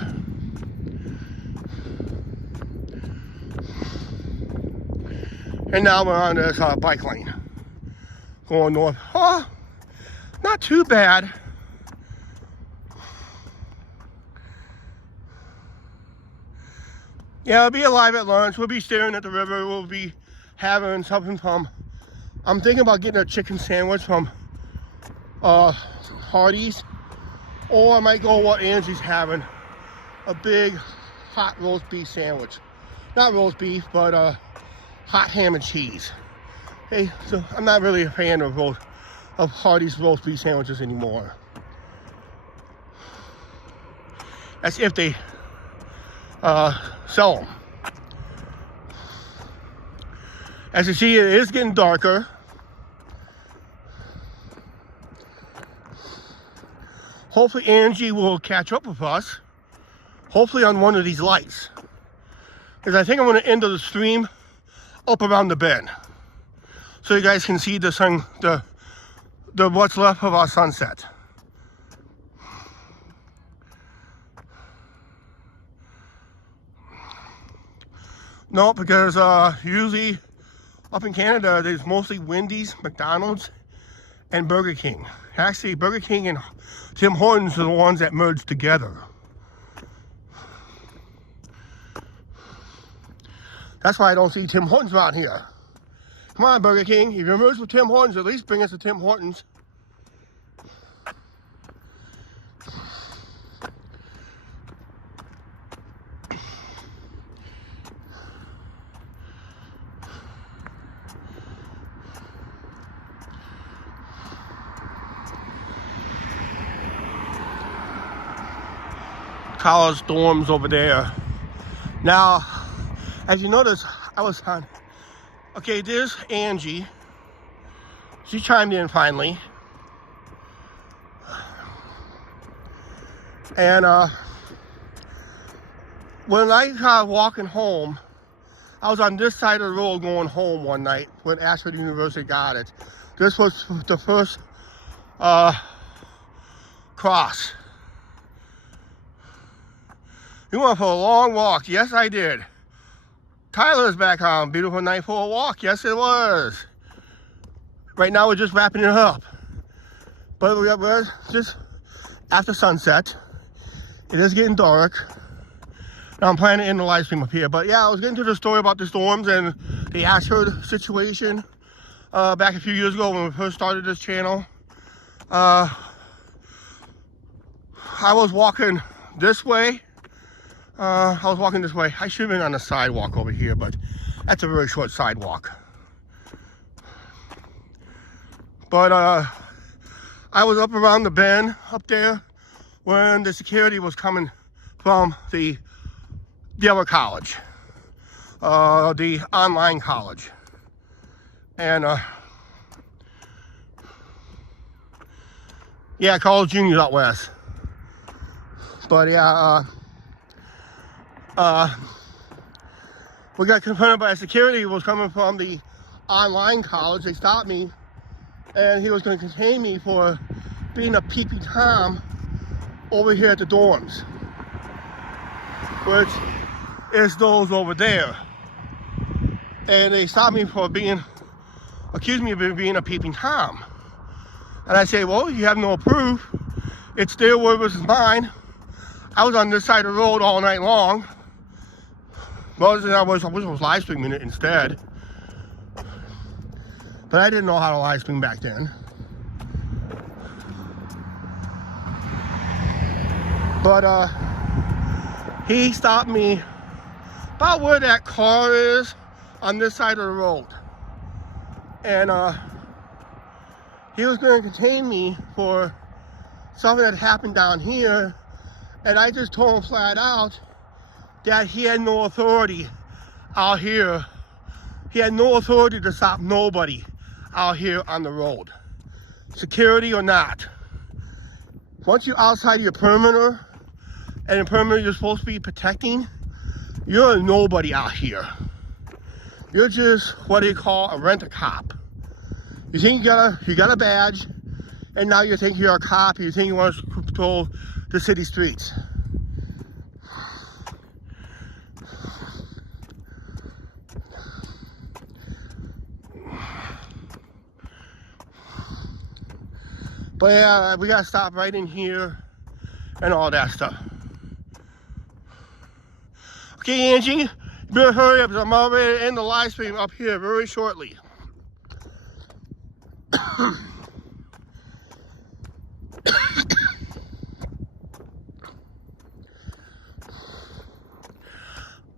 And now we're on this bike lane. Going north. Oh, not too bad. Yeah, we'll be alive at lunch. We'll be staring at the river. We'll be having something from, I'm thinking about getting a chicken sandwich from Hardee's. Or I might go what Angie's having, a big hot roast beef sandwich. Not roast beef, but hot ham and cheese. Hey, so I'm not really a fan of Hardee's roast beef sandwiches anymore. That's if they sell them. As you see, it is getting darker. Hopefully Angie will catch up with us. Hopefully on one of these lights. Because I think I'm going to end the stream up around the bend. So you guys can see the sun, the what's left of our sunset. No, because usually up in Canada, there's mostly Wendy's, McDonald's, and Burger King. Actually, Burger King and Tim Hortons are the ones that merged together. That's why I don't see Tim Hortons around here. Come on, Burger King. If you're merged with Tim Hortons, at least bring us to Tim Hortons. College dorms over there. Now, as you notice, I was on. Okay, there's Angie. She chimed in finally. And when I was walking home, I was on this side of the road going home one night when Ashford University got it. This was the first cross. You went for a long walk. Yes, I did. Tyler's back home. Beautiful night for a walk. Yes, it was. Right now, we're just wrapping it up. But we're just after sunset. It is getting dark. Now, I'm planning to end the live stream up here. But yeah, I was getting to the story about the storms and the Ashford situation back a few years ago when we first started this channel. I was walking this way. I was walking this way. I should have been on the sidewalk over here, but that's a very short sidewalk. But I was up around the bend up there when the security was coming from the other college, the online college. And yeah, College Juniors out west. But yeah, we got confronted by security who was coming from the online college. They stopped me, and he was going to detain me for being a peepee Tom over here at the dorms, which is those over there. And they stopped me for accused me of being a peeping Tom. And I say, well, you have no proof. It's their word versus mine. I was on this side of the road all night long. Well, I wish I was live streaming it instead. But I didn't know how to live stream back then. But he stopped me about where that car is on this side of the road. And he was going to detain me for something that happened down here. And I just told him flat out that he had no authority out here. He had no authority to stop nobody out here on the road, security or not. Once you're outside your perimeter, and the perimeter you're supposed to be protecting, you're a nobody out here. You're just what they call a rent-a-cop. You think you got a badge, and now you think you're a cop. You think you want to patrol the city streets. But yeah, we gotta stop right in here and all that stuff. Okay, Angie, you better hurry up because I'm already to end the live stream up here very shortly.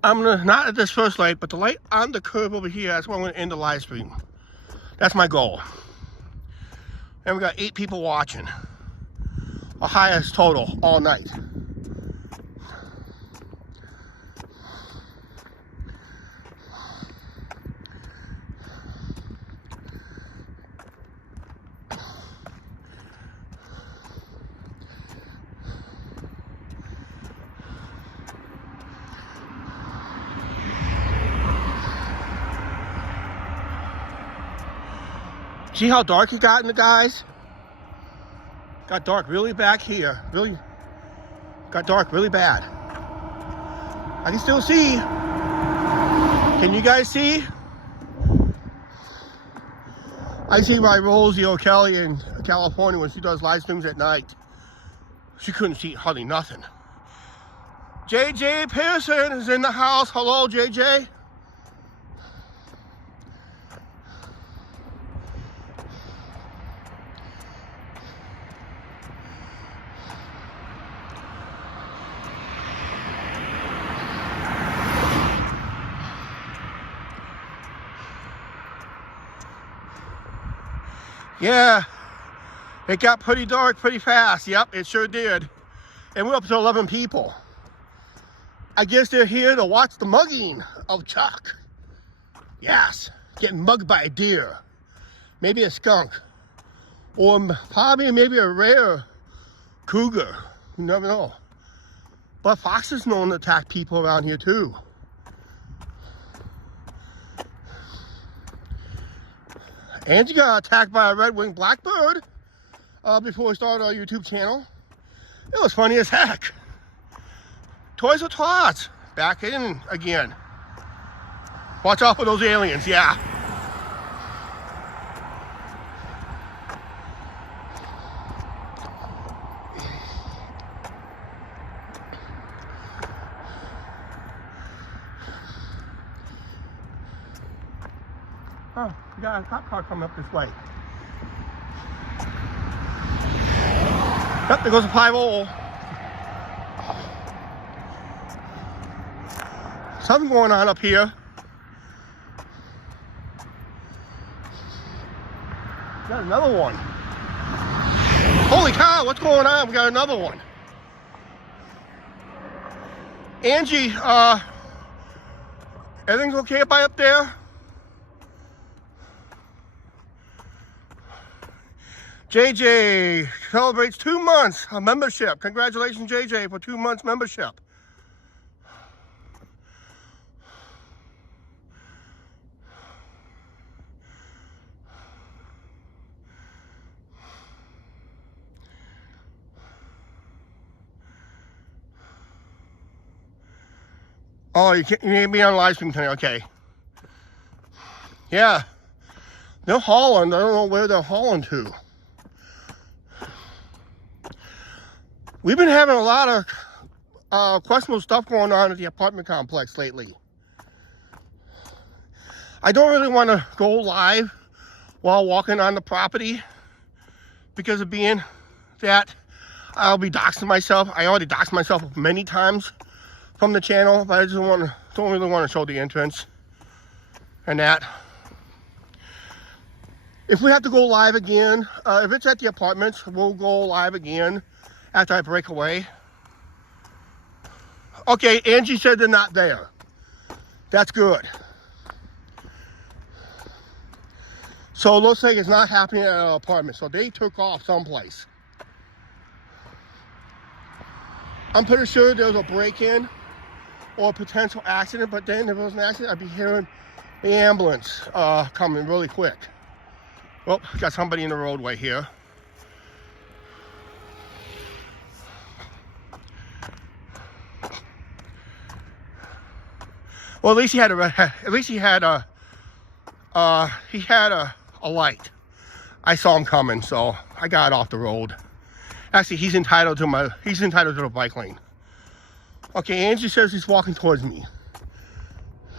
I'm gonna, not at this first light, but the light on the curb over here, that's where I'm gonna end the live stream. That's my goal. And we got 8 people watching. Our highest total all night. See how dark it got in the guys? Got dark really back here. Really got dark really bad. I can still see. Can you guys see? I see my Rosie O'Kelly in California when she does live streams at night. She couldn't see hardly nothing. JJ Pearson is in the house. Hello, JJ. Yeah, it got pretty dark pretty fast. Yep, it sure did. And we're up to 11 people. I guess they're here to watch the mugging of Chuck. Yes, getting mugged by a deer. Maybe a skunk. Or probably maybe a rare cougar. You never know. But foxes known to attack people around here too. Angie got attacked by a red-winged blackbird before we started our YouTube channel. It was funny as heck. Toys for Tots, back in again. Watch out for those aliens, yeah. Oh, we got a cop car coming up this way. Yep, there goes a 5-0. Something going on up here. Got another one. Holy cow, what's going on? We got another one. Angie, everything's okay up there? JJ celebrates 2 months of membership. Congratulations, JJ, for 2 months membership. Oh, you can't be on live stream tonight, okay. Yeah. They're hauling. I don't know where they're hauling to. We've been having a lot of questionable stuff going on at the apartment complex lately. I don't really want to go live while walking on the property because of being that I'll be doxing myself. I already doxed myself many times from the channel, but I just don't really want to show the entrance and that. If we have to go live again, if it's at the apartments, we'll go live again after I break away. Okay, Angie said they're not there. That's good. So it looks like it's not happening at an apartment. So they took off someplace. I'm pretty sure there was a break-in or a potential accident, but then if it was an accident, I'd be hearing the ambulance coming really quick. Oh, got somebody in the roadway here. Well, at least he had a light. I saw him coming, so I got off the road. Actually, he's entitled to the bike lane. Okay, Angie says he's walking towards me.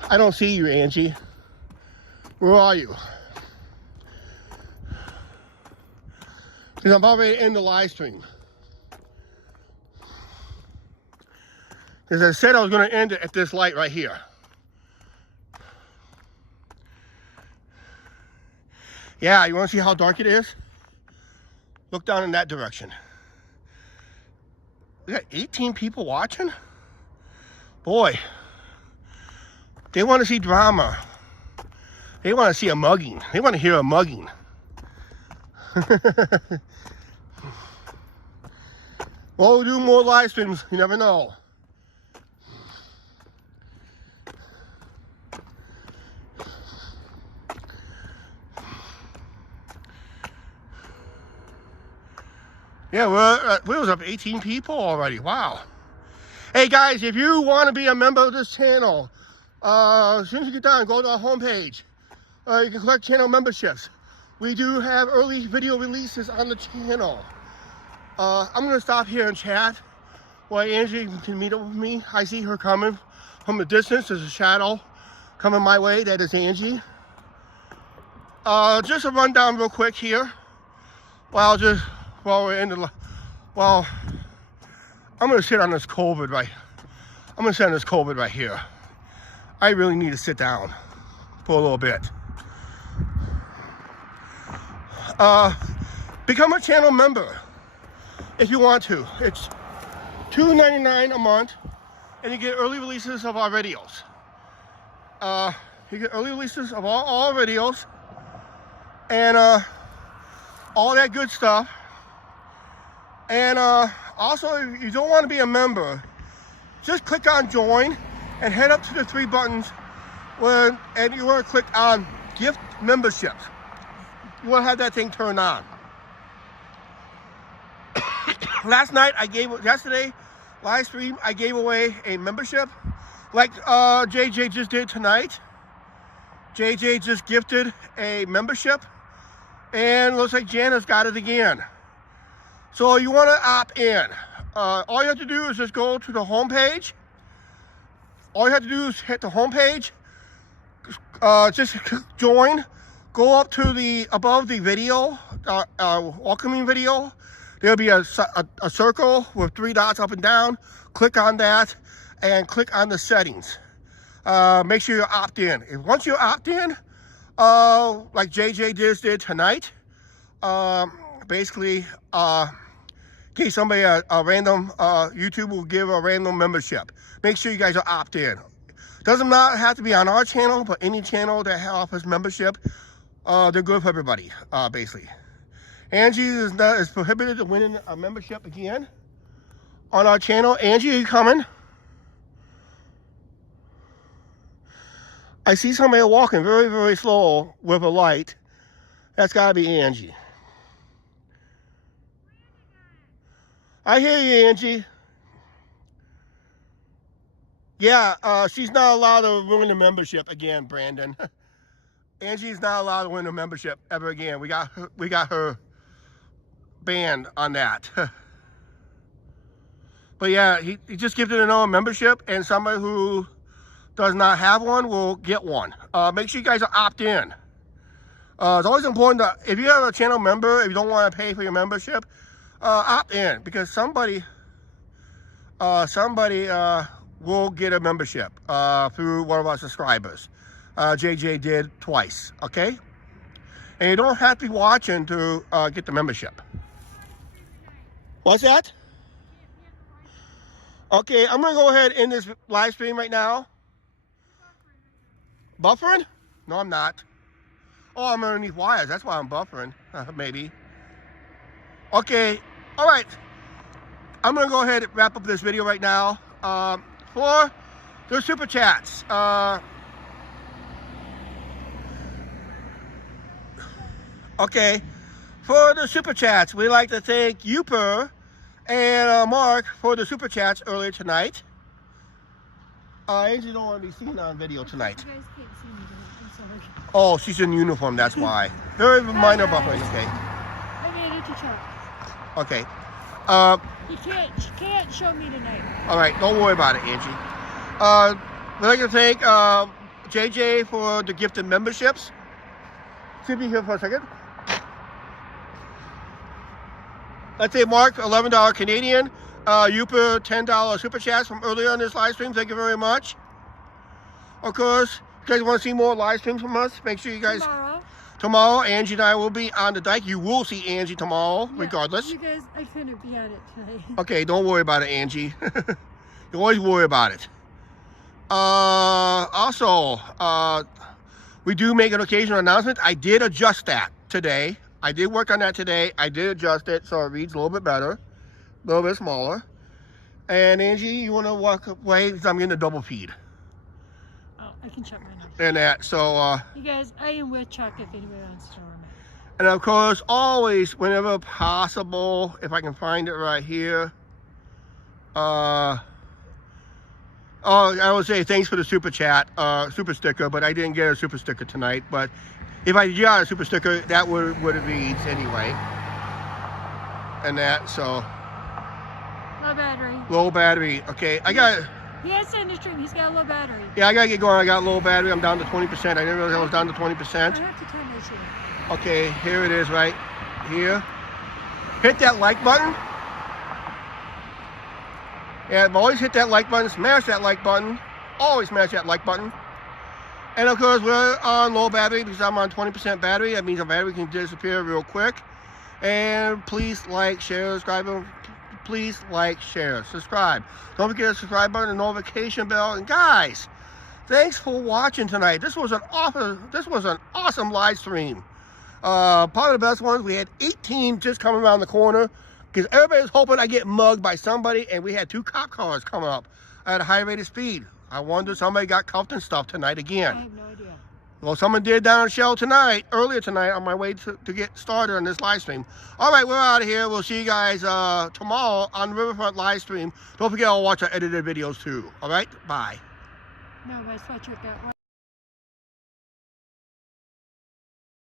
I don't see you, Angie. Where are you? Because I'm already in the live stream. Because I said I was going to end it at this light right here. Yeah, you want to see how dark it is? Look down in that direction. We got 18 people watching? Boy, they want to see drama. They want to see a mugging. They want to hear a mugging. Well, we'll do more live streams. You never know. Yeah, we was up 18 people already. Wow. Hey guys, if you want to be a member of this channel, as soon as you get done, go to our homepage. You can collect channel memberships. We do have early video releases on the channel. I'm going to stop here and chat while Angie can meet up with me. I see her coming from a distance. There's a shadow coming my way. That is Angie. Just a rundown real quick here. I'm going to sit on this COVID right here. I really need to sit down for a little bit. Become a channel member if you want to. It's $2.99 a month, and you get early releases of our videos. You get early releases of all our videos, and all that good stuff. And also, if you don't want to be a member, just click on join and head up to the 3 buttons and you want to click on gift memberships. You want to have that thing turned on. Yesterday, live stream, I gave away a membership like JJ just did tonight. JJ just gifted a membership, and looks like Jana's got it again. So you want to opt in. All you have to do is just go to the homepage. All you have to do is hit the homepage. Just join. Go up to above the video, welcoming video. There'll be a circle with 3 dots up and down. Click on that and click on the settings. Make sure you opt in. Once you opt in, like JJ did tonight, basically, in case somebody, a random, YouTube will give a random membership. Make sure you guys are opt in. Doesn't not have to be on our channel, but any channel that offers membership, they're good for everybody, basically. Angie is prohibited to winning a membership again on our channel. Angie, are you coming? I see somebody walking very, very slow with a light. That's got to be Angie. I hear you, Angie. Yeah, she's not allowed to win a membership again, Brandon. Angie's not allowed to win a membership ever again. We got her banned on that. But yeah, he just gifted another membership, and somebody who does not have one will get one. Make sure you guys are opt in. It's always important that if you have a channel member, if you don't want to pay for your membership, opt in, because somebody will get a membership through one of our subscribers. JJ did twice, okay? And you don't have to be watching to get the membership. What's that? Okay, I'm gonna go ahead and end this live stream right now. Buffering? No, I'm not. Oh, I'm underneath wires. That's why I'm buffering, maybe. Okay, all right. I'm gonna go ahead and wrap up this video right now. For the super chats. Okay, for the super chats, we'd like to thank Youper and Mark for the super chats earlier tonight. Angie don't want to be seen on video tonight. You guys can't see me, I'm sorry. Oh, she's in uniform, that's why. Very minor buffering, okay. I made it to church. Okay. She can't show me tonight. All right, don't worry about it, Angie. We'd like to thank JJ for the gifted memberships. Should be here for a second. Let's say Mark, $11 Canadian. Youper, $10 super chats from earlier on this live stream. Thank you very much. Of course, if you guys want to see more live streams from us, make sure you guys... Tomorrow, Angie and I will be on the dike. You will see Angie tomorrow, regardless. You guys, I couldn't be at it today. Okay, don't worry about it, Angie. You always worry about it. Also, we do make an occasional announcement. I did adjust that today. I did work on that today. I did adjust it so it reads a little bit better, a little bit smaller. And Angie, you want to walk away because I'm getting a double feed. Oh, I can check my number. And that, so... you guys, I am with Chuck if anybody wants to remember. And of course, always, whenever possible, if I can find it right here. Oh, I would say thanks for the super chat, super sticker, but I didn't get a super sticker tonight. But if I got a super sticker, that would have reads anyway. And that, so. Low battery. Low battery. Okay, I got. He has to end the stream. He's got a low battery. Yeah, I gotta get going. I got low battery. I'm down to 20%. I didn't realize I was down to 20%. I have to turn this in. Okay, here it is right here. Hit that like button. Yeah, always hit that like button. Smash that like button. Always smash that like button. And of course, we're on low battery because I'm on 20% battery. That means our battery can disappear real quick. And please like, share, subscribe. Please like, share, subscribe. Don't forget the subscribe button and notification bell. And guys, thanks for watching tonight. This was an awesome live stream. Probably the best ones. We had 18 just coming around the corner because everybody was hoping I get mugged by somebody, and we had 2 cop cars coming up at a high rate of speed. I wonder if somebody got cuffed and stuff tonight again. I have no idea. Well, someone did down in Shell tonight, earlier tonight, on my way to get started on this live stream. All right, we're out of here. We'll see you guys tomorrow on the Riverfront live stream. Don't forget to watch our edited videos too. All right, bye. No, my sweatshirt got wet.